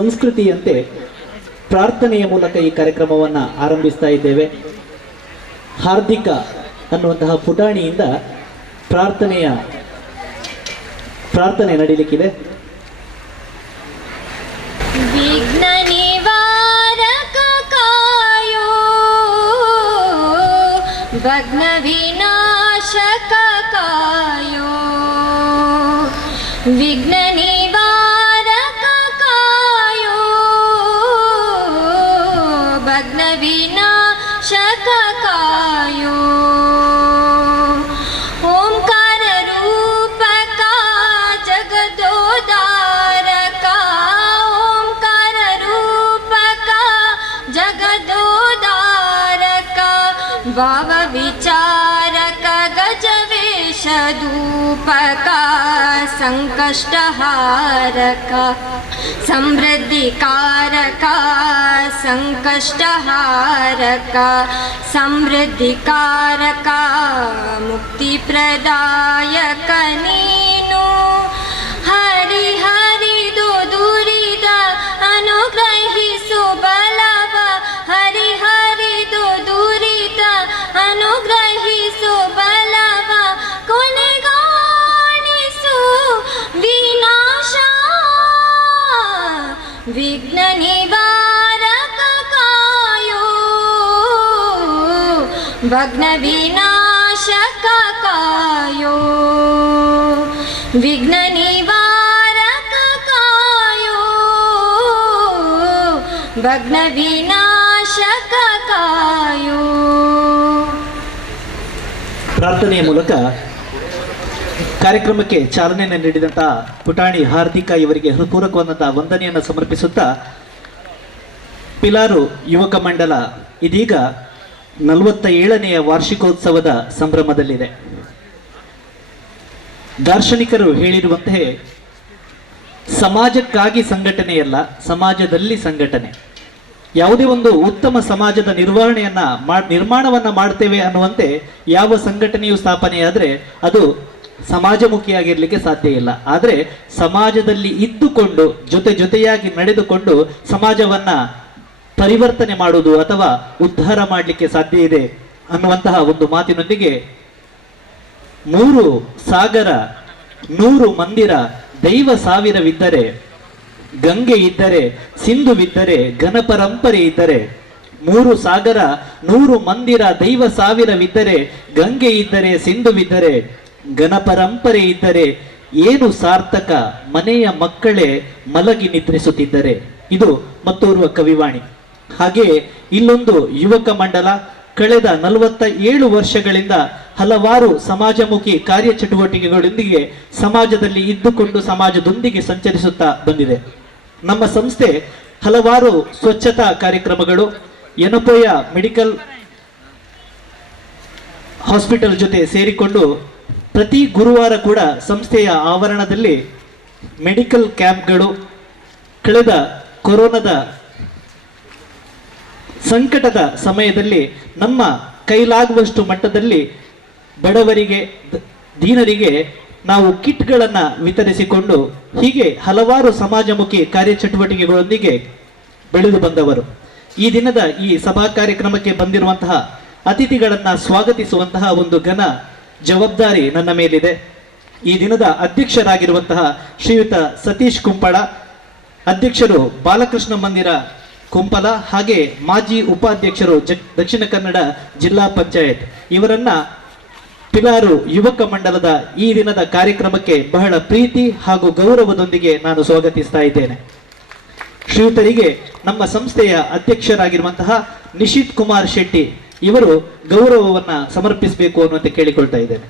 ಸಂಸ್ಕೃತಿಯಂತೆ ಪ್ರಾರ್ಥನೆಯ ಮೂಲಕ ಈ ಕಾರ್ಯಕ್ರಮವನ್ನು ಆರಂಭಿಸ್ತಾ ಇದ್ದೇವೆ. ಹಾರ್ದಿಕ ಅನ್ನುವಂತಹ ಪುಟಾಣಿಯಿಂದ ಪ್ರಾರ್ಥನೆ ನಡೀಲಿಕ್ಕಿದೆ. ವಿಘ್ನ ನಿವಾರಕ ಕಾಯೋ, ಭಗ್ನ ವಿನಾಶಕ ಕಾಯೋ, ವಿಘ್ನ ನಿವಾರಕ ಕಾಯೋ, ಭಗ್ನ ವಿನಾಶಕ ಕಾಯೋ. ಓಂಕಾರ ರೂಪಕ ಜಗದೋದಾರಕ, ಓಂಕಾರ ರೂಪಕ ಜಗದೋದಾರಕ, ಭಾವ ವಿಚಾರಕ ಗಜವೇಷ ಧೂಪಕ, ಸಂಕಷ್ಟಹಾರಕ ಸಮೃದ್ಧಿಕಾರಕ, ಸಂಕಷ್ಟಹಾರಕ ಸಮೃದ್ಧಿಕಾರಕ, ಮುಕ್ತಿಪ್ರದಾಯಕ ನೀನು. ಹರಿ ಹರಿದು ದುರಿದ ಅನುಗ್ರಹಿಸು ಬಲವ, ಹರಿ ಹರಿದು ದುರಿದ ಅನುಗ್ರಹಿಸು ಬಲವ, ಕೊನೆಗಾಣಿಸು ವಿನಾಶ. ವಿಘ್ನ ನಿವಾರಕ ಕಾಯೋ, ಭಗ್ನ ವಿನಾಶಕ ಕಾಯೋ, ವಿಘ್ನ ನಿವಾರಕ ಕಾಯೋ, ಭಗ್ನ ವಿನಾಶಕ ಕಾಯೋ. ಪ್ರಾರ್ಥನೆಯ ಮೂಲಕ ಕಾರ್ಯಕ್ರಮಕ್ಕೆ ಚಾಲನೆಯನ್ನು ನೀಡಿದಂತಹ ಪುಟಾಣಿ ಹಾರ್ದಿಕ ಇವರಿಗೆ ಹೃತ್ಪೂರ್ವಕವಾದಂತಹ ವಂದನೆಯನ್ನು ಸಮರ್ಪಿಸುತ್ತಾ, ಪಿಲಾರು ಯುವಕ ಮಂಡಲ ಇದೀಗ 47ನೆಯ ವಾರ್ಷಿಕೋತ್ಸವದ ಸಂಭ್ರಮದಲ್ಲಿದೆ. ದಾರ್ಶನಿಕರು ಹೇಳಿರುವಂತೆ ಸಮಾಜಕ್ಕಾಗಿ ಸಂಘಟನೆಯಲ್ಲ, ಸಮಾಜದಲ್ಲಿ ಸಂಘಟನೆ. ಯಾವುದೇ ಒಂದು ಉತ್ತಮ ಸಮಾಜದ ನಿರ್ಮಾಣವನ್ನ ಮಾಡ್ತೇವೆ ಅನ್ನುವಂತೆ ಯಾವ ಸಂಘಟನೆಯು ಸ್ಥಾಪನೆಯಾದರೆ ಅದು ಸಮಾಜಮುಖಿಯಾಗಿರ್ಲಿಕ್ಕೆ ಸಾಧ್ಯ ಇಲ್ಲ. ಆದರೆ ಸಮಾಜದಲ್ಲಿ ಇದ್ದುಕೊಂಡು ಜೊತೆಯಾಗಿ ನಡೆದುಕೊಂಡು ಸಮಾಜವನ್ನ ಪರಿವರ್ತನೆ ಮಾಡುವುದು ಅಥವಾ ಉದ್ಧಾರ ಮಾಡಲಿಕ್ಕೆ ಸಾಧ್ಯ ಇದೆ ಅನ್ನುವಂತಹ ಒಂದು ಮಾತಿನೊಂದಿಗೆ 3 ಸಾಗರ 100 ಮಂದಿರ ದೈವ ಸಾವಿರವಿದ್ದರೆ, ಗಂಗೆ ಇದ್ದರೆ ಸಿಂಧುವಿದ್ದರೆ, ಘನಪರಂಪರೆ ಇದ್ದರೆ, 3 ಸಾಗರ 100 ಮಂದಿರ ದೈವ ಸಾವಿರವಿದ್ದರೆ, ಗಂಗೆ ಇದ್ದರೆ ಸಿಂಧುವಿದ್ದರೆ, ಘನಪರಂಪರೆ ಇದ್ದರೆ ಏನು ಸಾರ್ಥಕ, ಮನೆಯ ಮಕ್ಕಳೇ ಮಲಗಿ ನಿದ್ರಿಸುತ್ತಿದ್ದರೆ. ಇದು ಮತ್ತೋರ್ವ ಕವಿವಾಣಿ. ಹಾಗೆಯೇ ಇಲ್ಲೊಂದು ಯುವಕ ಮಂಡಲ ಕಳೆದ 47 ವರ್ಷಗಳಿಂದ ಹಲವಾರು ಸಮಾಜಮುಖಿ ಕಾರ್ಯಚಟುವಟಿಕೆಗಳೊಂದಿಗೆ ಸಮಾಜದಲ್ಲಿ ಇದ್ದುಕೊಂಡು ಸಮಾಜದೊಂದಿಗೆ ಸಂಚರಿಸುತ್ತಾ ಬಂದಿದೆ. ನಮ್ಮ ಸಂಸ್ಥೆ ಹಲವಾರು ಸ್ವಚ್ಛತಾ ಕಾರ್ಯಕ್ರಮಗಳು, ಯನಪೋಯ ಮೆಡಿಕಲ್ ಹಾಸ್ಪಿಟಲ್ ಜೊತೆ ಸೇರಿಕೊಂಡು ಪ್ರತಿ ಗುರುವಾರ ಕೂಡ ಸಂಸ್ಥೆಯ ಆವರಣದಲ್ಲಿ ಮೆಡಿಕಲ್ ಕ್ಯಾಂಪ್ಗಳು, ಕಳೆದ ಕೊರೋನಾದ ಸಂಕಟದ ಸಮಯದಲ್ಲಿ ನಮ್ಮ ಕೈಲಾಗುವಷ್ಟು ಮಟ್ಟದಲ್ಲಿ ಬಡವರಿಗೆ ದೀನರಿಗೆ ನಾವು ಕಿಟ್ಗಳನ್ನು ವಿತರಿಸಿಕೊಂಡು ಹೀಗೆ ಹಲವಾರು ಸಮಾಜಮುಖಿ ಕಾರ್ಯಚಟುವಟಿಕೆಗಳೊಂದಿಗೆ ಬೆಳೆದು ಬಂದವರು. ಈ ದಿನದ ಈ ಸಭಾ ಕಾರ್ಯಕ್ರಮಕ್ಕೆ ಬಂದಿರುವಂತಹ ಅತಿಥಿಗಳನ್ನು ಸ್ವಾಗತಿಸುವಂತಹ ಒಂದು ಘನ ಜವಾಬ್ದಾರಿ ನನ್ನ ಮೇಲಿದೆ. ಈ ದಿನದ ಅಧ್ಯಕ್ಷರಾಗಿರುವಂತಹ ಶ್ರೀಯುತ ಸತೀಶ್ ಕುಂಪಳ, ಅಧ್ಯಕ್ಷರು ಬಾಲಕೃಷ್ಣ ಮಂದಿರ ಕುಂಪಲ, ಹಾಗೆ ಮಾಜಿ ಉಪಾಧ್ಯಕ್ಷರು ದಕ್ಷಿಣ ಕನ್ನಡ ಜಿಲ್ಲಾ ಪಂಚಾಯತ್, ಇವರನ್ನ ಪಿಲಾರು ಯುವಕ ಮಂಡಲದ ಈ ದಿನದ ಕಾರ್ಯಕ್ರಮಕ್ಕೆ ಬಹಳ ಪ್ರೀತಿ ಹಾಗೂ ಗೌರವದೊಂದಿಗೆ ನಾನು ಸ್ವಾಗತಿಸ್ತಾ ಇದ್ದೇನೆ. ಶ್ರೀಯುತರಿಗೆ ನಮ್ಮ ಸಂಸ್ಥೆಯ ಅಧ್ಯಕ್ಷರಾಗಿರುವಂತಹ ನಿಶಿತ್ ಕುಮಾರ್ ಶೆಟ್ಟಿ ಇವರು ಗೌರವವನ್ನ ಸಮರ್ಪಿಸಬೇಕು ಅನ್ನುವಂತೆ ಕೇಳಿಕೊಳ್ತಾ ಇದ್ದೇನೆ.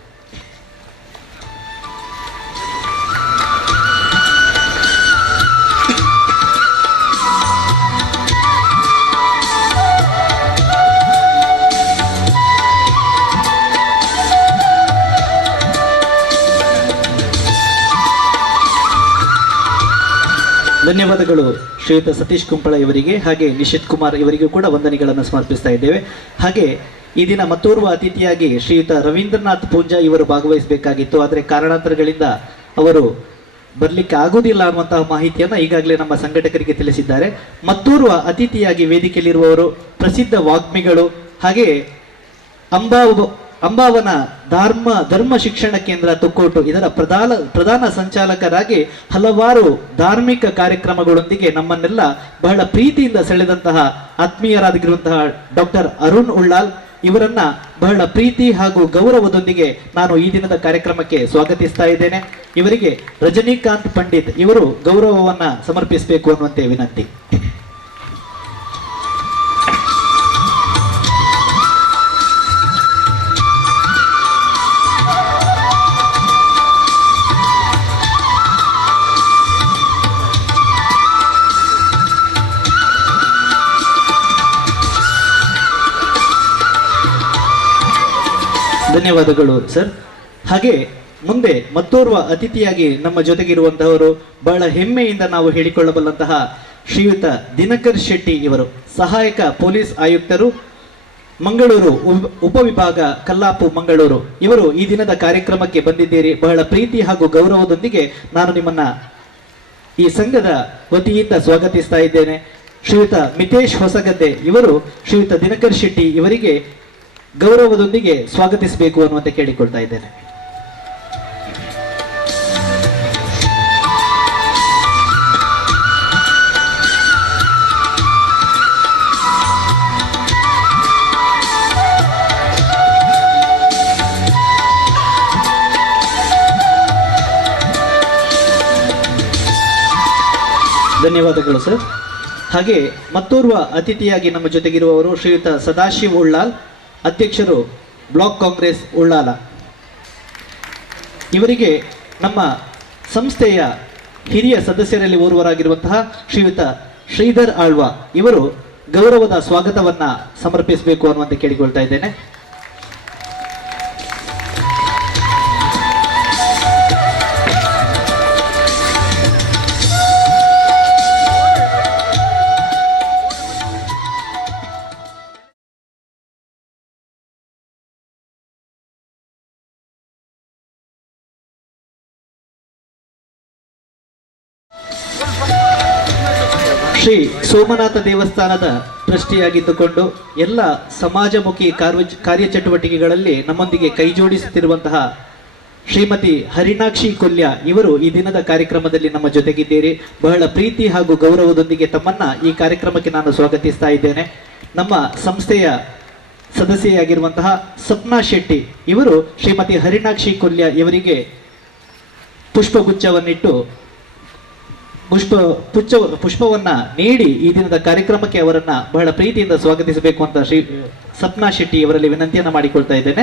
ಧನ್ಯವಾದಗಳು ಶ್ರೀಯುತ ಸತೀಶ್ ಕುಂಪಳ ಇವರಿಗೆ, ಹಾಗೆ ನಿಶಿತ್ ಕುಮಾರ್ ಇವರಿಗೂ ಕೂಡ ವಂದನೆಗಳನ್ನು ಸಮರ್ಪಿಸ್ತಾ ಇದ್ದೇವೆ. ಹಾಗೆ ಈ ದಿನ ಮತ್ತೋರ್ವ ಅತಿಥಿಯಾಗಿ ಶ್ರೀಯುತ ರವೀಂದ್ರನಾಥ್ ಪೂಂಜಾ ಇವರು ಭಾಗವಹಿಸಬೇಕಾಗಿತ್ತು, ಆದರೆ ಕಾರಣಾಂತರಗಳಿಂದ ಅವರು ಬರಲಿಕ್ಕೆ ಆಗುವುದಿಲ್ಲ ಅನ್ನುವಂತಹ ಮಾಹಿತಿಯನ್ನು ಈಗಾಗಲೇ ನಮ್ಮ ಸಂಘಟಕರಿಗೆ ತಿಳಿಸಿದ್ದಾರೆ. ಮತ್ತೋರ್ವ ಅತಿಥಿಯಾಗಿ ವೇದಿಕೆಯಲ್ಲಿರುವವರು ಪ್ರಸಿದ್ಧ ವಾಗ್ಮಿಗಳು ಹಾಗೆಯೇ ಅಂಬಾವನ ಧರ್ಮ ಶಿಕ್ಷಣ ಕೇಂದ್ರ ತುಕ್ಕೋಟು ಇದರ ಪ್ರಧಾನ ಸಂಚಾಲಕರಾಗಿ ಹಲವಾರು ಧಾರ್ಮಿಕ ಕಾರ್ಯಕ್ರಮಗಳೊಂದಿಗೆ ನಮ್ಮನ್ನೆಲ್ಲ ಬಹಳ ಪ್ರೀತಿಯಿಂದ ಸೆಳೆದಂತಹ ಆತ್ಮೀಯರಾಗಿರುವಂತಹ ಡಾಕ್ಟರ್ ಅರುಣ್ ಉಳ್ಳಾಲ್ ಇವರನ್ನ ಬಹಳ ಪ್ರೀತಿ ಹಾಗೂ ಗೌರವದೊಂದಿಗೆ ನಾನು ಈ ದಿನದ ಕಾರ್ಯಕ್ರಮಕ್ಕೆ ಸ್ವಾಗತಿಸ್ತಾ ಇದ್ದೇನೆ. ಇವರಿಗೆ ರಜನಿಕಾಂತ್ ಪಂಡಿತ್ ಇವರು ಗೌರವವನ್ನ ಸಮರ್ಪಿಸಬೇಕು ಅನ್ನುವಂತೆ ವಿನಂತಿ. ಧನ್ಯವಾದಗಳು ಸರ್. ಹಾಗೆ ಮುಂದೆ ಮತ್ತೋರ್ವ ಅತಿಥಿಯಾಗಿ ನಮ್ಮ ಜೊತೆಗಿರುವಂತಹವರು ಬಹಳ ಹೆಮ್ಮೆಯಿಂದ ನಾವು ಹೇಳಿಕೊಳ್ಳಬಲ್ಲಂತಹ ಶ್ರೀಯುತ ದಿನಕರ್ ಶೆಟ್ಟಿ ಇವರು ಸಹಾಯಕ ಪೊಲೀಸ್ ಆಯುಕ್ತರು, ಮಂಗಳೂರು ಉಪವಿಭಾಗ ಕಲ್ಲಾಪು ಮಂಗಳೂರು. ಇವರು ಈ ದಿನದ ಕಾರ್ಯಕ್ರಮಕ್ಕೆ ಬಂದಿದ್ದೀರಿ. ಬಹಳ ಪ್ರೀತಿ ಹಾಗೂ ಗೌರವದೊಂದಿಗೆ ನಾನು ನಿಮ್ಮನ್ನ ಈ ಸಂಘದ ವತಿಯಿಂದ ಸ್ವಾಗತಿಸ್ತಾ ಇದ್ದೇನೆ. ಶ್ರೀಯುತ ಮಿತೇಶ್ ಹೊಸಗದ್ದೆ ಇವರು ಶ್ರೀಯುತ ದಿನಕರ್ ಶೆಟ್ಟಿ ಇವರಿಗೆ ಗೌರವದೊಂದಿಗೆ ಸ್ವಾಗತಿಸಬೇಕು ಅನ್ನುವಂತೆ ಕೇಳಿಕೊಳ್ತಾ ಇದ್ದೇನೆ. ಧನ್ಯವಾದಗಳು ಸರ್. ಹಾಗೆ ಮತ್ತೋರ್ವ ಅತಿಥಿಯಾಗಿ ನಮ್ಮ ಜೊತೆಗಿರುವವರು ಶ್ರೀಯುತ ಸದಾಶಿವ್ ಉಳ್ಳಾಲ್, ಅಧ್ಯಕ್ಷರು ಬ್ಲಾಕ್ ಕಾಂಗ್ರೆಸ್ ಉಳ್ಳಾಲ. ಇವರಿಗೆ ನಮ್ಮ ಸಂಸ್ಥೆಯ ಹಿರಿಯ ಸದಸ್ಯರಲ್ಲಿ ಓರ್ವರಾಗಿರುವಂತಹ ಶ್ರೀಯುತ ಶ್ರೀಧರ್ ಆಳ್ವ ಇವರು ಗೌರವದ ಸ್ವಾಗತವನ್ನ ಸಮರ್ಪಿಸಬೇಕು ಅನ್ನುವಂತೆ ಕೇಳಿಕೊಳ್ತಾ ಇದ್ದೇನೆ. ಶ್ರೀ ಸೋಮನಾಥ ದೇವಸ್ಥಾನದ ಟ್ರಸ್ಟಿಯಾಗಿದ್ದುಕೊಂಡು ಎಲ್ಲ ಸಮಾಜಮುಖಿ ಕಾರ್ಯಚಟುವಟಿಕೆಗಳಲ್ಲಿ ನಮ್ಮೊಂದಿಗೆ ಕೈ ಜೋಡಿಸುತ್ತಿರುವಂತಹ ಶ್ರೀಮತಿ ಹರಿಣಾಕ್ಷಿ ಕೊಲ್ಯ ಇವರು ಈ ದಿನದ ಕಾರ್ಯಕ್ರಮದಲ್ಲಿ ನಮ್ಮ ಜೊತೆಗಿದ್ದೀರಿ. ಬಹಳ ಪ್ರೀತಿ ಹಾಗೂ ಗೌರವದೊಂದಿಗೆ ತಮ್ಮನ್ನ ಈ ಕಾರ್ಯಕ್ರಮಕ್ಕೆ ನಾನು ಸ್ವಾಗತಿಸ್ತಾ ಇದ್ದೇನೆ. ನಮ್ಮ ಸಂಸ್ಥೆಯ ಸದಸ್ಯೆಯಾಗಿರುವಂತಹ ಸಪ್ನಾ ಶೆಟ್ಟಿ ಇವರು ಶ್ರೀಮತಿ ಹರಿಣಾಕ್ಷಿ ಕೊಲ್ಯ ಇವರಿಗೆ ಪುಷ್ಪಗುಚ್ಛವನ್ನಿಟ್ಟು ಪುಷ್ಪವನ್ನ ನೀಡಿ ಈ ದಿನದ ಕಾರ್ಯಕ್ರಮಕ್ಕೆ ಅವರನ್ನ ಬಹಳ ಪ್ರೀತಿಯಿಂದ ಸ್ವಾಗತಿಸಬೇಕು ಅಂತ ಶ್ರೀ ಸಪ್ನಾ ಶೆಟ್ಟಿ ಅವರಲ್ಲಿ ವಿನಂತಿಯನ್ನ ಮಾಡಿಕೊಳ್ತಾ ಇದ್ದೇನೆ.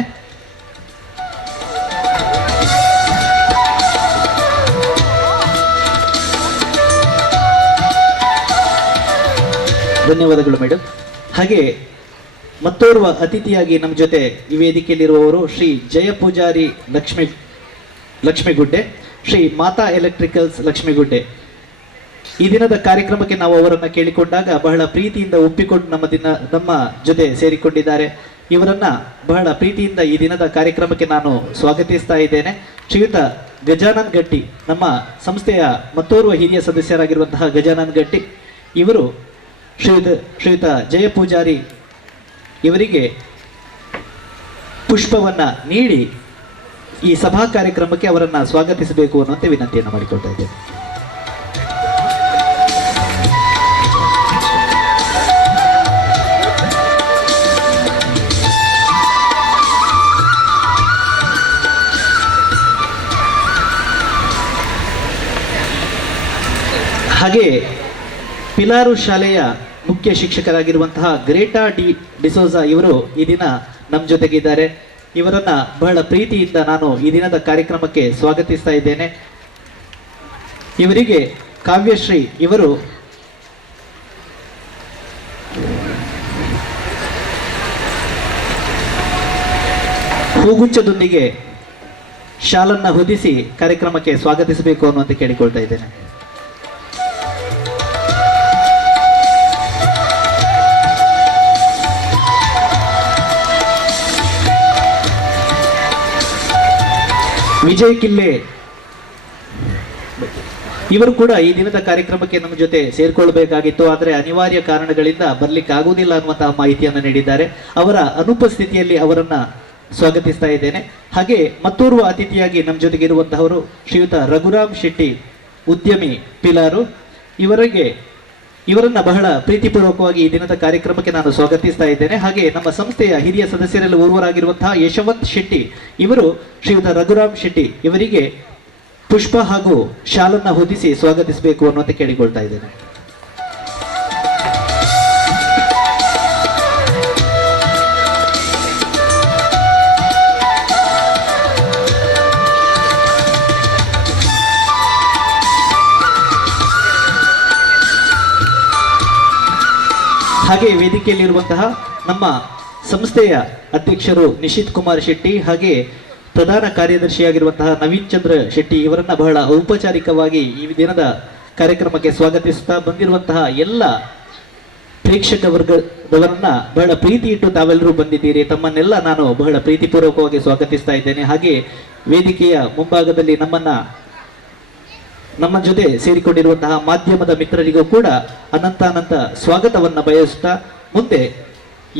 ಧನ್ಯವಾದಗಳು ಮೇಡಮ್. ಹಾಗೆ ಮತ್ತೋರ್ವ ಅತಿಥಿಯಾಗಿ ನಮ್ಮ ಜೊತೆ ಈ ವೇದಿಕೆಯಲ್ಲಿರುವವರು ಶ್ರೀ ಜಯ ಪೂಜಾರಿ ಲಕ್ಷ್ಮಿಗುಡ್ಡೆ, ಶ್ರೀ ಮಾತಾ ಎಲೆಕ್ಟ್ರಿಕಲ್ಸ್ ಲಕ್ಷ್ಮಿಗುಡ್ಡೆ. ಈ ದಿನದ ಕಾರ್ಯಕ್ರಮಕ್ಕೆ ನಾವು ಅವರನ್ನ ಕೇಳಿಕೊಂಡಾಗ ಬಹಳ ಪ್ರೀತಿಯಿಂದ ಒಪ್ಪಿಕೊಂಡು ನಮ್ಮ ಜೊತೆ ಸೇರಿಕೊಂಡಿದ್ದಾರೆ. ಇವರನ್ನ ಬಹಳ ಪ್ರೀತಿಯಿಂದ ಈ ದಿನದ ಕಾರ್ಯಕ್ರಮಕ್ಕೆ ನಾನು ಸ್ವಾಗತಿಸ್ತಾ ಇದ್ದೇನೆ. ಶ್ರೀಯುತ ಗಜಾನನ್ ಗಟ್ಟಿ ನಮ್ಮ ಸಂಸ್ಥೆಯ ಮತ್ತೋರ್ವ ಹಿರಿಯ ಸದಸ್ಯರಾಗಿರುವಂತಹ ಗಜಾನನ್ ಗಟ್ಟಿ ಇವರು ಶ್ರೀಯುತ ಜಯ ಪೂಜಾರಿ ಇವರಿಗೆ ಪುಷ್ಪವನ್ನ ನೀಡಿ ಈ ಸಭಾ ಕಾರ್ಯಕ್ರಮಕ್ಕೆ ಅವರನ್ನ ಸ್ವಾಗತಿಸಬೇಕು ಅನ್ನುವಂತೆ ವಿನಂತಿಯನ್ನು ಮಾಡಿಕೊಳ್ತಾ ಇದ್ದೇನೆ. ಹಾಗೆ ಪಿಲಾರು ಶಾಲೆಯ ಮುಖ್ಯ ಶಿಕ್ಷಕರಾಗಿರುವಂತಹ ಗ್ರೇಟಾ ಡಿಸೋಜಾ ಇವರು ಈ ದಿನ ನಮ್ಮ ಜೊತೆಗಿದ್ದಾರೆ. ಇವರನ್ನ ಬಹಳ ಪ್ರೀತಿಯಿಂದ ನಾನು ಈ ದಿನದ ಕಾರ್ಯಕ್ರಮಕ್ಕೆ ಸ್ವಾಗತಿಸ್ತಾ ಇದ್ದೇನೆ. ಇವರಿಗೆ ಕಾವ್ಯಶ್ರೀ ಇವರು ಹೂಗುಚ್ಛದೊಂದಿಗೆ ಶಾಲನ್ನ ಹೊದಿಸಿ ಕಾರ್ಯಕ್ರಮಕ್ಕೆ ಸ್ವಾಗತಿಸಬೇಕು ಅನ್ನುವಂತೆ ಕೇಳಿಕೊಳ್ತಾ ಇದ್ದೇನೆ. ವಿಜಯ್ ಕಿಲ್ಲೆ ಇವರು ಕೂಡ ಈ ದಿನದ ಕಾರ್ಯಕ್ರಮಕ್ಕೆ ನಮ್ಮ ಜೊತೆ ಸೇರ್ಕೊಳ್ಬೇಕಾಗಿತ್ತು, ಆದರೆ ಅನಿವಾರ್ಯ ಕಾರಣಗಳಿಂದ ಬರ್ಲಿಕ್ಕೆ ಆಗುವುದಿಲ್ಲ ಅನ್ನುವಂತಹ ಮಾಹಿತಿಯನ್ನು ನೀಡಿದ್ದಾರೆ. ಅವರ ಅನುಪಸ್ಥಿತಿಯಲ್ಲಿ ಅವರನ್ನ ಸ್ವಾಗತಿಸ್ತಾ ಇದ್ದೇನೆ. ಹಾಗೆ ಮತ್ತೋರ್ವ ಅತಿಥಿಯಾಗಿ ನಮ್ಮ ಜೊತೆಗೆ ಇರುವಂತಹವರು ಶ್ರೀಯುತ ರಘುರಾಮ್ ಶೆಟ್ಟಿ, ಉದ್ಯಮಿ ಪಿಲಾರು. ಇವರನ್ನ ಬಹಳ ಪ್ರೀತಿಪೂರ್ವಕವಾಗಿ ಈ ದಿನದ ಕಾರ್ಯಕ್ರಮಕ್ಕೆ ನಾನು ಸ್ವಾಗತಿಸ್ತಾ ಇದ್ದೇನೆ. ಹಾಗೆ ನಮ್ಮ ಸಂಸ್ಥೆಯ ಹಿರಿಯ ಸದಸ್ಯರಲ್ಲಿ ಓರ್ವರಾಗಿರುವಂತಹ ಯಶವಂತ್ ಶೆಟ್ಟಿ, ಇವರು ಶ್ರೀಯುತ ರಘುರಾಮ್ ಶೆಟ್ಟಿ ಇವರಿಗೆ ಪುಷ್ಪ ಹಾಗೂ ಶಾಲನ್ನ ಹೊದಿಸಿ ಸ್ವಾಗತಿಸಬೇಕು ಅನ್ನುವಂತೆ ಕೇಳಿಕೊಳ್ತಾ ಇದ್ದೇನೆ. ಹಾಗೆ ವೇದಿಕೆಯಲ್ಲಿರುವಂತಹ ನಮ್ಮ ಸಂಸ್ಥೆಯ ಅಧ್ಯಕ್ಷರು ನಿಶಿತ್ ಕುಮಾರ್ ಶೆಟ್ಟಿ, ಹಾಗೆ ಪ್ರಧಾನ ಕಾರ್ಯದರ್ಶಿಯಾಗಿರುವಂತಹ ನವೀನ್ ಚಂದ್ರ ಶೆಟ್ಟಿ ಇವರನ್ನ ಬಹಳ ಔಪಚಾರಿಕವಾಗಿ ಈ ದಿನದ ಕಾರ್ಯಕ್ರಮಕ್ಕೆ ಸ್ವಾಗತಿಸುತ್ತಾ ಬಂದಿರುವಂತಹ ಎಲ್ಲ ಪ್ರೇಕ್ಷಕ ವರ್ಗದವರನ್ನ ಬಹಳ ಪ್ರೀತಿ ಇಟ್ಟು ತಾವೆಲ್ಲರೂ ಬಂದಿದ್ದೀರಿ. ತಮ್ಮನ್ನೆಲ್ಲ ನಾನು ಬಹಳ ಪ್ರೀತಿಪೂರ್ವಕವಾಗಿ ಸ್ವಾಗತಿಸ್ತಾ ಇದ್ದೇನೆ. ಹಾಗೆ ವೇದಿಕೆಯ ಮುಂಭಾಗದಲ್ಲಿ ನಮ್ಮ ಜೊತೆ ಸೇರಿಕೊಂಡಿರುವಂತಹ ಮಾಧ್ಯಮದ ಮಿತ್ರರಿಗೂ ಕೂಡ ಅನಂತ ಸ್ವಾಗತವನ್ನ ಬಯಸುತ್ತಾ, ಮುಂದೆ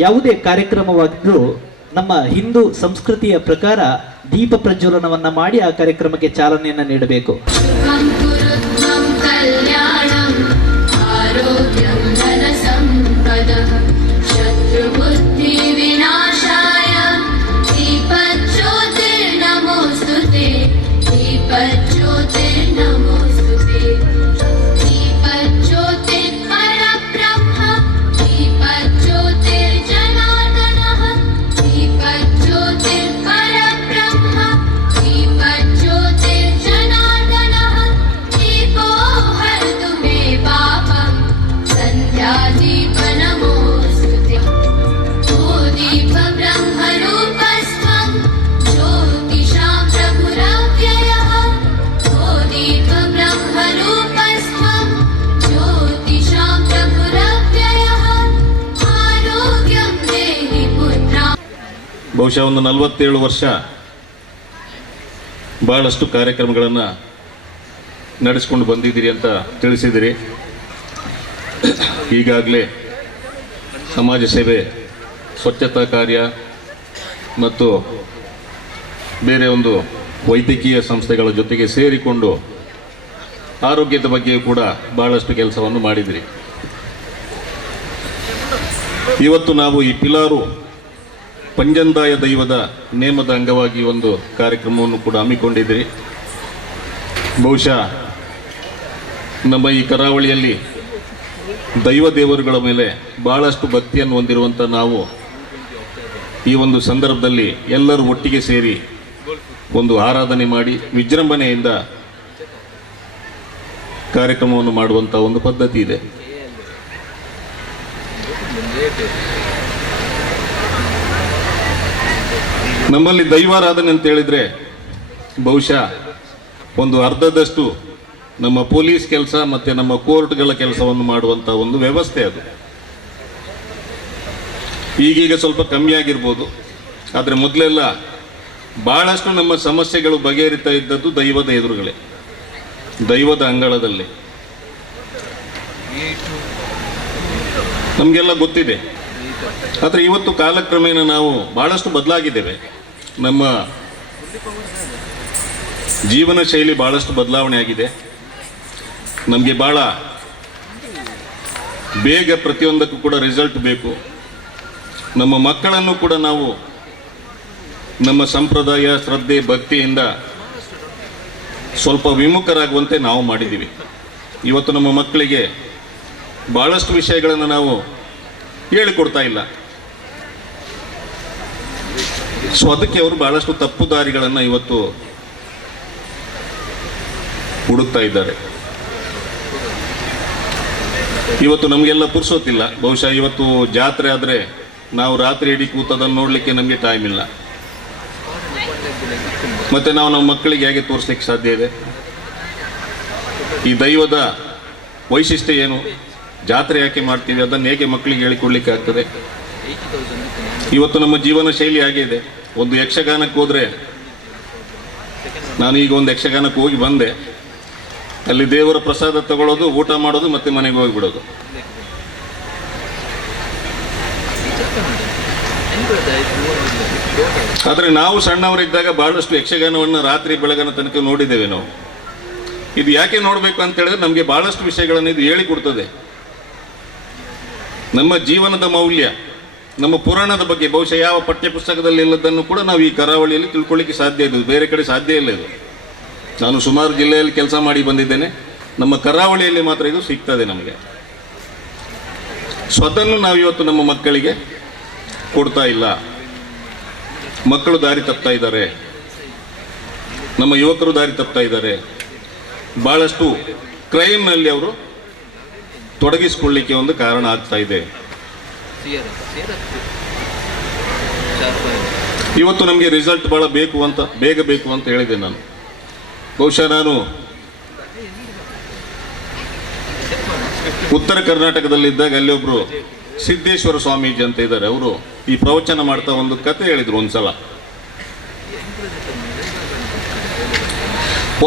ಯಾವುದೇ ಕಾರ್ಯಕ್ರಮವಾಗಿದ್ರೂ ನಮ್ಮ ಹಿಂದೂ ಸಂಸ್ಕೃತಿಯ ಪ್ರಕಾರ ದೀಪ ಪ್ರಜ್ವಲನವನ್ನ ಮಾಡಿ ಆ ಕಾರ್ಯಕ್ರಮಕ್ಕೆ ಚಾಲನೆಯನ್ನ ನೀಡಬೇಕು. ಬಹುಶಃ ಒಂದು 47 ವರ್ಷ ಬಹಳಷ್ಟು ಕಾರ್ಯಕ್ರಮಗಳನ್ನು ನಡೆಸಿಕೊಂಡು ಬಂದಿದ್ದೀರಿ ಅಂತ ತಿಳಿಸಿದಿರಿ. ಈಗಾಗಲೇ ಸಮಾಜ ಸೇವೆ, ಸ್ವಚ್ಛತಾ ಕಾರ್ಯ ಮತ್ತು ಬೇರೆ ಒಂದು ವೈದ್ಯಕೀಯ ಸಂಸ್ಥೆಗಳ ಜೊತೆಗೆ ಸೇರಿಕೊಂಡು ಆರೋಗ್ಯದ ಬಗ್ಗೆಯೂ ಕೂಡ ಬಹಳಷ್ಟು ಕೆಲಸವನ್ನು ಮಾಡಿದಿರಿ. ಇವತ್ತು ನಾವು ಈ ಪಿಲಾರು ಪಂಜಂದಾಯ ದೈವದ ನೇಮದ ಅಂಗವಾಗಿ ಒಂದು ಕಾರ್ಯಕ್ರಮವನ್ನು ಕೂಡ ಹಮ್ಮಿಕೊಂಡಿದ್ದೀರಿ. ಬಹುಶಃ ನಮ್ಮ ಈ ಕರಾವಳಿಯಲ್ಲಿ ದೈವ ದೇವರುಗಳ ಮೇಲೆ ಬಹಳಷ್ಟು ಭಕ್ತಿಯನ್ನು ಹೊಂದಿರುವಂಥ ನಾವು ಈ ಒಂದು ಸಂದರ್ಭದಲ್ಲಿ ಎಲ್ಲರೂ ಒಟ್ಟಿಗೆ ಸೇರಿ ಒಂದು ಆರಾಧನೆ ಮಾಡಿ ವಿಜೃಂಭಣೆಯಿಂದ ಕಾರ್ಯಕ್ರಮವನ್ನು ಮಾಡುವಂಥ ಒಂದು ಪದ್ಧತಿ ಇದೆ. ನಮ್ಮಲ್ಲಿ ದೈವಾರಾಧನೆ ಅಂತ ಹೇಳಿದ್ರೆ ಬಹುಶಃ ಒಂದು ಅರ್ಧದಷ್ಟು ನಮ್ಮ ಪೊಲೀಸ್ ಕೆಲಸ ಮತ್ತು ನಮ್ಮ ಕೋರ್ಟ್ಗಳ ಕೆಲಸವನ್ನು ಮಾಡುವಂಥ ಒಂದು ವ್ಯವಸ್ಥೆ ಅದು. ಈಗೀಗ ಸ್ವಲ್ಪ ಕಮ್ಮಿ ಆಗಿರ್ಬೋದು, ಆದರೆ ಮೊದಲೆಲ್ಲ ಬಹಳಷ್ಟು ನಮ್ಮ ಸಮಸ್ಯೆಗಳು ಬಗೆಹರಿತಾ ಇದ್ದದ್ದು ದೈವದ ಎದುರುಗಳೇ, ದೈವದ ಅಂಗಳದಲ್ಲಿ. ನಮಗೆಲ್ಲ ಗೊತ್ತಿದೆ. ಆದರೆ ಇವತ್ತು ಕಾಲಕ್ರಮೇಣ ನಾವು ಬಹಳಷ್ಟು ಬದಲಾಗಿದ್ದೇವೆ. ನಮ್ಮ ಜೀವನ ಶೈಲಿ ಬಹಳಷ್ಟು ಬದಲಾವಣೆ ಆಗಿದೆ. ನಮಗೆ ಬಹಳ ಬೇಗ ಪ್ರತಿಯೊಂದಕ್ಕೂ ಕೂಡ ರಿಸಲ್ಟ್ ಬೇಕು. ನಮ್ಮ ಮಕ್ಕಳನ್ನು ಕೂಡ ನಾವು ನಮ್ಮ ಸಂಪ್ರದಾಯ, ಶ್ರದ್ಧೆ, ಭಕ್ತಿಯಿಂದ ಸ್ವಲ್ಪ ವಿಮುಖರಾಗುವಂತೆ ನಾವು ಮಾಡಿದ್ದೀವಿ. ಇವತ್ತು ನಮ್ಮ ಮಕ್ಕಳಿಗೆ ಬಹಳಷ್ಟು ವಿಷಯಗಳನ್ನು ನಾವು ಹೇಳಿಕೊಡ್ತಾ ಇಲ್ಲ. ಸೊ ಅದಕ್ಕೆ ಅವರು ಬಹಳಷ್ಟು ತಪ್ಪು ದಾರಿಗಳನ್ನು ಇವತ್ತು ಹುಡುಕ್ತಾ ಇದ್ದಾರೆ. ಇವತ್ತು ನಮಗೆಲ್ಲ ಪುರ್ಸೋತಿಲ್ಲ. ಬಹುಶಃ ಇವತ್ತು ಜಾತ್ರೆ ಆದರೆ ನಾವು ರಾತ್ರಿ ಇಡೀ ಕೂತದನ್ನು ನೋಡಲಿಕ್ಕೆ ನಮಗೆ ಟೈಮ್ ಇಲ್ಲ. ಮತ್ತು ನಾವು ನಮ್ಮ ಮಕ್ಕಳಿಗೆ ಹೇಗೆ ತೋರಿಸ್ಲಿಕ್ಕೆ ಸಾಧ್ಯ ಇದೆ? ಈ ದೈವದ ವೈಶಿಷ್ಟ್ಯ ಏನು, ಜಾತ್ರೆ ಯಾಕೆ ಮಾಡ್ತೀವಿ, ಅದನ್ನು ಹೇಗೆ ಮಕ್ಕಳಿಗೆ ಹೇಳಿಕೊಡ್ಲಿಕ್ಕೆ ಆಗ್ತದೆ? ಇವತ್ತು ನಮ್ಮ ಜೀವನ ಶೈಲಿ ಹಾಗೆ ಇದೆ. ಒಂದು ಯಕ್ಷಗಾನಕ್ಕೆ ಹೋದರೆ, ನಾನು ಈಗ ಒಂದು ಯಕ್ಷಗಾನಕ್ಕೆ ಹೋಗಿ ಬಂದೆ, ಅಲ್ಲಿ ದೇವರ ಪ್ರಸಾದ ತಗೊಳ್ಳೋದು, ಊಟ ಮಾಡೋದು, ಮತ್ತೆ ಮನೆಗೆ ಹೋಗಿಬಿಡೋದು. ಆದರೆ ನಾವು ಸಣ್ಣವರಿದ್ದಾಗ ಬಹಳಷ್ಟು ಯಕ್ಷಗಾನವನ್ನು ರಾತ್ರಿ ಬೆಳಗಿನ ತನಕ ನೋಡಿದ್ದೇವೆ ನಾವು. ಇದು ಯಾಕೆ ನೋಡಬೇಕು ಅಂತ ಹೇಳಿದ್ರೆ ನಮಗೆ ಬಹಳಷ್ಟು ವಿಷಯಗಳನ್ನು ಇದು ಹೇಳಿಕೊಡ್ತದೆ. ನಮ್ಮ ಜೀವನದ ಮೌಲ್ಯ, ನಮ್ಮ ಪುರಾಣದ ಬಗ್ಗೆ ಬಹುಶಃ ಯಾವ ಪಠ್ಯ ಪುಸ್ತಕದಲ್ಲಿ ಇಲ್ಲದನ್ನು ಕೂಡ ನಾವು ಈ ಕರಾವಳಿಯಲ್ಲಿ ತಿಳ್ಕೊಳ್ಳಿಕ್ಕೆ ಸಾಧ್ಯ ಇದೆ, ಬೇರೆ ಕಡೆ ಸಾಧ್ಯ ಇಲ್ಲ ಇದು. ನಾನು ಸುಮಾರು ಜಿಲ್ಲೆಯಲ್ಲಿ ಕೆಲಸ ಮಾಡಿ ಬಂದಿದ್ದೇನೆ, ನಮ್ಮ ಕರಾವಳಿಯಲ್ಲಿ ಮಾತ್ರ ಇದು ಸಿಗ್ತದೆ ನಮಗೆ. ಸೊ ಅದನ್ನು ನಾವು ಇವತ್ತು ನಮ್ಮ ಮಕ್ಕಳಿಗೆ ಕೊಡ್ತಾ ಇಲ್ಲ. ಮಕ್ಕಳು ದಾರಿ ತಪ್ತಾ ಇದ್ದಾರೆ, ನಮ್ಮ ಯುವಕರು ದಾರಿ ತಪ್ತಾ ಇದ್ದಾರೆ. ಭಾಳಷ್ಟು ಕ್ರೈಮ್ನಲ್ಲಿ ಅವರು ತೊಡಗಿಸಿಕೊಳ್ಳಿಕ್ಕೆ ಒಂದು ಕಾರಣ ಆಗ್ತಾ ಇದೆ. ಇವತ್ತು ನಮಗೆ ರಿಸಲ್ಟ್ ಭಾಳ ಬೇಗ ಬೇಕು ಅಂತ ಹೇಳಿದೆ ನಾನು. ಬಹುಶಃ ನಾನು ಉತ್ತರ ಕರ್ನಾಟಕದಲ್ಲಿದ್ದಾಗ ಅಲ್ಲಿ ಒಬ್ಬರು ಸಿದ್ದೇಶ್ವರ ಸ್ವಾಮೀಜಿ ಅಂತ ಇದ್ದಾರೆ, ಅವರು ಈ ಪ್ರವಚನ ಮಾಡ್ತಾ ಒಂದು ಕತೆ ಹೇಳಿದ್ರು ಒಂದ್ಸಲ.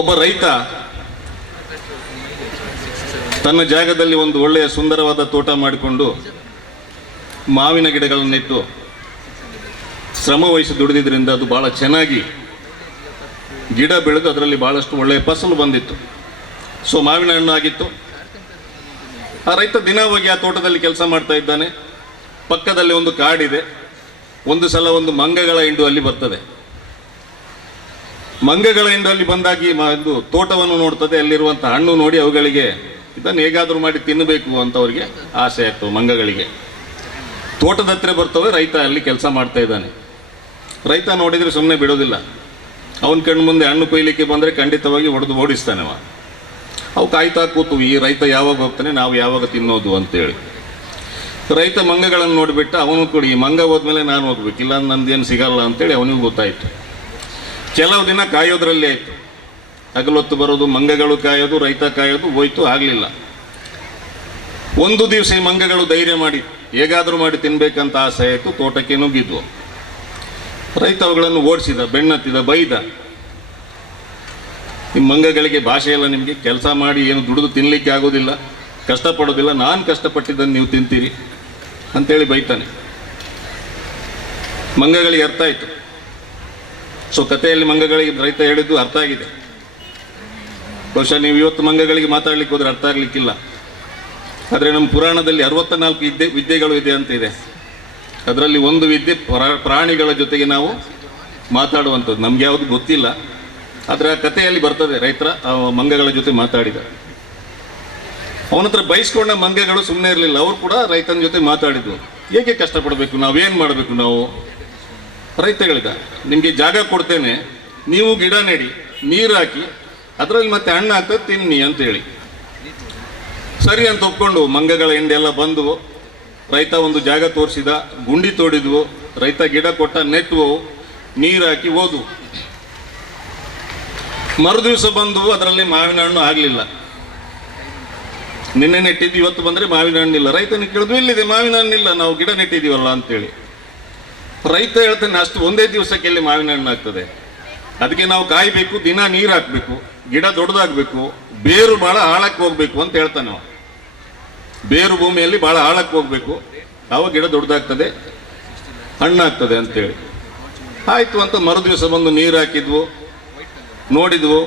ಒಬ್ಬ ರೈತ ತನ್ನ ಜಾಗದಲ್ಲಿ ಒಂದು ಒಳ್ಳೆಯ ಸುಂದರವಾದ ತೋಟ ಮಾಡಿಕೊಂಡು ಮಾವಿನ ಗಿಡಗಳನ್ನಿಟ್ಟು ಶ್ರಮ ವಹಿಸಿ ದುಡಿದಿದ್ದರಿಂದ ಅದು ಬಹಳ ಚೆನ್ನಾಗಿ ಗಿಡ ಬೆಳೆದು ಅದರಲ್ಲಿ ಬಹಳಷ್ಟು ಒಳ್ಳೆಯ ಫಸಲು ಬಂದಿತ್ತು. ಸೊ ಮಾವಿನ ಹಣ್ಣು ಆಗಿತ್ತು. ಆ ರೈತ ದಿನ ಹೋಗಿ ಆ ತೋಟದಲ್ಲಿ ಕೆಲಸ ಮಾಡ್ತಾ ಇದ್ದಾನೆ. ಪಕ್ಕದಲ್ಲಿ ಒಂದು ಕಾಡಿದೆ. ಒಂದು ಸಲ ಒಂದು ಮಂಗಗಳ ಹಿಂಡು ಅಲ್ಲಿ ಬರ್ತದೆ. ಮಂಗಗಳ ಹಿಂಡು ಅಲ್ಲಿ ಬಂದಾಗಿ ಒಂದು ತೋಟವನ್ನು ನೋಡ್ತದೆ. ಅಲ್ಲಿರುವಂಥ ಹಣ್ಣು ನೋಡಿ ಅವುಗಳಿಗೆ ಇದನ್ನು ಹೇಗಾದರೂ ಮಾಡಿ ತಿನ್ನಬೇಕು ಅಂತ ಅವರಿಗೆ ಆಸೆ ಆಯಿತು. ಮಂಗಗಳಿಗೆ ತೋಟದ ಹತ್ರ ಬರ್ತವೆ. ರೈತ ಅಲ್ಲಿ ಕೆಲಸ ಮಾಡ್ತಾ ಇದ್ದಾನೆ. ರೈತ ನೋಡಿದರೆ ಸುಮ್ಮನೆ ಬಿಡೋದಿಲ್ಲ. ಅವನ ಕಣ್ಣು ಮುಂದೆ ಹಣ್ಣು ಕೊಯ್ಲಿಕ್ಕೆ ಬಂದರೆ ಖಂಡಿತವಾಗಿ ಹೊಡೆದು ಓಡಿಸ್ತಾನೆ ಅವ. ಅವು ಕಾಯ್ತಾ ಕೂತು ಈ ರೈತ ಯಾವಾಗ ಹೋಗ್ತಾನೆ, ನಾವು ಯಾವಾಗ ತಿನ್ನೋದು ಅಂತೇಳಿ. ರೈತ ಮಂಗಗಳನ್ನು ನೋಡಿಬಿಟ್ಟು ಅವನು ಕೂಡ ಈ ಮಂಗ ಹೋದ್ಮೇಲೆ ನಾನು ಹೋಗ್ಬೇಕು, ಇಲ್ಲ ನಂದೇನು ಸಿಗಲ್ಲ ಅಂತೇಳಿ ಅವನಿಗೂ ಗೊತ್ತಾಯಿತು. ಕೆಲವು ದಿನ ಕಾಯೋದ್ರಲ್ಲಿ ಆಯಿತು. ಹಗಲೊತ್ತು ಬರೋದು, ಮಂಗಗಳು ಕಾಯೋದು, ರೈತ ಕಾಯೋದು, ಹೋಯ್ತು, ಆಗಲಿಲ್ಲ. ಒಂದು ದಿವಸ ಈ ಮಂಗಗಳು ಧೈರ್ಯ ಮಾಡಿ ಹೇಗಾದರೂ ಮಾಡಿ ತಿನ್ಬೇಕಂತ ಆಸೆ ಆಯಿತು. ತೋಟಕ್ಕೆ ನುಗ್ಗಿದ್ವು. ರೈತ ಅವುಗಳನ್ನು ಓಡಿಸಿದ, ಬೆನ್ನತ್ತಿದ, ಬೈದ. ನಿಮ್ಮ ಮಂಗಗಳಿಗೆ ಭಾಷೆ ಇಲ್ಲ, ನಿಮಗೆ ಕೆಲಸ ಮಾಡಿ ಏನು ದುಡಿದು ತಿನ್ನಲಿಕ್ಕೆ ಆಗೋದಿಲ್ಲ, ಕಷ್ಟಪಡೋದಿಲ್ಲ, ನಾನು ಕಷ್ಟಪಟ್ಟಿದ್ದನ್ನು ನೀವು ತಿಂತೀರಿ ಅಂತೇಳಿ ಬೈತಾನೆ. ಮಂಗಗಳಿಗೆ ಅರ್ಥ ಆಯಿತು. ಸೊ ಕಥೆಯಲ್ಲಿ ಮಂಗಗಳಿಗೆ ರೈತ ಹೇಳಿದ್ದು ಅರ್ಥ ಆಗಿದೆ. ಬಹುಶಃ ನೀವು ಇವತ್ತು ಮಂಗಗಳಿಗೆ ಮಾತಾಡ್ಲಿಕ್ಕೆ ಹೋದ್ರೆ ಅರ್ಥ ಆಗ್ಲಿಕ್ಕಿಲ್ಲ. ಆದರೆ ನಮ್ಮ ಪುರಾಣದಲ್ಲಿ 64 ವಿದ್ಯೆಗಳು ಇದೆ ಅಂತ ಇದೆ. ಅದರಲ್ಲಿ ಒಂದು ವಿದ್ಯೆ ಪ್ರಾಣಿಗಳ ಜೊತೆಗೆ ನಾವು ಮಾತಾಡುವಂಥದ್ದು. ನಮ್ಗೆ ಯಾವುದು ಗೊತ್ತಿಲ್ಲ, ಆದರೆ ಆ ಕಥೆಯಲ್ಲಿ ಬರ್ತದೆ. ರೈತರ ಮಂಗಗಳ ಜೊತೆ ಮಾತಾಡಿದ. ಅವನ ಹತ್ರ ಬಯಸ್ಕೊಂಡ ಮಂಗಗಳು ಸುಮ್ಮನೆ ಇರಲಿಲ್ಲ. ಅವರು ಕೂಡ ರೈತನ ಜೊತೆ ಮಾತಾಡಿದ್ವು. ಹೇಗೆ ಕಷ್ಟಪಡಬೇಕು, ನಾವೇನು ಮಾಡಬೇಕು ನಾವು. ರೈತ ಹೇಳಿದ, ನಿಮಗೆ ಜಾಗ ಕೊಡ್ತೇನೆ, ನೀವು ಗಿಡ ನೆಡಿ, ನೀರು ಹಾಕಿ, ಅದರಲ್ಲಿ ಮತ್ತೆ ಹಣ್ಣು ಹಾಕ್ತದೆ, ತಿನ್ನಿ ಅಂತೇಳಿ. ಸರಿ ಅಂತ ಒಪ್ಕೊಂಡು ಮಂಗಗಳ ಹಿಂಡೆಲ್ಲ ಬಂದವು. ರೈತ ಒಂದು ಜಾಗ ತೋರಿಸಿದ, ಗುಂಡಿ ತೋಡಿದ್ವು. ರೈತ ಗಿಡ ಕೊಟ್ಟ, ನೆಟ್ಟವು, ನೀರು ಹಾಕಿ ಹೋದ್ವು. ಮರುದಿವಸ ಬಂದು ಅದರಲ್ಲಿ ಮಾವಿನ ಹಣ್ಣು ಆಗಲಿಲ್ಲ. ನಿನ್ನೆ ನೆಟ್ಟಿದ್ದು ಇವತ್ತು ಬಂದರೆ ಮಾವಿನ ಹಣ್ಣಿಲ್ಲ. ರೈತನಿಗೆ ಕೇಳಿದ್ವು, ಇಲ್ಲಿದೆ ಮಾವಿನ ಹಣ್ಣಿಲ್ಲ, ನಾವು ಗಿಡ ನೆಟ್ಟಿದ್ದೀವಲ್ಲ ಅಂತೇಳಿ. ರೈತ ಹೇಳ್ತಾನೆ, ಅಷ್ಟು ಒಂದೇ ದಿವಸಕ್ಕೆ ಎಲ್ಲಿ ಮಾವಿನ ಹಣ್ಣು ಆಗ್ತದೆ, ಅದಕ್ಕೆ ನಾವು ಕಾಯಬೇಕು, ದಿನ ನೀರು ಹಾಕಬೇಕು, ಗಿಡ ದೊಡ್ಡದಾಗಬೇಕು, ಬೇರು ಭಾಳ ಆಳಕ್ಕೆ ಹೋಗ್ಬೇಕು ಅಂತ ಹೇಳ್ತಾನೆ ನಾವು. ಬೇರು ಭೂಮಿಯಲ್ಲಿ ಭಾಳ ಆಳಕ್ಕೆ ಹೋಗ್ಬೇಕು, ಆವಾಗ ಗಿಡ ದೊಡ್ಡದಾಗ್ತದೆ, ಹಣ್ಣಾಗ್ತದೆ ಅಂತೇಳಿ. ಆಯಿತು ಅಂತ ಮರುದಿವಸ ಬಂದು ನೀರು ಹಾಕಿದ್ವು, ನೋಡಿದ್ವು.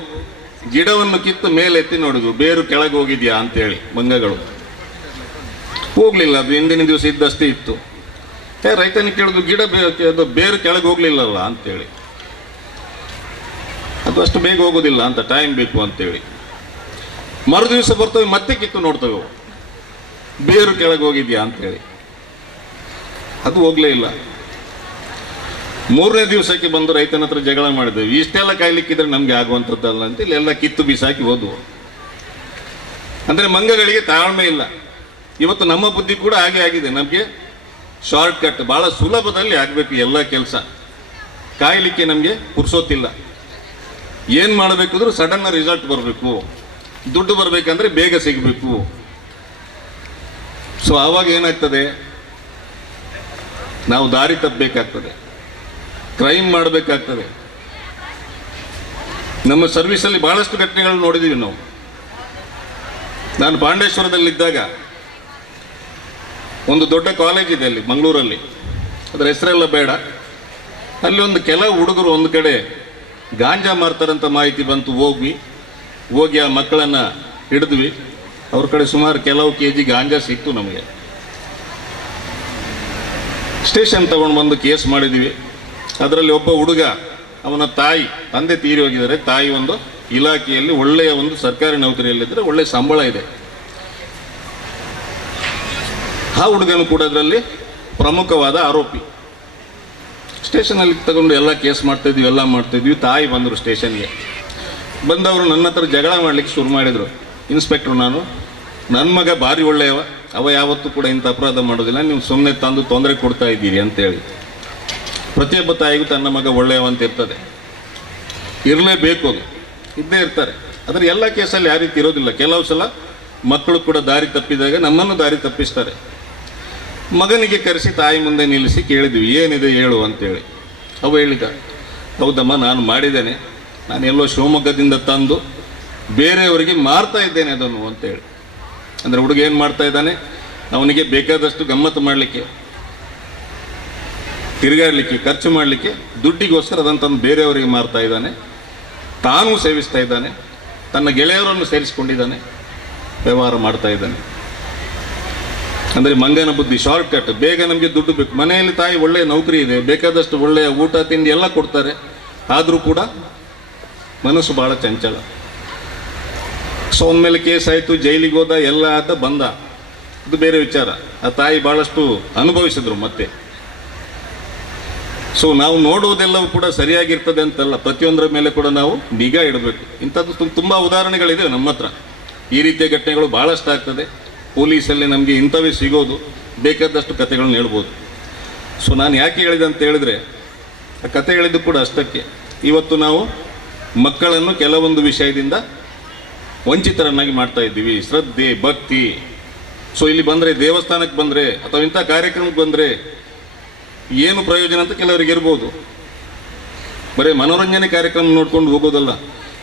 ಗಿಡವನ್ನು ಕಿತ್ತು ಮೇಲೆತ್ತಿ ನೋಡಿದ್ವು, ಬೇರು ಕೆಳಗೆ ಹೋಗಿದ್ಯಾ ಅಂತೇಳಿ. ಮಂಗಗಳು ಹೋಗ್ಲಿಲ್ಲ, ಅದು ಹಿಂದಿನ ದಿವಸ ಇದ್ದಷ್ಟೇ ಇತ್ತು. ರೈತನಿಗೆ ಕೇಳಿದ್ವು, ಗಿಡ ಅದು ಬೇರು ಕೆಳಗೆ ಹೋಗ್ಲಿಲ್ಲಲ್ಲ ಅಂತೇಳಿ. ಅದು ಅಷ್ಟು ಬೇಗ ಹೋಗೋದಿಲ್ಲ ಅಂತ, ಟೈಮ್ ಬೇಕು ಅಂತೇಳಿ. ಮರುದಿವಸ ಬರ್ತವೆ, ಮತ್ತೆ ಕಿತ್ತು ನೋಡ್ತವೆ, ಬೇರು ಕೆಳಗೆ ಹೋಗಿದ್ಯಾ ಅಂತೇಳಿ. ಅದು ಹೋಗ್ಲೇ ಇಲ್ಲ. ಮೂರನೇ ದಿವಸಕ್ಕೆ ಬಂದು ರೈತನ ಹತ್ರ ಜಗಳ ಮಾಡಿದ್ವಿ. ಇಷ್ಟೆಲ್ಲ ಕಾಯ್ಲಿಕ್ಕಿದ್ರೆ ನಮ್ಗೆ ಆಗುವಂಥದ್ದಲ್ಲ ಅಂತ ಇಲ್ಲೆಲ್ಲ ಕಿತ್ತು ಬಿಸಾಕಿ ಹೋದ್ವು. ಅಂದರೆ ಮಂಗಗಳಿಗೆ ತಾಳ್ಮೆ ಇಲ್ಲ. ಇವತ್ತು ನಮ್ಮ ಬುದ್ಧಿ ಕೂಡ ಹಾಗೆ ಆಗಿದೆ. ನಮಗೆ ಶಾರ್ಟ್ ಕಟ್, ಭಾಳ ಸುಲಭದಲ್ಲಿ ಆಗಬೇಕು ಎಲ್ಲ ಕೆಲಸ. ಕಾಯ್ಲಿಕ್ಕೆ ನಮಗೆ ಪುರ್ಸೋತಿಲ್ಲ. ಏನು ಮಾಡಬೇಕು ಅಂದ್ರೆ ಸಡನ್ನ ರಿಸಲ್ಟ್ ಬರಬೇಕು, ದುಡ್ಡು ಬರಬೇಕಂದ್ರೆ ಬೇಗ ಸಿಗಬೇಕು. ಸೊ ಆವಾಗ ಏನಾಗ್ತದೆ, ನಾವು ದಾರಿ ತಪ್ಪಬೇಕಾಗ್ತದೆ, ಕ್ರೈಮ್ ಮಾಡಬೇಕಾಗ್ತದೆ. ನಮ್ಮ ಸರ್ವಿಸಲ್ಲಿ ಭಾಳಷ್ಟು ಘಟನೆಗಳು ನೋಡಿದ್ದೀವಿ ನಾವು. ನಾನು ಪಾಂಡೇಶ್ವರದಲ್ಲಿದ್ದಾಗ ಒಂದು ದೊಡ್ಡ ಕಾಲೇಜ್ ಇದೆ ಅಲ್ಲಿ ಮಂಗಳೂರಲ್ಲಿ, ಅದರ ಹೆಸರೆಲ್ಲ ಬೇಡ. ಅಲ್ಲಿ ಒಂದು ಕೆಲವು ಹುಡುಗರು ಒಂದು ಕಡೆ ಗಾಂಜಾ ಮಾರ್ತಾರಂತ ಮಾಹಿತಿ ಬಂತು. ಹೋಗಿ ಆ ಮಕ್ಕಳನ್ನು ಹಿಡಿದ್ವಿ. ಅವ್ರ ಕಡೆ ಸುಮಾರು ಕೆಲವು KG ಗಾಂಜಾ ಸಿಕ್ತು ನಮಗೆ. ಸ್ಟೇಷನ್ ತಗೊಂಡು ಬಂದು ಕೇಸ್ ಮಾಡಿದ್ವಿ. ಅದರಲ್ಲಿ ಒಬ್ಬ ಹುಡುಗ, ಅವನ ತಂದೆ ತೀರಿ ಹೋಗಿದ್ದಾರೆ. ತಾಯಿ ಒಂದು ಇಲಾಖೆಯಲ್ಲಿ ಒಳ್ಳೆಯ ಒಂದು ಸರ್ಕಾರಿ ನೌಕರಿಯಲ್ಲಿದ್ದರೆ ಒಳ್ಳೆಯ ಸಂಬಳ ಇದೆ. ಆ ಹುಡುಗನು ಕೂಡ ಅದರಲ್ಲಿ ಪ್ರಮುಖವಾದ ಆರೋಪಿ. ಸ್ಟೇಷನಲ್ಲಿ ತಗೊಂಡು ಎಲ್ಲ ಕೇಸ್ ಮಾಡ್ತಾಯಿದ್ವಿ. ತಾಯಿ ಬಂದರು ಸ್ಟೇಷನ್ಗೆ. ಬಂದವರು ನನ್ನ ಹತ್ರ ಜಗಳ ಮಾಡಲಿಕ್ಕೆ ಶುರು ಮಾಡಿದರು. ಇನ್ಸ್ಪೆಕ್ಟ್ರು, ನನ್ನ ಮಗ ಭಾರಿ ಒಳ್ಳೆಯವ, ಅವ ಯಾವತ್ತೂ ಕೂಡ ಇಂಥ ಅಪರಾಧ ಮಾಡೋದಿಲ್ಲ, ನೀವು ಸುಮ್ಮನೆ ತಂದು ತೊಂದರೆ ಕೊಡ್ತಾ ಇದ್ದೀರಿ ಅಂತೇಳಿ. ಪ್ರತಿಯೊಬ್ಬ ತಾಯಿಗೂ ತನ್ನ ಮಗ ಒಳ್ಳೆಯವ ಅಂತ ಇರ್ತದೆ, ಇರಲೇಬೇಕು, ಅದು ಇದ್ದೇ ಇರ್ತಾರೆ. ಆದರೆ ಎಲ್ಲ ಕೇಸಲ್ಲಿ ಯಾವ ರೀತಿ ಇರೋದಿಲ್ಲ. ಕೆಲವು ಸಲ ಮಕ್ಕಳು ಕೂಡ ದಾರಿ ತಪ್ಪಿದಾಗ ನಮ್ಮನ್ನು ದಾರಿ ತಪ್ಪಿಸ್ತಾರೆ. ಮಗನಿಗೆ ಕರೆಸಿ ತಾಯಿ ಮುಂದೆ ನಿಲ್ಲಿಸಿ ಕೇಳಿದ್ವಿ, ಏನಿದೆ ಹೇಳು ಅಂತೇಳಿ. ಅವ ಹೇಳಿದ, ಹೌದಮ್ಮ, ನಾನು ಮಾಡಿದ್ದೇನೆ, ನಾನು ಎಲ್ಲೋ ಶಿವಮೊಗ್ಗದಿಂದ ತಂದು ಬೇರೆಯವರಿಗೆ ಮಾರ್ತಾ ಇದ್ದೇನೆ ಅದನ್ನು ಅಂತೇಳಿ. ಅಂದರೆ ಹುಡುಗ ಏನು ಮಾಡ್ತಾ ಇದ್ದಾನೆ, ಅವನಿಗೆ ಬೇಕಾದಷ್ಟು ಗಮ್ಮತ್ತು ಮಾಡಲಿಕ್ಕೆ, ತಿರುಗಾಡಲಿಕ್ಕೆ, ಖರ್ಚು ಮಾಡಲಿಕ್ಕೆ ದುಡ್ಡಿಗೋಸ್ಕರ ಅದನ್ನು ತಂದು ಬೇರೆಯವರಿಗೆ ಮಾರ್ತಾ ಇದ್ದಾನೆ. ತಾನೂ ಸೇವಿಸ್ತಾ ಇದ್ದಾನೆ, ತನ್ನ ಗೆಳೆಯರನ್ನು ಸೇರಿಸಿಕೊಂಡಿದ್ದಾನೆ, ವ್ಯವಹಾರ ಮಾಡ್ತಾ ಇದ್ದಾನೆ. ಅಂದರೆ ಮಂಗನ ಬುದ್ಧಿ, ಶಾರ್ಟ್ ಕಟ್, ಬೇಗ ನಮಗೆ ದುಡ್ಡು ಬೇಕು. ಮನೆಯಲ್ಲಿ ತಾಯಿ ಒಳ್ಳೆಯ ನೌಕರಿ ಇದೆ, ಬೇಕಾದಷ್ಟು ಒಳ್ಳೆಯ ಊಟ ತಿಂಡಿ ಎಲ್ಲ ಕೊಡ್ತಾರೆ. ಆದರೂ ಕೂಡ ಮನಸ್ಸು ಭಾಳ ಚಂಚಲ. ಸೊ ಅಂದಮೇಲೆ ಕೇಸ್ ಆಯಿತು, ಜೈಲಿಗೆ ಹೋದ, ಎಲ್ಲ ಆತ, ಬಂದ. ಇದು ಬೇರೆ ವಿಚಾರ. ಆ ತಾಯಿ ಭಾಳಷ್ಟು ಅನುಭವಿಸಿದ್ರು ಮತ್ತೆ. ಸೊ ನಾವು ನೋಡುವುದೆಲ್ಲವೂ ಕೂಡ ಸರಿಯಾಗಿರ್ತದೆ ಅಂತಲ್ಲ, ಪ್ರತಿಯೊಂದರ ಮೇಲೆ ಕೂಡ ನಾವು ನಿಗಾ ಇಡಬೇಕು. ಇಂಥದ್ದು ತುಂಬ ಉದಾಹರಣೆಗಳಿದೆ ನಮ್ಮ ಹತ್ರ. ಈ ರೀತಿಯ ಘಟನೆಗಳು ಭಾಳಷ್ಟು ಆಗ್ತದೆ. ಪೊಲೀಸಲ್ಲಿ ನಮಗೆ ಇಂಥವೇ ಸಿಗೋದು, ಬೇಕಾದಷ್ಟು ಕಥೆಗಳನ್ನ ಹೇಳ್ಬೋದು. ಸೊ ನಾನು ಯಾಕೆ ಹೇಳಿದೆ ಅಂತ ಹೇಳಿದ್ರೆ, ಆ ಕತೆ ಹೇಳಿದ್ದು ಕೂಡ ಅಷ್ಟಕ್ಕೆ. ಇವತ್ತು ನಾವು ಮಕ್ಕಳನ್ನು ಕೆಲವೊಂದು ವಿಷಯದಿಂದ ವಂಚಿತರನ್ನಾಗಿ ಮಾಡ್ತಾ ಇದ್ದೀವಿ. ಶ್ರದ್ಧೆ, ಭಕ್ತಿ. ಸೊ ಇಲ್ಲಿ ಬಂದರೆ, ದೇವಸ್ಥಾನಕ್ಕೆ ಬಂದರೆ ಅಥವಾ ಇಂಥ ಕಾರ್ಯಕ್ರಮಕ್ಕೆ ಬಂದರೆ ಏನು ಪ್ರಯೋಜನ ಅಂತ ಕೆಲವರಿಗೆ ಇರ್ಬೋದು. ಬರೀ ಮನೋರಂಜನೆ ಕಾರ್ಯಕ್ರಮ ನೋಡ್ಕೊಂಡು ಹೋಗೋದಲ್ಲ,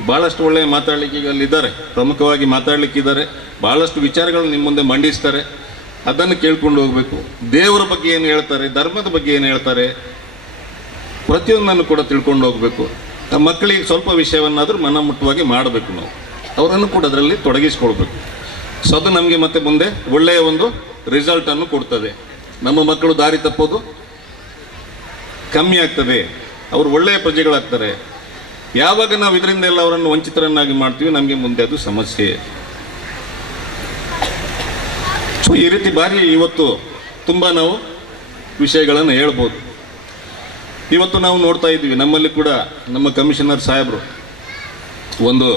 ಭಾಳಷ್ಟು ಒಳ್ಳೆಯ ಮಾತಾಡಲಿಕ್ಕೆ ಈಗ ಅಲ್ಲಿದ್ದಾರೆ, ಪ್ರಮುಖವಾಗಿ ಮಾತಾಡಲಿಕ್ಕಿದ್ದಾರೆ. ಭಾಳಷ್ಟು ವಿಚಾರಗಳು ನಿಮ್ಮ ಮುಂದೆ ಮಂಡಿಸ್ತಾರೆ, ಅದನ್ನು ಕೇಳ್ಕೊಂಡು ಹೋಗಬೇಕು. ದೇವರ ಬಗ್ಗೆ ಏನು ಹೇಳ್ತಾರೆ, ಧರ್ಮದ ಬಗ್ಗೆ ಏನು ಹೇಳ್ತಾರೆ, ಪ್ರತಿಯೊಂದನ್ನು ಕೂಡ ತಿಳ್ಕೊಂಡು ಹೋಗಬೇಕು. ನಮ್ಮ ಮಕ್ಕಳಿಗೆ ಸ್ವಲ್ಪ ವಿಷಯವನ್ನಾದರೂ ಮನಮುಟ್ಟವಾಗಿ ಮಾಡಬೇಕು. ನಾವು ಅವರನ್ನು ಕೂಡ ಅದರಲ್ಲಿ ತೊಡಗಿಸ್ಕೊಳ್ಬೇಕು. ಸೊ ಅದು ನಮಗೆ ಮತ್ತೆ ಮುಂದೆ ಒಳ್ಳೆಯ ಒಂದು ರಿಸಲ್ಟನ್ನು ಕೊಡ್ತದೆ. ನಮ್ಮ ಮಕ್ಕಳು ದಾರಿ ತಪ್ಪೋದು ಕಮ್ಮಿ ಆಗ್ತದೆ, ಅವರು ಒಳ್ಳೆಯ ಪ್ರಜೆಗಳಾಗ್ತಾರೆ. ಯಾವಾಗ ನಾವು ಇದರಿಂದ ಎಲ್ಲ ಅವರನ್ನು ವಂಚಿತರನ್ನಾಗಿ ಮಾಡ್ತೀವಿ, ನಮಗೆ ಮುಂದೆ ಅದು ಸಮಸ್ಯೆ. ಸೊ ಈ ರೀತಿ ಬಾರಿ ಇವತ್ತು ತುಂಬ ನಾವು ವಿಷಯಗಳನ್ನು ಹೇಳ್ಬೋದು. ಇವತ್ತು ನಾವು ನೋಡ್ತಾ ಇದ್ದೀವಿ, ನಮ್ಮಲ್ಲಿ ಕೂಡ ನಮ್ಮ ಕಮಿಷನರ್ ಸಾಹೇಬರು ಒಂದು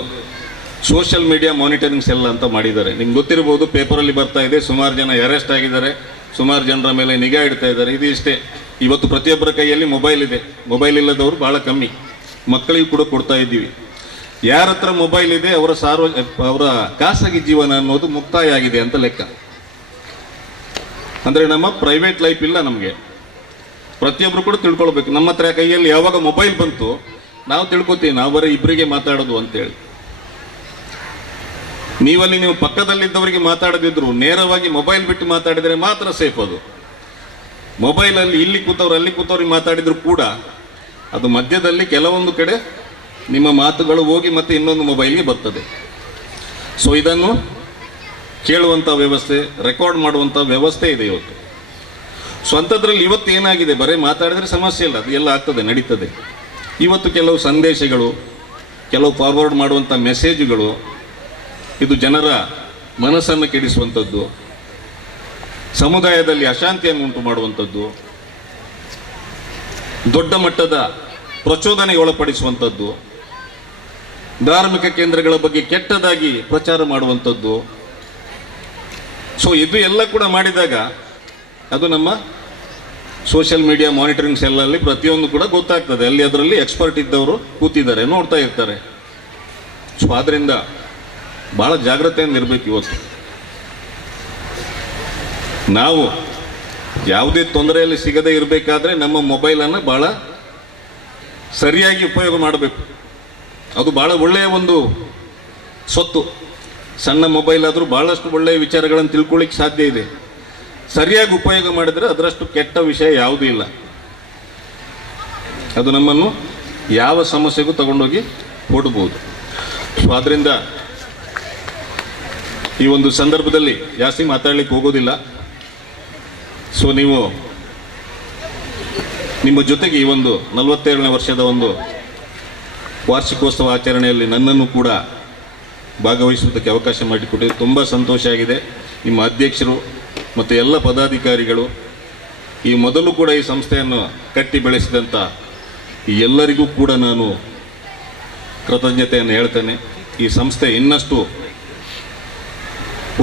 ಸೋಷಿಯಲ್ ಮೀಡಿಯಾ ಮಾನಿಟರಿಂಗ್ ಸೆಲ್ ಅಂತ ಮಾಡಿದ್ದಾರೆ. ನಿಮ್ಗೆ ಗೊತ್ತಿರ್ಬೋದು, ಪೇಪರಲ್ಲಿ ಬರ್ತಾ ಇದೆ, ಸುಮಾರು ಜನ ಅರೆಸ್ಟ್ ಆಗಿದ್ದಾರೆ, ಸುಮಾರು ಜನರ ಮೇಲೆ ನಿಗಾ ಇಡ್ತಾ ಇದ್ದಾರೆ. ಇದು ಇಷ್ಟೇ, ಇವತ್ತು ಪ್ರತಿಯೊಬ್ಬರ ಕೈಯಲ್ಲಿ ಮೊಬೈಲ್ ಇದೆ. ಮೊಬೈಲ್ ಇಲ್ಲದವರು ಭಾಳ ಕಮ್ಮಿ. ಮಕ್ಕಳಿಗೂ ಕೂಡ ಕೊಡ್ತಾ ಇದ್ದೀವಿ. ಯಾರ ಹತ್ರ ಮೊಬೈಲ್ ಇದೆ ಅವರ ಖಾಸಗಿ ಜೀವನ ಅನ್ನೋದು ಮುಕ್ತಾಯ ಆಗಿದೆ ಅಂತ ಲೆಕ್ಕ. ಅಂದರೆ ನಮ್ಮ ಪ್ರೈವೇಟ್ ಲೈಫ್ ಇಲ್ಲ ನಮಗೆ. ಪ್ರತಿಯೊಬ್ಬರು ಕೂಡ ತಿಳ್ಕೊಳ್ಬೇಕು. ನಮ್ಮ ಹತ್ರ ಕೈಯಲ್ಲಿ ಯಾವಾಗ ಮೊಬೈಲ್ ಬಂತು, ನಾವು ತಿಳ್ಕೊತೀವಿ ನಾವು ಬರೀ ಇಬ್ಬರಿಗೆ ಮಾತಾಡೋದು ಅಂತೇಳಿ. ನೀವು ಪಕ್ಕದಲ್ಲಿದ್ದವರಿಗೆ ಮಾತಾಡದಿದ್ರು ನೇರವಾಗಿ ಮೊಬೈಲ್ ಬಿಟ್ಟು ಮಾತಾಡಿದರೆ ಮಾತ್ರ ಸೇಫ್. ಅದು ಮೊಬೈಲಲ್ಲಿ ಇಲ್ಲಿ ಕೂತವ್ರು ಅಲ್ಲಿ ಕೂತವ್ರಿಗೆ ಮಾತಾಡಿದ್ರು ಕೂಡ ಅದು ಮಧ್ಯದಲ್ಲಿ ಕೆಲವೊಂದು ಕಡೆ ನಿಮ್ಮ ಮಾತುಗಳು ಹೋಗಿ ಮತ್ತೆ ಇನ್ನೊಂದು ಮೊಬೈಲ್ಗೆ ಬರ್ತದೆ. ಸೊ ಇದನ್ನು ಕೇಳುವಂಥ ವ್ಯವಸ್ಥೆ, ರೆಕಾರ್ಡ್ ಮಾಡುವಂಥ ವ್ಯವಸ್ಥೆ ಇದೆ ಇವತ್ತು. ಸೊ ಅಂಥದ್ರಲ್ಲಿ ಇವತ್ತು ಏನಾಗಿದೆ, ಬರೀ ಮಾತಾಡಿದ್ರೆ ಸಮಸ್ಯೆ ಇಲ್ಲ, ಅದು ಎಲ್ಲ ಆಗ್ತದೆ, ನಡೀತದೆ. ಇವತ್ತು ಕೆಲವು ಸಂದೇಶಗಳು, ಕೆಲವು ಫಾರ್ವರ್ಡ್ ಮಾಡುವಂಥ ಮೆಸೇಜ್ಗಳು, ಇದು ಜನರ ಮನಸ್ಸನ್ನು ಕೆಡಿಸುವಂಥದ್ದು, ಸಮುದಾಯದಲ್ಲಿ ಅಶಾಂತಿಯನ್ನು ಉಂಟು ಮಾಡುವಂಥದ್ದು, ದೊಡ್ಡ ಮಟ್ಟದ ಪ್ರಚೋದನೆಗೆ ಒಳಪಡಿಸುವಂಥದ್ದು, ಧಾರ್ಮಿಕ ಕೇಂದ್ರಗಳ ಬಗ್ಗೆ ಕೆಟ್ಟದಾಗಿ ಪ್ರಚಾರ ಮಾಡುವಂಥದ್ದು. ಸೊ ಇದು ಎಲ್ಲ ಕೂಡ ಮಾಡಿದಾಗ ಅದು ನಮ್ಮ ಸೋಷಿಯಲ್ ಮೀಡಿಯಾ ಮಾನಿಟರಿಂಗ್ ಸೆಲ್ಲಲ್ಲಿ ಪ್ರತಿಯೊಂದು ಕೂಡ ಗೊತ್ತಾಗ್ತದೆ. ಅಲ್ಲಿ ಅದರಲ್ಲಿ ಎಕ್ಸ್ಪರ್ಟ್ ಇದ್ದವರು ಕೂತಿದ್ದಾರೆ, ನೋಡ್ತಾ ಇರ್ತಾರೆ. ಸೊ ಆದ್ದರಿಂದ ಭಾಳ ಜಾಗ್ರತೆಯಿಂದ ಇರಬೇಕು. ಇವತ್ತು ನಾವು ಯಾವುದೇ ತೊಂದರೆಯಲ್ಲಿ ಸಿಗದೇ ಇರಬೇಕಾದ್ರೆ ನಮ್ಮ ಮೊಬೈಲನ್ನು ಭಾಳ ಸರಿಯಾಗಿ ಉಪಯೋಗ ಮಾಡಬೇಕು. ಅದು ಭಾಳ ಒಳ್ಳೆಯ ಒಂದು ಸ್ವತ್ತು. ಸಣ್ಣ ಮೊಬೈಲ್ ಆದರೂ ಭಾಳಷ್ಟು ಒಳ್ಳೆಯ ವಿಚಾರಗಳನ್ನು ತಿಳ್ಕೊಳ್ಳಿಕ್ಕೆ ಸಾಧ್ಯ ಇದೆ. ಸರಿಯಾಗಿ ಉಪಯೋಗ ಮಾಡಿದರೆ ಅದರಷ್ಟು ಕೆಟ್ಟ ವಿಷಯ ಯಾವುದೂ ಇಲ್ಲ. ಅದು ನಮ್ಮನ್ನು ಯಾವ ಸಮಸ್ಯೆಗೂ ತಗೊಂಡೋಗಿ ಕೊಡ್ಬೋದು. ಸೊ ಆದ್ದರಿಂದ ಈ ಒಂದು ಸಂದರ್ಭದಲ್ಲಿ ಜಾಸ್ತಿ ಮಾತಾಡಲಿಕ್ಕೆ ಹೋಗೋದಿಲ್ಲ. ಸೊ ನೀವು ನಿಮ್ಮ ಜೊತೆಗೆ ಈ ಒಂದು 47ನೇ ವರ್ಷದ ಒಂದು ವಾರ್ಷಿಕೋತ್ಸವ ಆಚರಣೆಯಲ್ಲಿ ನನ್ನನ್ನು ಕೂಡ ಭಾಗವಹಿಸುವುದಕ್ಕೆ ಅವಕಾಶ ಮಾಡಿಕೊಟ್ಟಿದ್ದು ತುಂಬ ಸಂತೋಷ ಆಗಿದೆ. ನಿಮ್ಮ ಅಧ್ಯಕ್ಷರು ಮತ್ತು ಎಲ್ಲ ಪದಾಧಿಕಾರಿಗಳು, ಈ ಮೊದಲು ಕೂಡ ಈ ಸಂಸ್ಥೆಯನ್ನು ಕಟ್ಟಿ ಬೆಳೆಸಿದಂಥ ಎಲ್ಲರಿಗೂ ಕೂಡ ನಾನು ಕೃತಜ್ಞತೆಯನ್ನು ಹೇಳ್ತೇನೆ. ಈ ಸಂಸ್ಥೆ ಇನ್ನಷ್ಟು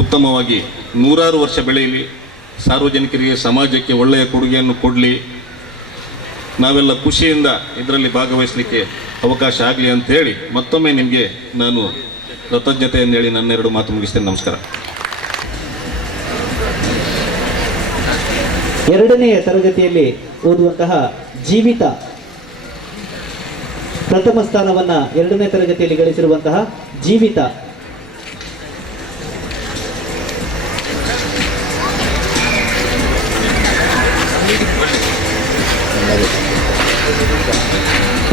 ಉತ್ತಮವಾಗಿ 100 ವರ್ಷ ಬೆಳೆಯಲಿ, ಸಾರ್ವಜನಿಕರಿಗೆ ಸಮಾಜಕ್ಕೆ ಒಳ್ಳೆಯ ಕೊಡುಗೆಯನ್ನು ಕೊಡಲಿ, ನಾವೆಲ್ಲ ಖುಷಿಯಿಂದ ಇದರಲ್ಲಿ ಭಾಗವಹಿಸಲಿಕ್ಕೆ ಅವಕಾಶ ಆಗಲಿ ಅಂತ ಹೇಳಿ ಮತ್ತೊಮ್ಮೆ ನಿಮಗೆ ನಾನು ಕೃತಜ್ಞತೆಯನ್ನು ಹೇಳಿ ನನ್ನ 2 ಮಾತು ಮುಗಿಸ್ತೇನೆ. ನಮಸ್ಕಾರ. 2ನೇ ತರಗತಿಯಲ್ಲಿ ಓದುವಂತಹ ಜೀವಿತ ಪ್ರಥಮ ಸ್ಥಾನವನ್ನು 2ನೇ ತರಗತಿಯಲ್ಲಿ ಗಳಿಸಿರುವಂತಹ ಜೀವಿತ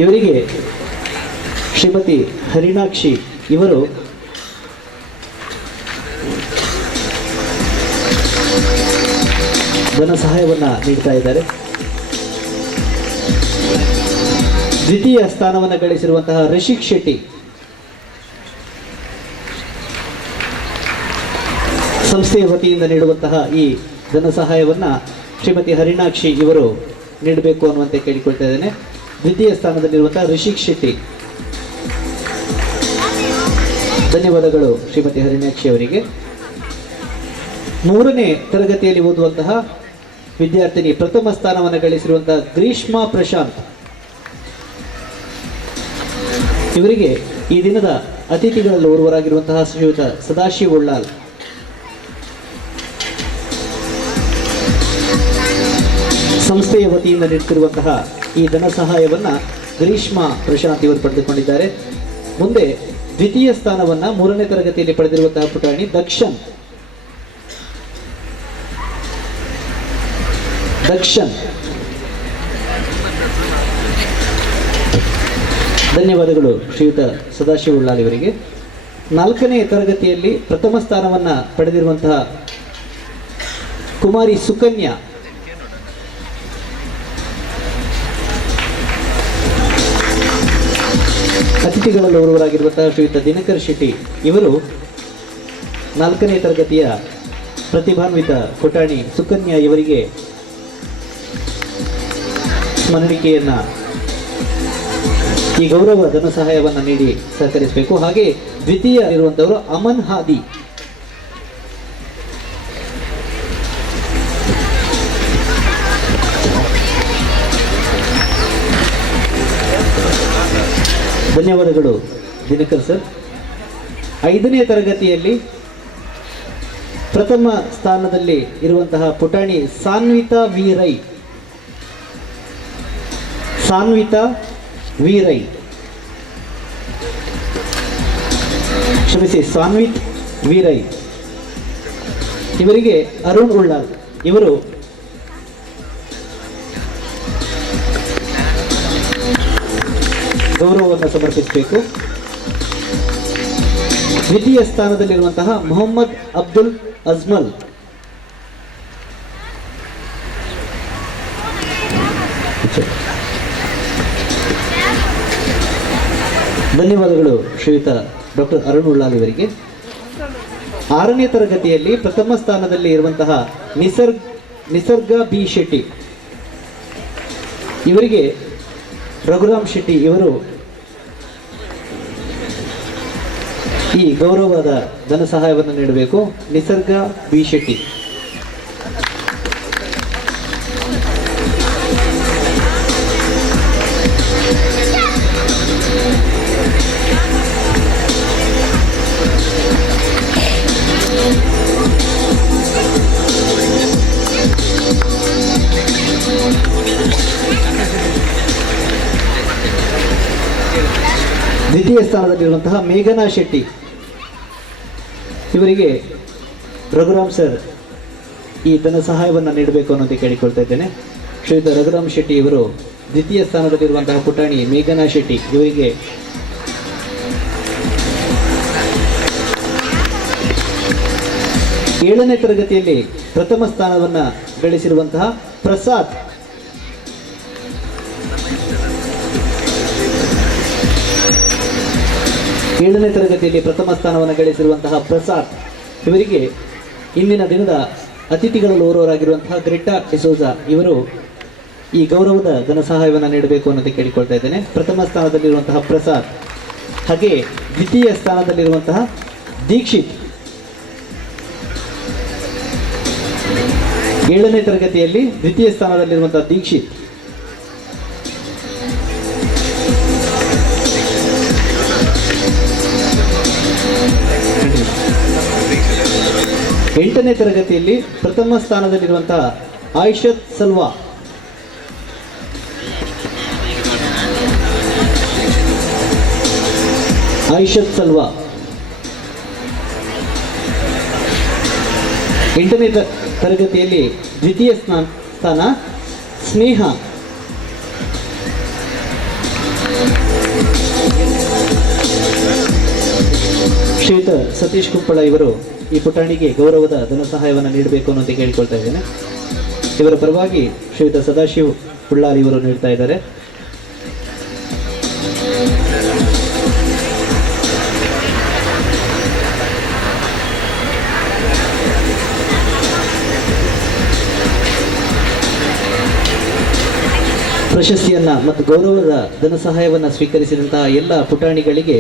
ಇವರಿಗೆ ಶ್ರೀಮತಿ ಹರಿಣಾಕ್ಷಿ ಇವರು ಧನ ಸಹಾಯವನ್ನು ನೀಡ್ತಾ ಇದ್ದಾರೆ. ದ್ವಿತೀಯ ಸ್ಥಾನವನ್ನು ಗಳಿಸಿರುವಂತಹ ರಿಷಿಕ್ ಶೆಟ್ಟಿ ಸಂಸ್ಥೆಯ ವತಿಯಿಂದ ನೀಡುವಂತಹ ಈ ಧನ ಸಹಾಯವನ್ನು ಶ್ರೀಮತಿ ಹರಿಣಾಕ್ಷಿ ಇವರು ನೀಡಬೇಕು ಅನ್ನುವಂತೆ ಕೇಳಿಕೊಳ್ತಾ ಇದ್ದೇನೆ. ದ್ವಿತೀಯ ಸ್ಥಾನದಲ್ಲಿರುವಂತಹ ರಿಷಿಕ್ ಶೆಟ್ಟಿ, ಧನ್ಯವಾದಗಳು ಶ್ರೀಮತಿ ಹರಿಣಾಕ್ಷಿ ಅವರಿಗೆ. 3ನೇ ತರಗತಿಯಲ್ಲಿ ಓದುವಂತಹ ವಿದ್ಯಾರ್ಥಿನಿ ಪ್ರಥಮ ಸ್ಥಾನವನ್ನು ಗಳಿಸಿರುವಂತಹ ಗ್ರೀಷ್ಮಾ ಪ್ರಶಾಂತ್ ಇವರಿಗೆ ಈ ದಿನದ ಅತಿಥಿಗಳಲ್ಲಿ ಓರ್ವರಾಗಿರುವಂತಹ ಶ್ರೀಯುತ ಸದಾಶಿವ ಉಳ್ಳಾಲ್ ಸಂಸ್ಥೆಯ ವತಿಯಿಂದ ನೀಡುತ್ತಿರುವಂತಹ ಈ ಧನ ಸಹಾಯವನ್ನು ಗ್ರೀಷ್ಮಾ ಪ್ರಶಾಂತ್ ಇವರು ಪಡೆದುಕೊಂಡಿದ್ದಾರೆ. ಮುಂದೆ ದ್ವಿತೀಯ ಸ್ಥಾನವನ್ನು 3ನೇ ತರಗತಿಯಲ್ಲಿ ಪಡೆದಿರುವಂತಹ ಪುಟಾಣಿ ದಕ್ಷನ್ ಧನ್ಯವಾದಗಳು ಶ್ರೀಯುತ ಸದಾಶಿವ ಉಳ್ಳಾಲ್ ಇವರಿಗೆ. 4ನೇ ತರಗತಿಯಲ್ಲಿ ಪ್ರಥಮ ಸ್ಥಾನವನ್ನು ಪಡೆದಿರುವಂತಹ ಕುಮಾರಿ ಸುಕನ್ಯಾ ಅತಿಥಿಗಳಲ್ಲಿ ಓರ್ವರಾಗಿರುವಂತಹ ಶ್ರೀಯುತ ದಿನಕರ್ ಶೆಟ್ಟಿ ಇವರು 4ನೇ ತರಗತಿಯ ಪ್ರತಿಭಾನ್ವಿತ ಪುಟಾಣಿ ಸುಕನ್ಯಾ ಇವರಿಗೆ ಸ್ಮರಣಿಕೆಯನ್ನ ಈ ಗೌರವ ಧನ ಸಹಾಯವನ್ನು ನೀಡಿ ಸಹಕರಿಸಬೇಕು. ಹಾಗೆ ದ್ವಿತೀಯ ಇರುವಂತವರು ಅಮನ್ ಹಾದಿ ಧನ್ಯವಾದಗಳು ದಿನಕರ್ ಸರ್. 5ನೇ ತರಗತಿಯಲ್ಲಿ ಪ್ರಥಮ ಸ್ಥಾನದಲ್ಲಿ ಇರುವಂತಹ ಪುಟಾಣಿ ಸಾನ್ವಿತಾ ವೀರೈ ಕ್ಷಮಿಸಿ ಸಾನ್ವಿತ್ ವೀರೈ ಇವರಿಗೆ ಅರುಣ್ ಉಳ್ಳಾಲ್ ಇವರು ಗೌರವವನ್ನು ಸಮರ್ಪಿಸಬೇಕು. ದ್ವಿತೀಯ ಸ್ಥಾನದಲ್ಲಿರುವಂತಹ ಮೊಹಮ್ಮದ್ ಅಬ್ದುಲ್ ಅಜ್ಮಲ್ ಧನ್ಯವಾದಗಳು ಶ್ರೀಯುತ ಡಾಕ್ಟರ್ ಅರುಣ್ ಉಳ್ಳಾಲ್ ಇವರಿಗೆ. 6ನೇ ತರಗತಿಯಲ್ಲಿ ಪ್ರಥಮ ಸ್ಥಾನದಲ್ಲಿ ಇರುವಂತಹ ನಿಸರ್ಗ ಬಿ ಶೆಟ್ಟಿ ಇವರಿಗೆ ರಘುರಾಮ್ ಶೆಟ್ಟಿ ಇವರು ಈ ಗೌರವದ ಧನ ಸಹಾಯವನ್ನು ನೀಡಬೇಕು. ನಿಸರ್ಗ ಬಿ ಶೆಟ್ಟಿ ದ್ವಿತೀಯ ಸ್ಥಾನದಲ್ಲಿರುವಂತಹ ಮೇಘನಾ ಶೆಟ್ಟಿ ಇವರಿಗೆ ರಘುರಾಮ್ ಸರ್ ಈ ಧನ ಸಹಾಯವನ್ನು ನೀಡಬೇಕು ಅನ್ನೋದು ಕೇಳಿಕೊಳ್ತಾ ಇದ್ದೇನೆ. ಶ್ರೀಯುತ ರಘುರಾಮ್ ಶೆಟ್ಟಿ ಇವರು ದ್ವಿತೀಯ ಸ್ಥಾನದಲ್ಲಿರುವಂತಹ ಪುಟಾಣಿ ಮೇಘನಾ ಶೆಟ್ಟಿ ಇವರಿಗೆ ಏಳನೇ ತರಗತಿಯಲ್ಲಿ ಪ್ರಥಮ ಸ್ಥಾನವನ್ನು ಗಳಿಸಿರುವಂತಹ ಪ್ರಸಾದ್ ಏಳನೇ ತರಗತಿಯಲ್ಲಿ ಪ್ರಥಮ ಸ್ಥಾನವನ್ನು ಗಳಿಸಿರುವಂತಹ ಪ್ರಸಾದ್ ಇವರಿಗೆ ಇಂದಿನ ದಿನದ ಅತಿಥಿಗಳಲ್ಲಿ ಓರ್ವರಾಗಿರುವಂತಹ ಗ್ರೆಟಾ ಡಿಸೋಜಾ ಇವರು ಈ ಗೌರವದ ಧನ ಸಹಾಯವನ್ನು ನೀಡಬೇಕು ಅನ್ನೋದು ಕೇಳಿಕೊಳ್ತಾ ಇದ್ದೇನೆ. ಪ್ರಥಮ ಸ್ಥಾನದಲ್ಲಿರುವಂತಹ ಪ್ರಸಾದ್, ಹಾಗೆ ದ್ವಿತೀಯ ಸ್ಥಾನದಲ್ಲಿರುವಂತಹ ದೀಕ್ಷಿತ್, ಏಳನೇ ತರಗತಿಯಲ್ಲಿ ದ್ವಿತೀಯ ಸ್ಥಾನದಲ್ಲಿರುವಂತಹ ದೀಕ್ಷಿತ್, ಎಂಟನೇ ತರಗತಿಯಲ್ಲಿ ಪ್ರಥಮ ಸ್ಥಾನದಲ್ಲಿರುವಂತಹ ಆಯಿಷತ್ ಸಲ್ವಾ, ಎಂಟನೇ ತರಗತಿಯಲ್ಲಿ ದ್ವಿತೀಯ ಸ್ಥಾನ ಸ್ನೇಹ, ಶ್ರೀಯುತ ಸತೀಶ್ ಕುಪ್ಪಳ ಇವರು ಈ ಪುಟಾಣಿಗೆ ಗೌರವದ ಧನ ಸಹಾಯವನ್ನು ನೀಡಬೇಕು ಅನ್ನೋದು ಕೇಳಿಕೊಳ್ತಾ ಇದ್ದೇನೆ. ಇವರ ಪರವಾಗಿ ಶ್ರೀಯುತ ಸದಾಶಿವ್ ಉಳ್ಳಾರ್ ಇವರು ನೀಡ್ತಾ ಇದ್ದಾರೆ. ಪ್ರಶಸ್ತಿಯನ್ನ ಮತ್ತು ಗೌರವದ ಧನ ಸಹಾಯವನ್ನು ಸ್ವೀಕರಿಸಿದಂತಹ ಎಲ್ಲ ಪುಟಾಣಿಗಳಿಗೆ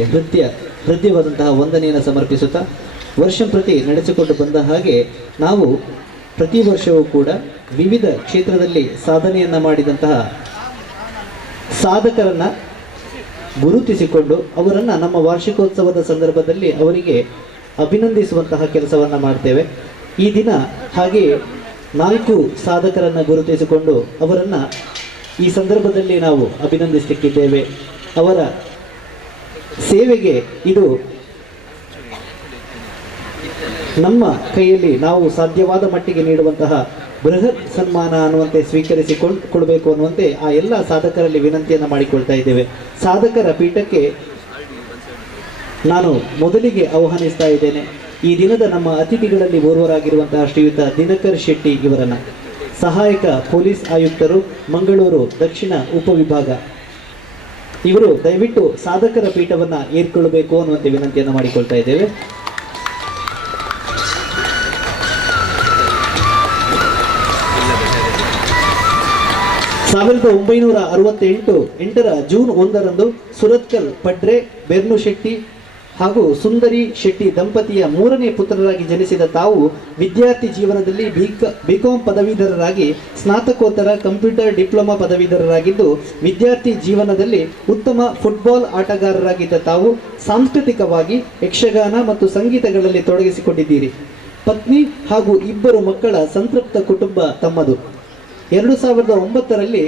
ಹೃದಯವಾದಂತಹ ವಂದನೆಯನ್ನು ಸಮರ್ಪಿಸುತ್ತಾ ವರ್ಷ ಪ್ರತಿ ನಡೆಸಿಕೊಂಡು ಬಂದ ಹಾಗೆ ನಾವು ಪ್ರತಿ ವರ್ಷವೂ ಕೂಡ ವಿವಿಧ ಕ್ಷೇತ್ರದಲ್ಲಿ ಸಾಧನೆಯನ್ನು ಮಾಡಿದಂತಹ ಸಾಧಕರನ್ನ ಗುರುತಿಸಿಕೊಂಡು ಅವರನ್ನು ನಮ್ಮ ವಾರ್ಷಿಕೋತ್ಸವದ ಸಂದರ್ಭದಲ್ಲಿ ಅವರಿಗೆ ಅಭಿನಂದಿಸುವಂತಹ ಕೆಲಸವನ್ನು ಮಾಡ್ತೇವೆ. ಈ ದಿನ ಹಾಗೆಯೇ 4 ಸಾಧಕರನ್ನು ಗುರುತಿಸಿಕೊಂಡು ಅವರನ್ನು ಈ ಸಂದರ್ಭದಲ್ಲಿ ನಾವು ಅಭಿನಂದಿಸಲಿಕ್ಕಿದ್ದೇವೆ. ಅವರ ಸೇವೆಗೆ ಇದು ನಮ್ಮ ಕೈಯಲ್ಲಿ ನಾವು ಸಾಧ್ಯವಾದ ಮಟ್ಟಿಗೆ ನೀಡುವಂತಹ ಬೃಹತ್ ಸನ್ಮಾನ ಅನ್ನುವಂತೆ ಸ್ವೀಕರಿಸಿಕೊಳ್ಬೇಕು ಅನ್ನುವಂತೆ ಆ ಎಲ್ಲ ಸಾಧಕರಲ್ಲಿ ವಿನಂತಿಯನ್ನು ಮಾಡಿಕೊಳ್ತಾ ಇದ್ದೇವೆ. ಸಾಧಕರ ಪೀಠಕ್ಕೆ ನಾನು ಮೊದಲಿಗೆ ಆಹ್ವಾನಿಸ್ತಾ ಇದ್ದೇನೆ ಈ ದಿನದ ನಮ್ಮ ಅತಿಥಿಗಳಲ್ಲಿ ಓರ್ವರಾಗಿರುವಂತಹ ಶ್ರೀಯುತ ದಿನಕರ್ ಶೆಟ್ಟಿ ಇವರನ್ನು, ಸಹಾಯಕ ಪೊಲೀಸ್ ಆಯುಕ್ತರು, ಮಂಗಳೂರು ದಕ್ಷಿಣ ಉಪವಿಭಾಗ. ಇವರು ದಯವಿಟ್ಟು ಸಾಧಕರ ಪೀಠವನ್ನು ಏರ್ಕೊಳ್ಳಬೇಕು ಅನ್ನುವಂತೆ ವಿನಂತಿಯನ್ನು ಮಾಡಿಕೊಳ್ತಾ ಇದ್ದೇವೆ. ಸಾವಿರದ 1968 ಜೂನ್ 1ರಂದು ಸುರತ್ಕಲ್ ಪಡ್ರೆ ಬೆರ್ನು ಶೆಟ್ಟಿ ಹಾಗೂ ಸುಂದರಿ ಶೆಟ್ಟಿ ದಂಪತಿಯ 3ನೇ ಪುತ್ರರಾಗಿ ಜನಿಸಿದ ತಾವು ವಿದ್ಯಾರ್ಥಿ ಜೀವನದಲ್ಲಿ ಬಿಕಾಂ ಪದವೀಧರರಾಗಿ ಸ್ನಾತಕೋತ್ತರ ಕಂಪ್ಯೂಟರ್ ಡಿಪ್ಲೊಮಾ ಪದವೀಧರರಾಗಿದ್ದು, ವಿದ್ಯಾರ್ಥಿ ಜೀವನದಲ್ಲಿ ಉತ್ತಮ ಫುಟ್ಬಾಲ್ ಆಟಗಾರರಾಗಿದ್ದ ತಾವು ಸಾಂಸ್ಕೃತಿಕವಾಗಿ ಯಕ್ಷಗಾನ ಮತ್ತು ಸಂಗೀತಗಳಲ್ಲಿ ತೊಡಗಿಸಿಕೊಂಡಿದ್ದೀರಿ. ಪತ್ನಿ ಹಾಗೂ 2 ಮಕ್ಕಳ ಸಂತೃಪ್ತ ಕುಟುಂಬ ತಮ್ಮದು. 2009ರಲ್ಲಿ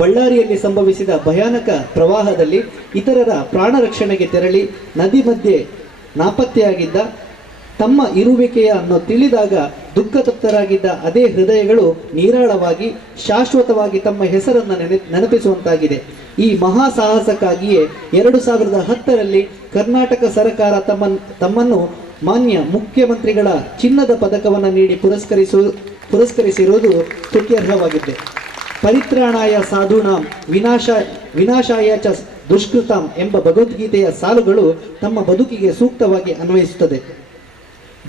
ಬಳ್ಳಾರಿಯಲ್ಲಿ ಸಂಭವಿಸಿದ ಭಯಾನಕ ಪ್ರವಾಹದಲ್ಲಿ ಇತರರ ಪ್ರಾಣ ರಕ್ಷಣೆಗೆ ತೆರಳಿ ನದಿ ಮಧ್ಯೆ ನಾಪತ್ತೆಯಾಗಿದ್ದ ತಮ್ಮ ಇರುವಿಕೆಯನ್ನು ತಿಳಿದಾಗ ದುಃಖತಪ್ತರಾಗಿದ್ದ ಅದೇ ಹೃದಯಗಳು ನೀರಾಳವಾಗಿ ಶಾಶ್ವತವಾಗಿ ತಮ್ಮ ಹೆಸರನ್ನು ನೆನಪಿಸುವಂತಾಗಿದೆ. ಈ ಮಹಾ ಸಾಹಸಕ್ಕಾಗಿಯೇ 2010ರಲ್ಲಿ ಕರ್ನಾಟಕ ಸರ್ಕಾರ ತಮ್ಮನ್ನು ಮಾನ್ಯ ಮುಖ್ಯಮಂತ್ರಿಗಳ ಚಿನ್ನದ ಪದಕವನ್ನು ನೀಡಿ ಪುರಸ್ಕರಿಸಿರುವುದು ಸ್ತುತ್ಯರ್ಹವಾಗಿದೆ. ಪರಿತ್ರಾಣಾಯ ಸಾಧೂನಾಂ ವಿನಾಶಾಯ ಚ ದುಷ್ಕೃತಾಂ ಎಂಬ ಭಗವದ್ಗೀತೆಯ ಸಾಲುಗಳು ತಮ್ಮ ಬದುಕಿಗೆ ಸೂಕ್ತವಾಗಿ ಅನ್ವಯಿಸುತ್ತದೆ.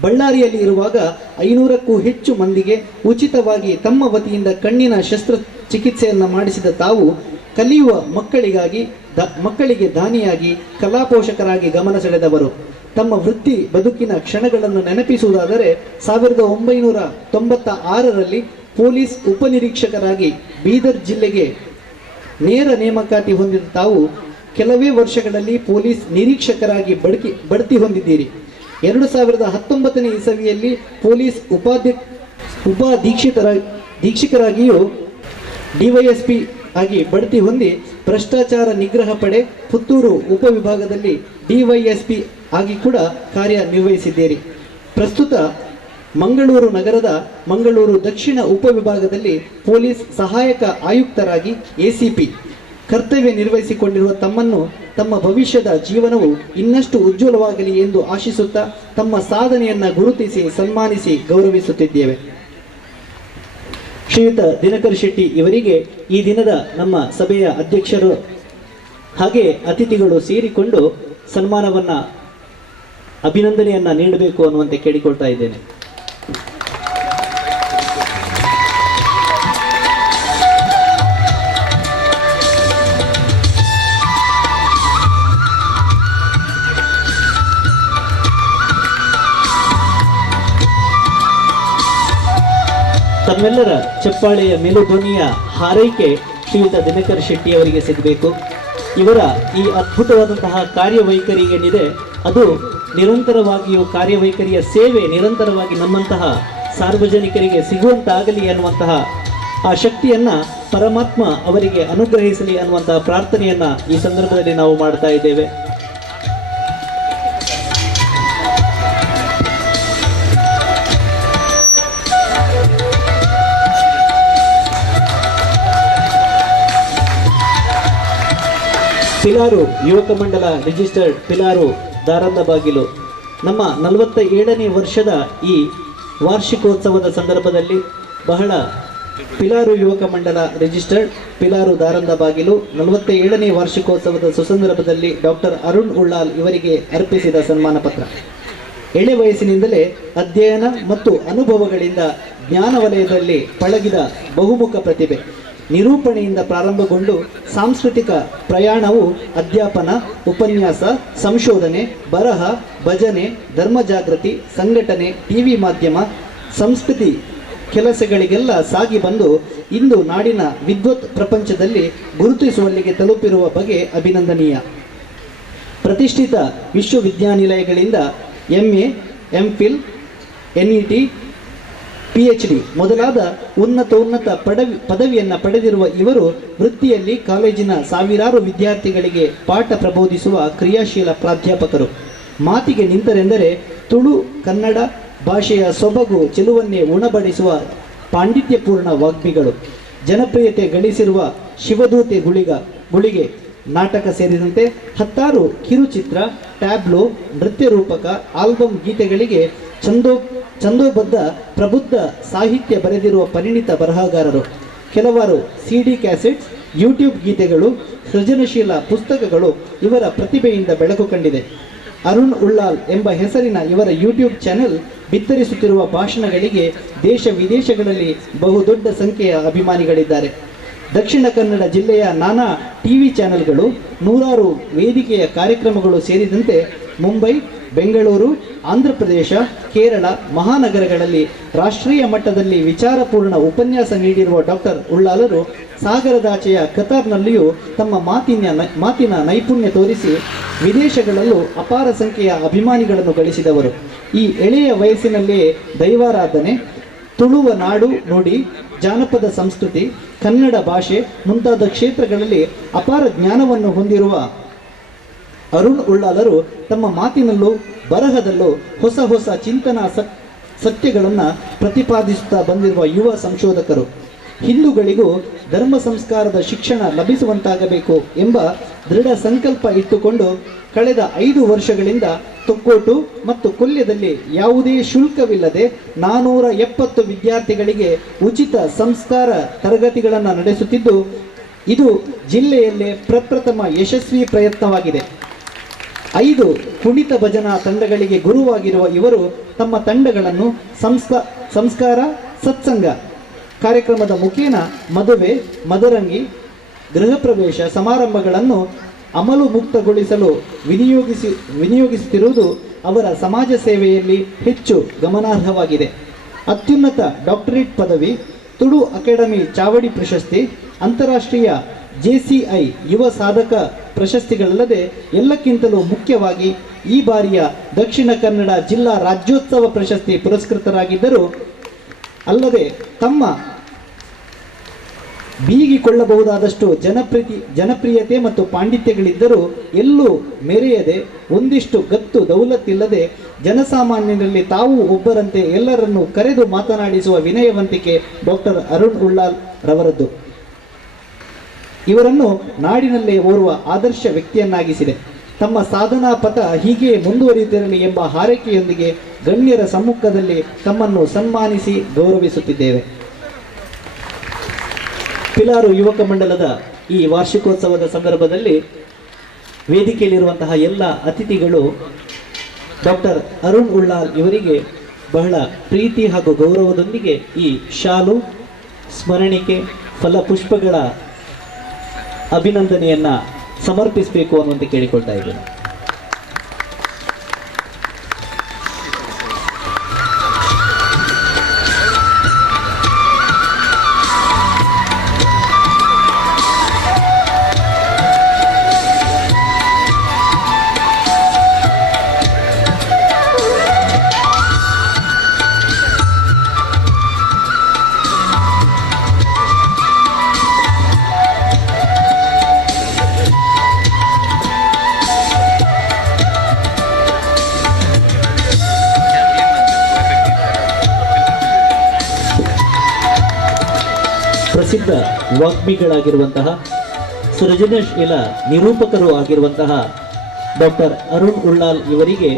ಬಳ್ಳಾರಿಯಲ್ಲಿ ಇರುವಾಗ 500ಕ್ಕೂ ಹೆಚ್ಚು ಮಂದಿಗೆ ಉಚಿತವಾಗಿ ತಮ್ಮ ವತಿಯಿಂದ ಕಣ್ಣಿನ ಶಸ್ತ್ರಚಿಕಿತ್ಸೆಯನ್ನು ಮಾಡಿಸಿದ ತಾವು ಕಲಿಯುವ ಮಕ್ಕಳಿಗೆ ದಾನಿಯಾಗಿ ಕಲಾಪೋಷಕರಾಗಿ ಗಮನ ಸೆಳೆದವರು. ತಮ್ಮ ವೃತ್ತಿ ಬದುಕಿನ ಕ್ಷಣಗಳನ್ನು ನೆನಪಿಸುವುದಾದರೆ 1996ರಲ್ಲಿ ಪೊಲೀಸ್ ಉಪನಿರೀಕ್ಷಕರಾಗಿ ಬೀದರ್ ಜಿಲ್ಲೆಗೆ ನೇರ ನೇಮಕಾತಿ ಹೊಂದಿದ ತಾವು ಕೆಲವೇ ವರ್ಷಗಳಲ್ಲಿ ಪೊಲೀಸ್ ನಿರೀಕ್ಷಕರಾಗಿ ಬಡ್ತಿ ಹೊಂದಿದ್ದೀರಿ. 2019ನೇ ಇಸವಿಯಲ್ಲಿ ಪೊಲೀಸ್ ಉಪಾಧೀಕ್ಷಕರಾಗಿಯೂ ಡಿವೈಎಸ್ಪಿ ಆಗಿ ಬಡ್ತಿ ಹೊಂದಿ ಭ್ರಷ್ಟಾಚಾರ ನಿಗ್ರಹ ಪಡೆ ಪುತ್ತೂರು ಉಪವಿಭಾಗದಲ್ಲಿ DYSP ಆಗಿ ಕೂಡ ಕಾರ್ಯನಿರ್ವಹಿಸಿದ್ದೀರಿ. ಪ್ರಸ್ತುತ ಮಂಗಳೂರು ನಗರದ ಮಂಗಳೂರು ದಕ್ಷಿಣ ಉಪವಿಭಾಗದಲ್ಲಿ ಪೊಲೀಸ್ ಸಹಾಯಕ ಆಯುಕ್ತರಾಗಿ ACP ಕರ್ತವ್ಯ ನಿರ್ವಹಿಸಿಕೊಂಡಿರುವ ತಮ್ಮನ್ನು ತಮ್ಮ ಭವಿಷ್ಯದ ಜೀವನವು ಇನ್ನಷ್ಟು ಉಜ್ವಲವಾಗಲಿ ಎಂದು ಆಶಿಸುತ್ತಾ ತಮ್ಮ ಸಾಧನೆಯನ್ನು ಗುರುತಿಸಿ ಸನ್ಮಾನಿಸಿ ಗೌರವಿಸುತ್ತಿದ್ದೇವೆ. ಶ್ರೀಯುತ ದಿನಕರ್ ಶೆಟ್ಟಿ ಇವರಿಗೆ ಈ ದಿನದ ನಮ್ಮ ಸಭೆಯ ಅಧ್ಯಕ್ಷರು ಹಾಗೆ ಅತಿಥಿಗಳು ಸೇರಿಕೊಂಡು ಸನ್ಮಾನವನ್ನ ಅಭಿನಂದನೆಯನ್ನ ನೀಡಬೇಕು ಅನ್ನುವಂತೆ ಕೇಳಿಕೊಳ್ತಾ ಇದ್ದೇನೆ. ತಮ್ಮೆಲ್ಲರ ಚಪ್ಪಾಳೆಯ ಮೇಲುಧ್ವನಿಯ ಹಾರೈಕೆ ಶ್ರೀಯುತ ದಿನಕರ್ ಶೆಟ್ಟಿ ಅವರಿಗೆ ಸಿಗಬೇಕು. ಇವರ ಈ ಅದ್ಭುತವಾದಂತಹ ಕಾರ್ಯವೈಖರಿ ಏನಿದೆ ಅದು ನಿರಂತರವಾಗಿಯೂ ಕಾರ್ಯವೈಖರಿಯ ಸೇವೆ ನಿರಂತರವಾಗಿ ನಮ್ಮಂತಹ ಸಾರ್ವಜನಿಕರಿಗೆ ಸಿಗುವಂತಾಗಲಿ ಅನ್ನುವಂತಹ ಆ ಶಕ್ತಿಯನ್ನ ಪರಮಾತ್ಮ ಅವರಿಗೆ ಅನುಗ್ರಹಿಸಲಿ ಅನ್ನುವಂತಹ ಪ್ರಾರ್ಥನೆಯನ್ನ ಈ ಸಂದರ್ಭದಲ್ಲಿ ನಾವು ಮಾಡ್ತಾ ಇದ್ದೇವೆ. ಪಿಲಾರು ಯುವಕ ಮಂಡಲ ರಿಜಿಸ್ಟರ್ಡ್ ಪಿಲಾರು ದಾರಂದ ಬಾಗಿಲು ನಮ್ಮ 47ನೇ ವರ್ಷದ ಈ ವಾರ್ಷಿಕೋತ್ಸವದ ಸಂದರ್ಭದಲ್ಲಿ ಬಹಳ ಪಿಲಾರು ಯುವಕ ಮಂಡಲ ರಿಜಿಸ್ಟರ್ಡ್ ಪಿಲಾರು ದಾರಂದ ಬಾಗಿಲು 47ನೇ ವಾರ್ಷಿಕೋತ್ಸವದ ಸುಸಂದರ್ಭದಲ್ಲಿ ಡಾಕ್ಟರ್ ಅರುಣ್ ಉಳ್ಳಾಲ್ ಇವರಿಗೆ ಅರ್ಪಿಸಿದ ಸನ್ಮಾನ ಪತ್ರ. ಎಳೆ ವಯಸ್ಸಿನಿಂದಲೇ ಅಧ್ಯಯನ ಮತ್ತು ಅನುಭವಗಳಿಂದ ಜ್ಞಾನ ವಲಯದಲ್ಲಿ ಪಳಗಿದ ಬಹುಮುಖ ಪ್ರತಿಭೆ. ನಿರೂಪಣೆಯಿಂದ ಪ್ರಾರಂಭಗೊಂಡು ಸಾಂಸ್ಕೃತಿಕ ಪ್ರಯಾಣವು ಅಧ್ಯಾಪನ, ಉಪನ್ಯಾಸ, ಸಂಶೋಧನೆ, ಬರಹ, ಭಜನೆ, ಧರ್ಮ ಜಾಗೃತಿ, ಸಂಘಟನೆ, TV ಮಾಧ್ಯಮ, ಸಂಸ್ಕೃತಿ ಕೆಲಸಗಳಿಗೆಲ್ಲ ಸಾಗಿ ಬಂದು ಇಂದು ನಾಡಿನ ವಿದ್ವತ್ ಪ್ರಪಂಚದಲ್ಲಿ ಗುರುತಿಸುವಲ್ಲಿಗೆ ತಲುಪಿರುವ ಬಗೆ ಅಭಿನಂದನೀಯ. ಪ್ರತಿಷ್ಠಿತ ವಿಶ್ವವಿದ್ಯಾನಿಲಯಗಳಿಂದ MA, MPhil, NET, PhD ಮೊದಲಾದ ಉನ್ನತ ಪದವಿಯನ್ನು ಪಡೆದಿರುವ ಇವರು ವೃತ್ತಿಯಲ್ಲಿ ಕಾಲೇಜಿನ ಸಾವಿರಾರು ವಿದ್ಯಾರ್ಥಿಗಳಿಗೆ ಪಾಠ ಪ್ರಬೋಧಿಸುವ ಕ್ರಿಯಾಶೀಲ ಪ್ರಾಧ್ಯಾಪಕರು. ಮಾತಿಗೆ ನಿಂತರೆಂದರೆ ತುಳು ಕನ್ನಡ ಭಾಷೆಯ ಸೊಬಗು ಚೆಲುವನ್ನೇ ಉಣಬಡಿಸುವ ಪಾಂಡಿತ್ಯಪೂರ್ಣ ವಾಗ್ಮಿಗಳು. ಜನಪ್ರಿಯತೆ ಗಳಿಸಿರುವ ಶಿವದೂತೆ ಗುಳಿಗೆ ನಾಟಕ ಸೇರಿದಂತೆ ಹತ್ತಾರು ಕಿರುಚಿತ್ರ, ಟ್ಯಾಬ್ಲೋ, ನೃತ್ಯ ರೂಪಕ, ಆಲ್ಬಮ್ ಗೀತೆಗಳಿಗೆ ಛಂದೋಬದ್ಧ ಪ್ರಬುದ್ಧ ಸಾಹಿತ್ಯ ಬರೆದಿರುವ ಪರಿಣಿತ ಬರಹಗಾರರು. ಕೆಲವಾರು CD ಕ್ಯಾಸೆಟ್ಸ್, YouTube ಗೀತೆಗಳು, ಸೃಜನಶೀಲ ಪುಸ್ತಕಗಳು ಇವರ ಪ್ರತಿಭೆಯಿಂದ ಬೆಳಕು ಕಂಡಿದೆ. ಅರುಣ್ ಉಳ್ಳಾಲ್ ಎಂಬ ಹೆಸರಿನ ಇವರ YouTube ಚಾನೆಲ್ ಬಿತ್ತರಿಸುತ್ತಿರುವ ಭಾಷಣಗಳಿಗೆ ದೇಶ ವಿದೇಶಗಳಲ್ಲಿ ಬಹುದೊಡ್ಡ ಸಂಖ್ಯೆಯ ಅಭಿಮಾನಿಗಳಿದ್ದಾರೆ. ದಕ್ಷಿಣ ಕನ್ನಡ ಜಿಲ್ಲೆಯ ನಾನಾ TV ಚಾನೆಲ್ಗಳು, ನೂರಾರು ವೇದಿಕೆಯ ಕಾರ್ಯಕ್ರಮಗಳು ಸೇರಿದಂತೆ ಮುಂಬೈ, ಬೆಂಗಳೂರು, ಆಂಧ್ರ ಪ್ರದೇಶ, ಕೇರಳ ಮಹಾನಗರಗಳಲ್ಲಿ ರಾಷ್ಟ್ರೀಯ ಮಟ್ಟದಲ್ಲಿ ವಿಚಾರಪೂರ್ಣ ಉಪನ್ಯಾಸ ನೀಡಿರುವ ಡಾಕ್ಟರ್ ಉಳ್ಳಾಲರು ಸಾಗರದಾಚೆಯ ಕತಾರ್ನಲ್ಲಿಯೂ ತಮ್ಮ ಮಾತಿನ ನೈಪುಣ್ಯ ತೋರಿಸಿ ವಿದೇಶಗಳಲ್ಲೂ ಅಪಾರ ಸಂಖ್ಯೆಯ ಅಭಿಮಾನಿಗಳನ್ನು ಗಳಿಸಿದವರು. ಈ ಎಳೆಯ ವಯಸ್ಸಿನಲ್ಲೇ ದೈವಾರಾಧನೆ, ತುಳುವ ನಾಡು ನುಡಿ, ಜಾನಪದ ಸಂಸ್ಕೃತಿ, ಕನ್ನಡ ಭಾಷೆ ಮುಂತಾದ ಕ್ಷೇತ್ರಗಳಲ್ಲಿ ಅಪಾರ ಜ್ಞಾನವನ್ನು ಹೊಂದಿರುವ ಅರುಣ್ ಉಳ್ಳಾಲರು ತಮ್ಮ ಮಾತಿನಲ್ಲೂ ಬರಹದಲ್ಲೂ ಹೊಸ ಚಿಂತನಾ ಸತ್ಯಗಳನ್ನು ಪ್ರತಿಪಾದಿಸುತ್ತಾ ಬಂದಿರುವ ಯುವ ಸಂಶೋಧಕರು. ಹಿಂದೂಗಳಿಗೂ ಧರ್ಮ ಸಂಸ್ಕಾರದ ಶಿಕ್ಷಣ ಲಭಿಸುವಂತಾಗಬೇಕು ಎಂಬ ದೃಢ ಸಂಕಲ್ಪ ಇಟ್ಟುಕೊಂಡು ಕಳೆದ 5 ವರ್ಷಗಳಿಂದ ತೊಕ್ಕೋಟು ಮತ್ತು ಕೊಲ್ಯದಲ್ಲಿ ಯಾವುದೇ ಶುಲ್ಕವಿಲ್ಲದೆ 470 ವಿದ್ಯಾರ್ಥಿಗಳಿಗೆ ಉಚಿತ ಸಂಸ್ಕಾರ ತರಗತಿಗಳನ್ನು ನಡೆಸುತ್ತಿದ್ದು ಇದು ಜಿಲ್ಲೆಯಲ್ಲೇ ಪ್ರಪ್ರಥಮ ಯಶಸ್ವಿ ಪ್ರಯತ್ನವಾಗಿದೆ. 5 ಕುಣಿತ ಭಜನಾ ತಂಡಗಳಿಗೆ ಗುರುವಾಗಿರುವ ಇವರು ತಮ್ಮ ತಂಡಗಳನ್ನು ಸಂಸ್ಕಾರ ಸತ್ಸಂಗ ಕಾರ್ಯಕ್ರಮದ ಮುಖೇನ ಮದುವೆ, ಮದರಂಗಿ, ಗೃಹ ಪ್ರವೇಶ ಸಮಾರಂಭಗಳನ್ನು ಅಮಲು ಮುಕ್ತಗೊಳಿಸಲು ವಿನಿಯೋಗಿಸುತ್ತಿರುವುದು ಅವರ ಸಮಾಜ ಸೇವೆಯಲ್ಲಿ ಹೆಚ್ಚು ಗಮನಾರ್ಹವಾಗಿದೆ. ಅತ್ಯುನ್ನತ ಡಾಕ್ಟರೇಟ್ ಪದವಿ, ತುಳು ಅಕಾಡೆಮಿ ಚಾವಡಿ ಪ್ರಶಸ್ತಿ, ಅಂತಾರಾಷ್ಟ್ರೀಯ JCI ಯುವ ಸಾಧಕ ಪ್ರಶಸ್ತಿಗಳಲ್ಲದೆ ಎಲ್ಲಕ್ಕಿಂತಲೂ ಮುಖ್ಯವಾಗಿ ಈ ಬಾರಿಯ ದಕ್ಷಿಣ ಕನ್ನಡ ಜಿಲ್ಲಾ ರಾಜ್ಯೋತ್ಸವ ಪ್ರಶಸ್ತಿ ಪುರಸ್ಕೃತರಾಗಿದ್ದರು. ಅಲ್ಲದೆ ತಮ್ಮ ಬೀಗಿಕೊಳ್ಳಬಹುದಾದಷ್ಟು ಜನಪ್ರಿಯತೆ ಮತ್ತು ಪಾಂಡಿತ್ಯಗಳಿದ್ದರೂ ಎಲ್ಲೂ ಮೆರೆಯದೆ ಒಂದಿಷ್ಟು ಗತ್ತು ದೌಲತ್ತಿಲ್ಲದೆ ಜನಸಾಮಾನ್ಯರಲ್ಲಿ ತಾವು ಒಬ್ಬರಂತೆ ಎಲ್ಲರನ್ನೂ ಕರೆದು ಮಾತನಾಡಿಸುವ ವಿನಯವಂತಿಕೆ ಡಾಕ್ಟರ್ ಅರುಣ್ ಉಳ್ಳಾಲ್ ರವರದ್ದು. ಇವರನ್ನು ನಾಡಿನಲ್ಲೇ ಓರ್ವ ಆದರ್ಶ ವ್ಯಕ್ತಿಯನ್ನಾಗಿಸಿದೆ. ತಮ್ಮ ಸಾಧನಾ ಪಥ ಹೀಗೆಯೇ ಮುಂದುವರಿಯುತ್ತಿರಲಿ ಎಂಬ ಹಾರೈಕೆಯೊಂದಿಗೆ ಗಣ್ಯರ ಸಮ್ಮುಖದಲ್ಲಿ ತಮ್ಮನ್ನು ಸನ್ಮಾನಿಸಿ ಗೌರವಿಸುತ್ತಿದ್ದೇವೆ. ಪಿಲಾರು ಯುವಕ ಮಂಡಲದ ಈ ವಾರ್ಷಿಕೋತ್ಸವದ ಸಂದರ್ಭದಲ್ಲಿ ವೇದಿಕೆಯಲ್ಲಿರುವಂತಹ ಎಲ್ಲ ಅತಿಥಿಗಳು ಡಾಕ್ಟರ್ ಅರುಣ್ ಉಳ್ಳಾಲ್ ಇವರಿಗೆ ಬಹಳ ಪ್ರೀತಿ ಹಾಗೂ ಗೌರವದೊಂದಿಗೆ ಈ ಶಾಲು, ಸ್ಮರಣಿಕೆ, ಫಲಪುಷ್ಪಗಳ ಅಭಿನಂದನೆಯನ್ನ ಸಮರ್ಪಿಸಬೇಕು ಅನ್ನುವಂತೆ ಕೇಳಿಕೊಳ್ತಾ ಇದ್ದೇನೆ. ಪ್ರಸಿದ್ಧ ವಾಗ್ಮಿಗಳಾಗಿರುವಂತಹ ಸೃಜನಶೀಲ ನಿರೂಪಕರು ಆಗಿರುವಂತಹ ಡಾಕ್ಟರ್ ಅರುಣ್ ಉಳ್ಳಾಲ್ ಇವರಿಗೆ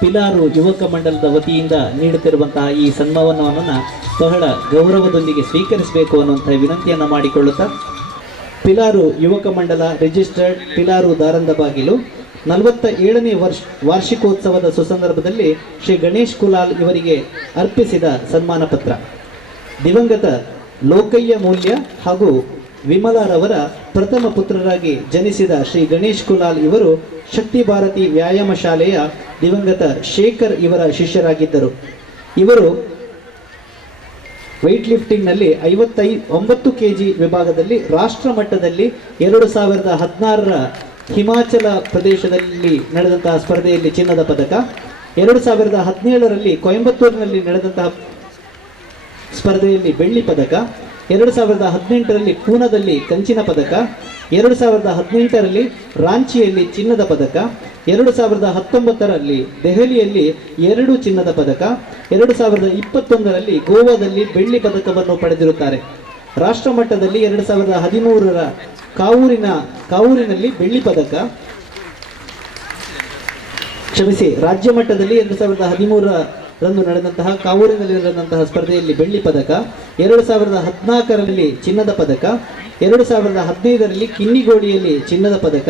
ಪಿಲಾರು ಯುವಕ ಮಂಡಲದ ವತಿಯಿಂದ ನೀಡುತ್ತಿರುವಂತಹ ಈ ಸನ್ಮಾನವನ್ನು ಬಹಳ ಗೌರವದೊಂದಿಗೆ ಸ್ವೀಕರಿಸಬೇಕು ಅನ್ನುವಂಥ ವಿನಂತಿಯನ್ನು ಮಾಡಿಕೊಳ್ಳುತ್ತಾ, ಪಿಲಾರು ಯುವಕ ಮಂಡಲ ರಿಜಿಸ್ಟರ್ಡ್ ಪಿಲಾರು ದಾರಂದ ಬಾಗಿಲು 47ನೇ ವಾರ್ಷಿಕೋತ್ಸವದ ಸುಸಂದರ್ಭದಲ್ಲಿ ಶ್ರೀ ಗಣೇಶ್ ಕುಲಾಲ್ ಇವರಿಗೆ ಅರ್ಪಿಸಿದ ಸನ್ಮಾನ ಪತ್ರ. ದಿವಂಗತ ಲೋಕಯ್ಯ ಮೂಲ್ಯ ಹಾಗೂ ವಿಮಲಾರವರ ಪ್ರಥಮ ಪುತ್ರರಾಗಿ ಜನಿಸಿದ ಶ್ರೀ ಗಣೇಶ್ ಕುಲಾಲ್ ಇವರು ಶಕ್ತಿ ಭಾರತಿ ವ್ಯಾಯಾಮ ಶಾಲೆಯ ದಿವಂಗತ ಶೇಖರ್ ಇವರ ಶಿಷ್ಯರಾಗಿದ್ದರು. ಇವರು weight ಲಿಫ್ಟಿಂಗ್ನಲ್ಲಿ 59 kg ವಿಭಾಗದಲ್ಲಿ ರಾಷ್ಟ್ರ ಮಟ್ಟದಲ್ಲಿ 2016ರ ಹಿಮಾಚಲ ಪ್ರದೇಶದಲ್ಲಿ ನಡೆದಂತಹ ಸ್ಪರ್ಧೆಯಲ್ಲಿ ಚಿನ್ನದ ಪದಕ, 2017ರಲ್ಲಿ ಕೊಯಂಬತ್ತೂರಿನಲ್ಲಿ ನಡೆದಂತಹ ಸ್ಪರ್ಧೆಯಲ್ಲಿ ಬೆಳ್ಳಿ ಪದಕ, 2018ರಲ್ಲಿ ಪೂನಾದಲ್ಲಿ ಕಂಚಿನ ಪದಕ, 2018ರಲ್ಲಿ ರಾಂಚಿಯಲ್ಲಿ ಚಿನ್ನದ ಪದಕ, 2019ರಲ್ಲಿ ದೆಹಲಿಯಲ್ಲಿ 2 ಚಿನ್ನದ ಪದಕ, 2021ರಲ್ಲಿ ಗೋವಾದಲ್ಲಿ ಬೆಳ್ಳಿ ಪದಕವನ್ನು ಪಡೆದಿರುತ್ತಾರೆ. ರಾಷ್ಟ್ರ ಮಟ್ಟದಲ್ಲಿ 2013ರ ಕಾವೂರಿನಲ್ಲಿ ಬೆಳ್ಳಿ ಪದಕ, ರಾಜ್ಯ ಮಟ್ಟದಲ್ಲಿ 2013ರಂದು ನಡೆದಂತಹ ಕಾವೂರಿನಲ್ಲಿ ನಡೆದಂತಹ ಸ್ಪರ್ಧೆಯಲ್ಲಿ ಬೆಳ್ಳಿ ಪದಕ, 2014ರಲ್ಲಿ ಚಿನ್ನದ ಪದಕ, 2015ರಲ್ಲಿ ಕಿನ್ನಿಗೋಡಿಯಲ್ಲಿ ಚಿನ್ನದ ಪದಕ,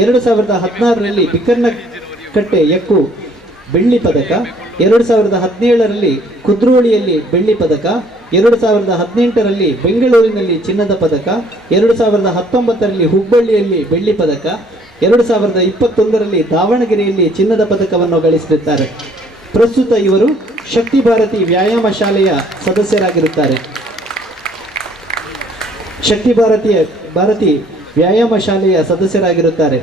2016ರಲ್ಲಿ ಬಿಕರ್ನಕಟ್ಟೆ ಯಕ್ಕು ಬೆಳ್ಳಿ ಪದಕ, 2017ರಲ್ಲಿ ಕುದ್ರೋಳಿಯಲ್ಲಿ ಬೆಳ್ಳಿ ಪದಕ, 2018ರಲ್ಲಿ ಬೆಂಗಳೂರಿನಲ್ಲಿ ಚಿನ್ನದ ಪದಕ, 2019ರಲ್ಲಿ ಹುಬ್ಬಳ್ಳಿಯಲ್ಲಿ ಬೆಳ್ಳಿ ಪದಕ, 2021ರಲ್ಲಿ ದಾವಣಗೆರೆಯಲ್ಲಿ ಚಿನ್ನದ ಪದಕವನ್ನು ಗಳಿಸಿರುತ್ತಾರೆ. ಪ್ರಸ್ತುತ ಇವರು ಶಕ್ತಿ ಭಾರತಿ ವ್ಯಾಯಾಮ ಶಾಲೆಯ ಸದಸ್ಯರಾಗಿರುತ್ತಾರೆ. ಶಕ್ತಿ ಭಾರತಿ ವ್ಯಾಯಾಮ ಶಾಲೆಯ ಸದಸ್ಯರಾಗಿರುತ್ತಾರೆ.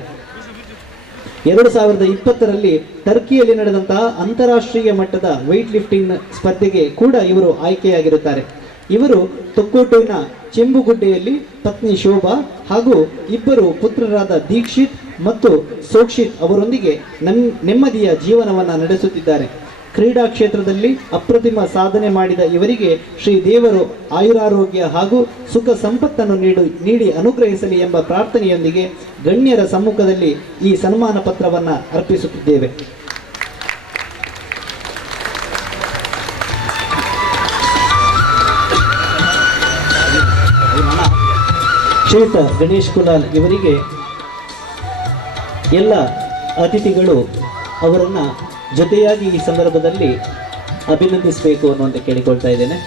2020ರಲ್ಲಿ ಟರ್ಕಿಯಲ್ಲಿ ನಡೆದಂತಹ ಅಂತಾರಾಷ್ಟ್ರೀಯ ಮಟ್ಟದ weight ಲಿಫ್ಟಿಂಗ್ ಸ್ಪರ್ಧೆಗೆ ಕೂಡ ಇವರು ಆಯ್ಕೆಯಾಗಿರುತ್ತಾರೆ. ಇವರು ತೊಕ್ಕೋಟುವಿನ ಚೆಂಬುಗುಡ್ಡೆಯಲ್ಲಿ ಪತ್ನಿ ಶೋಭಾ ಹಾಗೂ 2 ಪುತ್ರರಾದ ದೀಕ್ಷಿತ್ ಮತ್ತು ಸೋಕ್ಷಿತ್ ಅವರೊಂದಿಗೆ ನೆಮ್ಮದಿಯ ಜೀವನವನ್ನು ನಡೆಸುತ್ತಿದ್ದಾರೆ. ಕ್ರೀಡಾ ಕ್ಷೇತ್ರದಲ್ಲಿ ಅಪ್ರತಿಮ ಸಾಧನೆ ಮಾಡಿದ ಇವರಿಗೆ ಶ್ರೀ ದೇವರು ಆಯುರಾರೋಗ್ಯ ಹಾಗೂ ಸುಖ ಸಂಪತ್ತನ್ನು ನೀಡಿ ಅನುಗ್ರಹಿಸಲಿ ಎಂಬ ಪ್ರಾರ್ಥನೆಯೊಂದಿಗೆ ಗಣ್ಯರ ಸಮ್ಮುಖದಲ್ಲಿ ಈ ಸನ್ಮಾನ ಪತ್ರವನ್ನು ಅರ್ಪಿಸುತ್ತಿದ್ದೇವೆ. ಶ್ರೀಯುತ ಗಣೇಶ್ ಕುಲಾಲ್ ಇವರಿಗೆ ಎಲ್ಲ ಅತಿಥಿಗಳು ಅವರನ್ನು ಜೊತೆಯಾಗಿ ಈ ಸಂದರ್ಭದಲ್ಲಿ ಅಭಿನಂದಿಸಬೇಕು ಅನ್ನುವಂತೆ ಕೇಳಿಕೊಳ್ತಾ ಇದ್ದೇನೆ.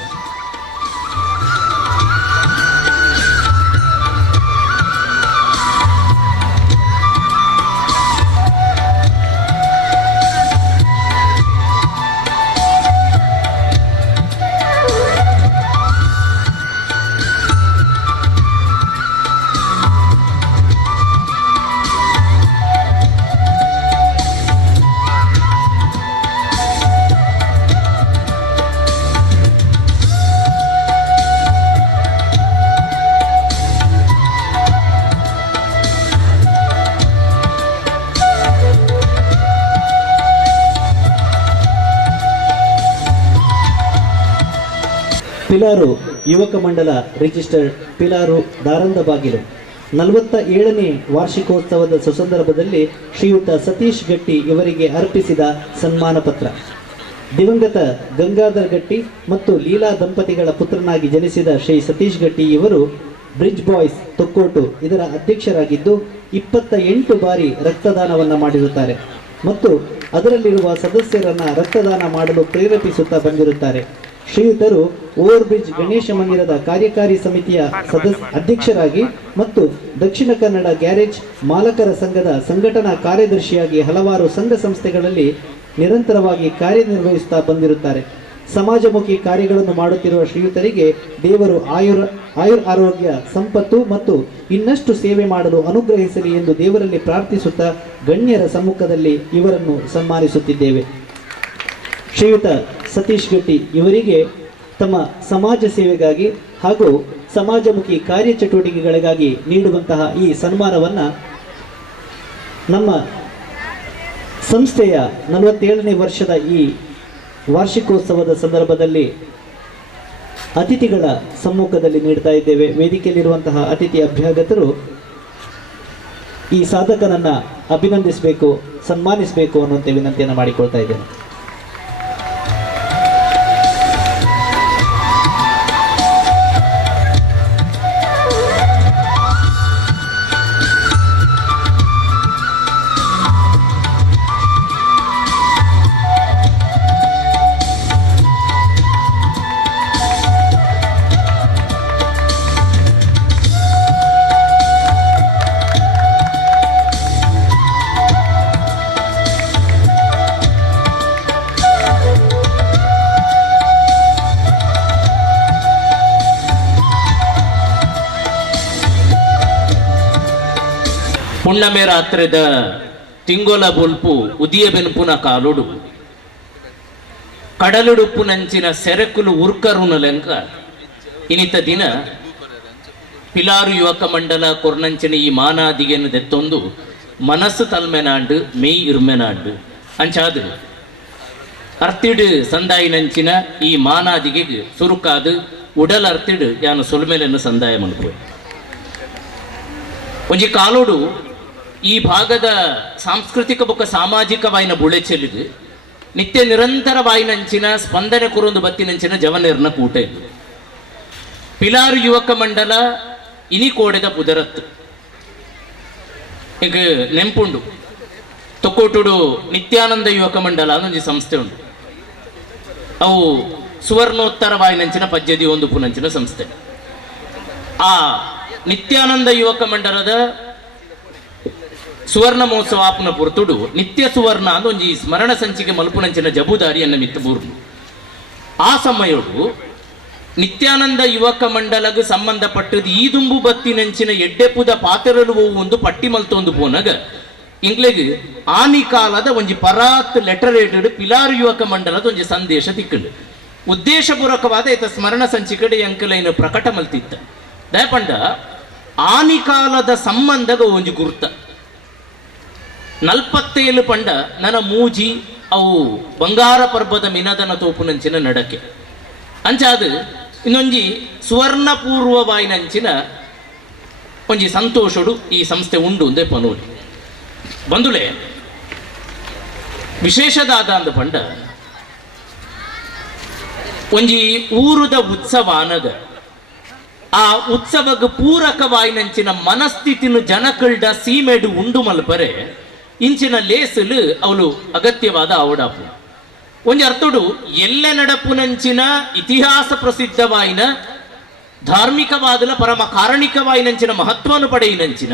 ಪಿಲಾರು ಯುವಕ ಮಂಡಲ ರಿಜಿಸ್ಟರ್ಡ್ ಪಿಲಾರು ದಾರಂದ ಬಾಗಿಲು 47ನೇ ವಾರ್ಷಿಕೋತ್ಸವದ ಸುಸಂದರ್ಭದಲ್ಲಿ ಶ್ರೀಯುತ ಸತೀಶ್ ಗಟ್ಟಿ ಇವರಿಗೆ ಅರ್ಪಿಸಿದ ಸನ್ಮಾನ ಪತ್ರ. ದಿವಂಗತ ಗಂಗಾಧರ್ ಗಟ್ಟಿ ಮತ್ತು ಲೀಲಾ ದಂಪತಿಗಳ ಪುತ್ರನಾಗಿ ಜನಿಸಿದ ಶ್ರೀ ಸತೀಶ್ ಗಟ್ಟಿ ಇವರು ಬ್ರಿಡ್ಜ್ ಬಾಯ್ಸ್ ತೊಕ್ಕೋಟು ಇದರ ಅಧ್ಯಕ್ಷರಾಗಿದ್ದು 28 ಬಾರಿ ರಕ್ತದಾನವನ್ನು ಮಾಡಿರುತ್ತಾರೆ ಮತ್ತು ಅದರಲ್ಲಿರುವ ಸದಸ್ಯರನ್ನು ರಕ್ತದಾನ ಮಾಡಲು ಪ್ರೇರೇಪಿಸುತ್ತಾ ಬಂದಿರುತ್ತಾರೆ. ಶ್ರೀಯುತರು ಓವರ್ ಬ್ರಿಡ್ಜ್ ಗಣೇಶ ಮಂದಿರದ ಕಾರ್ಯಕಾರಿ ಸಮಿತಿಯ ಅಧ್ಯಕ್ಷರಾಗಿ ಮತ್ತು ದಕ್ಷಿಣ ಕನ್ನಡ ಗ್ಯಾರೇಜ್ ಮಾಲಕರ ಸಂಘದ ಸಂಘಟನಾ ಕಾರ್ಯದರ್ಶಿಯಾಗಿ ಹಲವಾರು ಸಂಘ ಸಂಸ್ಥೆಗಳಲ್ಲಿ ನಿರಂತರವಾಗಿ ಕಾರ್ಯನಿರ್ವಹಿಸುತ್ತಾ ಬಂದಿರುತ್ತಾರೆ. ಸಮಾಜಮುಖಿ ಕಾರ್ಯಗಳನ್ನು ಮಾಡುತ್ತಿರುವ ಶ್ರೀಯುತರಿಗೆ ದೇವರು ಆರೋಗ್ಯ ಸಂಪತ್ತು ಮತ್ತು ಇನ್ನಷ್ಟು ಸೇವೆ ಮಾಡಲು ಅನುಗ್ರಹಿಸಲಿ ಎಂದು ದೇವರಲ್ಲಿ ಪ್ರಾರ್ಥಿಸುತ್ತಾ ಗಣ್ಯರ ಸಮ್ಮುಖದಲ್ಲಿ ಇವರನ್ನು ಸನ್ಮಾನಿಸುತ್ತಿದ್ದೇವೆ. ಶ್ರೀಯುತ ಸತೀಶ್ ಗಟ್ಟಿ ಇವರಿಗೆ ತಮ್ಮ ಸಮಾಜ ಸೇವೆಗಾಗಿ ಹಾಗೂ ಸಮಾಜಮುಖಿ ಕಾರ್ಯಚಟುವಟಿಕೆಗಳಿಗಾಗಿ ನೀಡುವಂತಹ ಈ ಸನ್ಮಾನವನ್ನು ನಮ್ಮ ಸಂಸ್ಥೆಯ 47ನೇ ವರ್ಷದ ಈ ವಾರ್ಷಿಕೋತ್ಸವದ ಸಂದರ್ಭದಲ್ಲಿ ಅತಿಥಿಗಳ ಸಮ್ಮುಖದಲ್ಲಿ ನೀಡ್ತಾ ಇದ್ದೇವೆ. ವೇದಿಕೆಯಲ್ಲಿರುವಂತಹ ಅತಿಥಿ ಅಭ್ಯಾಗತರು ಈ ಸಾಧಕನನ್ನು ಅಭಿನಂದಿಸಬೇಕು, ಸನ್ಮಾನಿಸಬೇಕು ಅನ್ನುವಂತೆ ವಿನಂತಿಯನ್ನು ಮಾಡಿಕೊಳ್ತಾ ಇದ್ದೇನೆ. ಹುಣ್ಣಮೆ ರಾತ್ರಿದ ತಿಂಗೊಲ ಬೊಲ್ಪು ಉದಿಯ ಬೆನ್ಪುನ ಕಾಲುಡು ಕಡಲುಡುಪ್ಪು ನಂಚಿನ ಸೆರೆಕುಲು ಉರ್ಕರುನ ಲೆಂಕ ಇನಿತ ದಿನ ಪಿಲಾರು ಯುವಕ ಮಂಡಲ ಕೊರ್ನಂಚಿನ ಈ ಮಾನಾದಿಗೆಯನ್ನು ದೆತ್ತೊಂದು ಮನಸ್ಸು ತಲ್ಮೆನಾಂಡು ಮೇಯ್ ಇರ್ಮೆನಾಂಡು ಅಂಚಾದು ಅರ್ತಿಡು ಸಂದಾಯಿ ನಂಚಿನ ಈ ಮಾನಾದಿಗೆ ಸುರುಕಾದು ಉಡಲ್ ಅರ್ತಿಡು ಯಾನು ಸೊಲ್ಮೆಲೆನ್ನು ಸಂದಾಯ ಮಲ್ಪೋಯ್ ಒಂಜಿ ಕಾಲೋಡು ಈ ಭಾಗದ ಸಾಂಸ್ಕೃತಿಕ ಬೊಕ್ಕ ಸಾಮಾಜಿಕವಾಯಿನ ಬುಳೆಚೆಲಿದು ನಿತ್ಯ ನಿರಂತರವಾಯಿನಂಚಿನ ಸ್ಪಂದನೆ ಕುರೊಂದು ಬತ್ತಿನಂಚಿನ ಜವನೆರ್ನ ಕೂಟೆ ಪಿಲಾರು ಯುವಕ ಮಂಡಲ ಇನಿ ಕೋಡೆದ ಪುದರತ್ತು ಈಗ ನೆಂಪುಂಡು ತೊಕ್ಕೋಟುಡು ನಿತ್ಯಾನಂದ ಯುವಕ ಮಂಡಲ ಅನ್ನೊಂದು ಸಂಸ್ಥೆ ಉಂಟು. ಅವು ಸುವರ್ಣೋತ್ತರವಾಯಿನಂಚಿನ ಪದ್ಯದಿ ಒಂದು ಪುನಂಚಿನ ಸಂಸ್ಥೆ. ಆ ನಿತ್ಯಾನಂದ ಯುವಕ ಮಂಡಲದ ಸುವರ್ಣ ಮಹೋತ್ಸವ ಆಪನ ಪುರ್ತುಡು ನಿತ್ಯ ಸುವರ್ಣ ಅಂದ ಒಂಜಿ ಸ್ಮರಣ ಸಂಚಿಕೆ ಮಲ್ಪುನಂಚಿನ ಜಬುದಾರಿಯನ್ನ ಮಿತ್ತಬೂರ್ನು. ಆ ಸಮಯೋಡು ನಿತ್ಯಾನಂದ ಯುವಕ ಮಂಡಲಗೆ ಸಂಬಂಧಪಟ್ಟದ್ದು ಈ ದುಂಬು ಬತ್ತಿನಂಚಿನ ಎಡ್ಡೆಪುದ ಪಾತೆರಲು ಒಂದು ಪಟ್ಟಿ ಮಲ್ತೊಂದು ಪೋನಾಗ ಇಂಗ್ಲೆಗ್ ಆನಿ ಕಾಲದ ಒಂಜಿ ಪರಾತ್ ಲೆಟರ್ ಏಟೆಡ್ ಪಿಲಾರು ಯುವಕ ಮಂಡಲದ ಒಂಜಿ ಸಂದೇಶ ತಿಕ್ಕಂಡು ಉದ್ದೇಶಪೂರ್ವಕವಾದ ಈತ ಸ್ಮರಣ ಸಂಚಿಕೆಡೆ ಅಂಕಲೈನ ಪ್ರಕಟ ಮಲ್ತಿತ್ತ ದಯಪಂಡ ಆನಿ ಕಾಲದ ಸಂಬಂಧಗ ಒಂಜಿ ಗುರುತ 47 ಪಂಡ ನನ್ನ ಮೂಜಿ ಅವು ಬಂಗಾರ ಪರ್ಬದ ಮಿನದನ ತೋಪುನಂಚಿನ ನಡಕೆ ಅಂಚಾದು ಇನ್ನೊಂಜಿ ಸುವರ್ಣ ಪೂರ್ವವಾಯಿನಂಚಿನ ಒಂಜಿ ಸಂತೋಷಡು ಈ ಸಂಸ್ಥೆ ಉಂಡು ಅಂದೆ ಪನೋಲಿ ಬಂದುಲೆ ವಿಶೇಷದಾದ ಅಂದ ಪಂಡ ಒಂಜಿ ಊರುದ ಉತ್ಸವ ಅನಗ ಆ ಉತ್ಸವಗ ಪೂರಕವಾಯಿನಂಚಿನ ಮನಸ್ಥಿತಿನ ಜನಕಲ್ಡ ಸೀಮೆಡು ಉಂಡು ಮಲ್ಪರೆ ಇಂಚಿನ ಲೇಸಲು ಅವಳು ಅಗತ್ಯವಾದ ಅವಡಾಪು ಒಂಜಿ ಅರ್ಥಡು ಎಲ್ಲೆ ನಡಪುನಂಚಿನ ಇತಿಹಾಸ ಪ್ರಸಿದ್ಧವಾಯಿನ ಧಾರ್ಮಿಕವಾದಲ ಪರಮ ಕಾರಣಿಕವಾಯಿನಂಚಿನ ಮಹತ್ವನು ಪಡೆಯಿನಂಚಿನ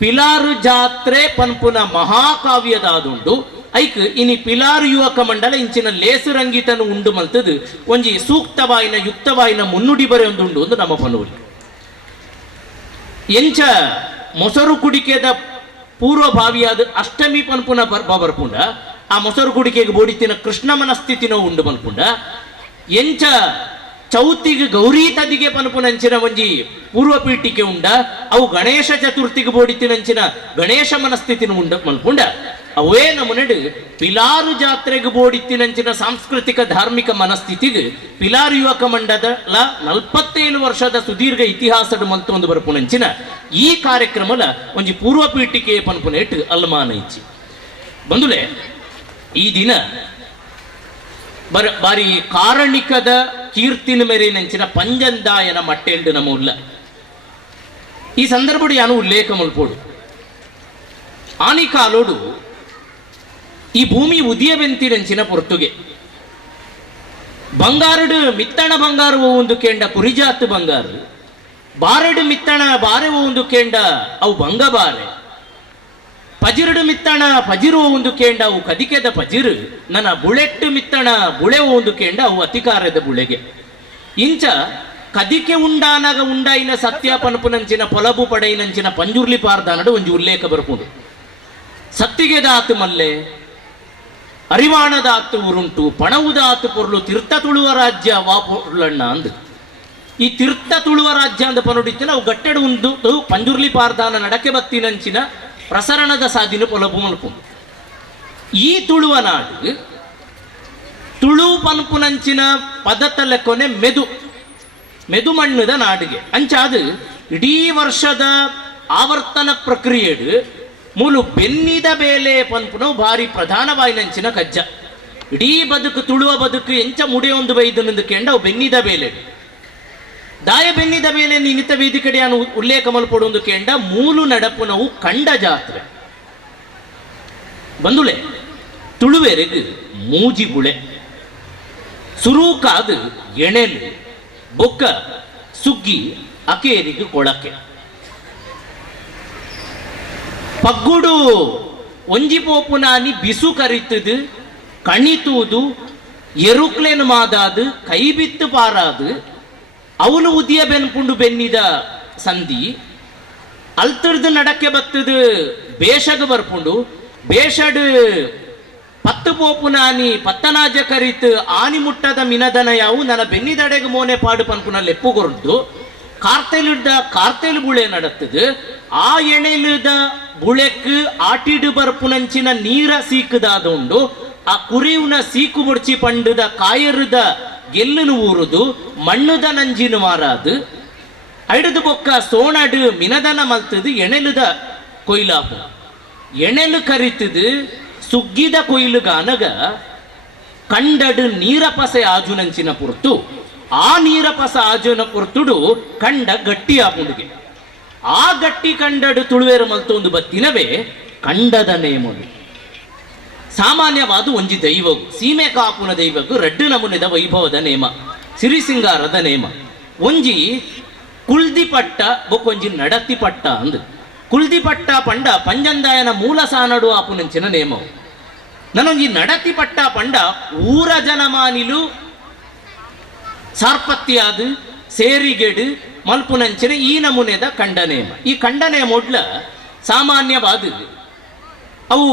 ಪಿಲಾರು ಜಾತ್ರೆ ಪನ್ಪುನ ಮಹಾಕಾವ್ಯದಾದುಂಡು ಐಕ್ ಇನಿ ಪಿಲಾರು ಯುವಕ ಮಂಡಲ ಇಂಚಿನ ಲೇಸು ರಂಗಿತನು ಉಂಡು ಮಲ್ತದು ಒಂಜಿ ಸೂಕ್ತವಾಯಿನ ಯುಕ್ತವಾಯಿನ ಮುನ್ನುಡಿ ಬರೆ ಒಂದುಂಡು ಒಂದು ನಮ್ಮ ಪನೂರಿ ಎಂಚ ಮೊಸರು ಕುಡಿಕೆದ ಪೂರ್ವಭಾವಿಯಾದ ಅಷ್ಟಮಿ ಪನ್ಪುನ ಬರ್ಪುಂಡ ಆ ಮೊಸರು ಕುಡಿಕೆಗೆ ಬೋಡಿತಿನ ಕೃಷ್ಣ ಮನಸ್ಥಿತಿನೋ ಉಂಡು ಮಲ್ಪುಂಡ ಎಂಚ ಚೌತಿಗೆ ಗೌರಿ ತದಿಗೆ ಪನ್ಪುನಂಚಿನ ಒಂಜಿ ಪೂರ್ವ ಪೀಠಿಕೆ ಉಂಡ ಅವು ಗಣೇಶ ಚತುರ್ಥಿಗೆ ಬೋಡಿತಿನಂಚಿನ ಗಣೇಶ ಮನಸ್ಥಿತಿನ ಉಂಡ ಮಲ್ಪುಂಡ ಅವೇ ನಮ್ಮನೆಡು ಪಿಲಾರು ಜಾತ್ರೆಗೆ ಬೋಡಿತ್ತಿನಂಚಿನ ಸಾಂಸ್ಕೃತಿಕ ಧಾರ್ಮಿಕ ಮನಸ್ಥಿತಿಗೆ ಪಿಲಾರು ಯುವಕ ಮಂಡಲ 47 ವರ್ಷದ ಸುದೀರ್ಘ ಇತಿಹಾಸದ ಮಂತೊಂದು ಬರ್ಪುನಂಚಿನ ಈ ಕಾರ್ಯಕ್ರಮದ ಒಂಜಿ ಪೂರ್ವ ಪೀಠಿಕೆ ಪನ್ಪುನೇಟ್ ಅಲ್ಮಾನ ಇಚ್ಚಿ ಬಂದುಲೆ ಈ ದಿನ ಬಾರಿ ಕಾರಣಿಕದ ಕೀರ್ತಿನ ಮೇರೆನಂಚಿನ ಪಂಜಂದಾಯನ ಮಟ್ಟೆಲ್ಡು ನಮ್ಮ ಉಲ್ಲ ಈ ಸಂದರ್ಭಡು ಯಾನು ಉಲ್ಲೇಖ ಮಲ್ಪೋಡು ಆನಿ ಕಾಲೋಡು ಈ ಭೂಮಿ ಉದಿಯಬೆಂತಿನಂಚಿನ ಪೊರ್ತುಗೆ ಬಂಗಾರಡು ಮಿತ್ತಣ ಬಂಗಾರ ಒಂದು ಕೇಂಡ ಕುರಿಜಾತ್ ಬಂಗಾರ ಬಾರಡು ಮಿತ್ತಣ ಬಾರೆ ಒಂದು ಕೇಂಡ ಅವು ಬಂಗಬಾರೆ ಪಜಿರಡು ಮಿತ್ತಣ ಪಜಿರು ಒಂದು ಕೇಂಡ ಅವು ಕದಿಕೆದ ಪಜಿರು ನನ್ನ ಬುಳೆಟ್ಟು ಮಿತ್ತಣ ಬುಳೆ ಒಂದು ಕೇಂಡ ಅವು ಅತಿಕಾರದ ಬುಳೆಗೆ ಇಂಚ ಕದಿಕೆ ಉಂಡಾನಾಗ ಉಂಡಾಯಿನ ಸತ್ಯ ಪನಪುನಂಚಿನ ಪೊಲಬು ಪಡೆಯಿನಂಚಿನ ಪಂಜುರ್ಲಿ ಪಾರ್ದಾನಡು ಒಂಜಿ ಉಲ್ಲೇಖ ಬರ್ಪುಡು ಸತ್ತಿಗೆದಾತು ಮಲ್ಲೆ ಅರಿವಾಣದಾತು ಉರುಂಟು ಪಣವುದಾತು ಪೊರ್ಲು ತೀರ್ಥ ತುಳುವ ರಾಜ್ಯ ವಾ ಪೊರ್ಲಣ್ಣ ಅಂದು ಈ ತೀರ್ಥ ತುಳುವ ರಾಜ್ಯ ಅಂದ ಪನುಡಿತ್ತಿನ ಅವು ಗಟ್ಟೆಡು ಒಂದು ಪಂಜುರ್ಲಿ ಪಾರ್ದಾನ ನಡಕೆ ಬತ್ತಿನಂಚಿನ ಪ್ರಸರಣದ ಸಾಧಿನ ಪೊಲಬು ಮಲ್ಪು ಈ ತುಳುವ ನಾಡು ತುಳು ಪನ್ಪುನಂಚಿನ ಪದತಲೆ ಕೊನೆ ಮೆದು ಮಣ್ಣದ ನಾಡಿಗೆ ಅಂಚಾದು ಇಡೀ ವರ್ಷದ ಆವರ್ತನ ಪ್ರಕ್ರಿಯೆಡು ಮೂಲು ಬೆನ್ನಿದ ಬೇಲೆ ಪನ್ಪುನ ಭಾರಿ ಪ್ರಧಾನವಾಯಿನಂಚಿನ ಕಜ್ಜ ಇಡೀ ಬದುಕು ತುಳುವ ಬದುಕು ಎಂಚ ಮುಡಿಯೊಂದು ಬೈದನಂದು ಕೇಂಡ ಅವು ಬೆನ್ನಿದ ಬೇಲೆ ದಾಯ ಬೆನ್ನಿದ ಬೇಲೆ ನಿಮಿತ್ತ ವೇದಿಕೆಡೆಯನ್ನು ಉಲ್ಲೇಖ ಮಲ್ಪಡೊಂದು ಕೇಂಡ ಮೂಲು ನಡಪುನವು ಕಂಡ ಜಾತ್ರೆ ಬಂದುಳೆ ತುಳುವೆರೆಗು ಮೂಜಿ ಬುಳೆ ಸುರೂಕಾದು ಎಣೆಲು ಬೊಕ್ಕ ಸುಗ್ಗಿ ಅಕೇರಿಗು ಕೊಳಕೆ ಪಗ್ಗುಡು ಒಂಜಿ ಪೋಪುನಾನಿ ಬಿಸು ಕರಿತದು ಕಣಿತುವುದು ಎರುಕ್ಲೇನು ಮಾದಾದು ಕೈ ಬಿತ್ತು ಪಾರಾದು ಅವನು ಉದಿಯ ಬೆನ್ಪುಂಡು ಬೆನ್ನಿದ ಸಂಧಿ ಅಲ್ತರ್ದು ನಡಕ್ಕೆ ಬತ್ತದು ಬೇಷಗ ಬರ್ಪುಂಡು ಬೇಷಡು ಪತ್ತು ಪೋಪುನಾನಿ ಪತ್ತನಾಜ ಕರಿತು ಆನಿ ಮುಟ್ಟದ ಮಿನದನ ಯಾವು ನನ್ನ ಬೆನ್ನಿದಡೆಗೆ ಮೋನೆ ಪಾಡು ಪನ್ಪುನ ಲೆಪ್ಪುಗೊರ್ದು ಕಾರ್ತೆಲು ಬುಳೆ ನಡತ್ತದು ಆ ಎಣೆಲುದ ಬುಳೆಕ್ ಆಟಿಡು ಬರ್ಪುನಂಚಿನ ನೀರ ಸೀಕದಾದ ಉಂಡು ಆ ಕುರಿಯುನ ಸೀಕು ಬುಡ್ಚಿ ಪಂಡುದ ಕಾಯರುದ ಗೆಲ್ಲುನು ಊರುದು ಮಣ್ಣುದ ನಂಜಿನ ಮಾರಾದು ಐಡದು ಬೊಕ್ಕ ಸೋಣಡು ಮಿನದನ ಮಲ್ತದು ಎಣೆಲುದ ಕೊಯ್ಲಾಪು ಎಣೆಲು ಕರಿತದು ಸುಗ್ಗಿದ ಕೊಯ್ಲುಗಾನಗ ಕಂಡಡು ನೀರಪಸೆ ಆಜುನಂಚಿನ ಪುರ್ತು ಆ ನೀರಪಸ ಆಜುನ ಪುರ್ತುಡು ಕಂಡ ಗಟ್ಟಿ ಆಪುಂಡುಗೆ ಆ ಗಟ್ಟಿ ಕಂಡಡು ತುಳುವೇರು ಮಲ್ತೊಂದು ಬತ್ತಿನವೇ ಕಂಡದ ನೇಮದು ಸಾಮಾನ್ಯವಾದ ಒಂಜಿ ದೈವವು ಸೀಮೆ ಕಾಪುನ ದೈವಗೂ ರಡ್ಡು ನಮೂನೆದ ವೈಭವದ ನೇಮ ಸಿರಿಸಿಂಗಾರದ ನೇಮ ಒಂಜಿ ಕುಳ್ದಿಪಟ್ಟ ಬೊಕ್ಕೊಂಜಿ ನಡತಿಪಟ್ಟ ಅಂದು ಕುಳ್ದಿಪಟ್ಟ ಪಂಡ ಪಂಜಂದಾಯನ ಮೂಲ ಸಾನಡು ಆಪುನಂಚಿನ ನೇಮವು ನನೊಂಜಿ ನಡತಿಪಟ್ಟ ಪಂಡ ಊರ ಜನಮಾನಿಲು ಸಾರ್ಪತ್ಯಾದು ಸೇರಿಗೆಡು ಮಲ್ಪುನಂಚಿನ ಈ ನಮೂನೆದ ಕಂಡನೇಮ ಈ ಕಂಡನೇಮ ಒಡ್ಲ ಸಾಮಾನ್ಯವಾದ ಅವು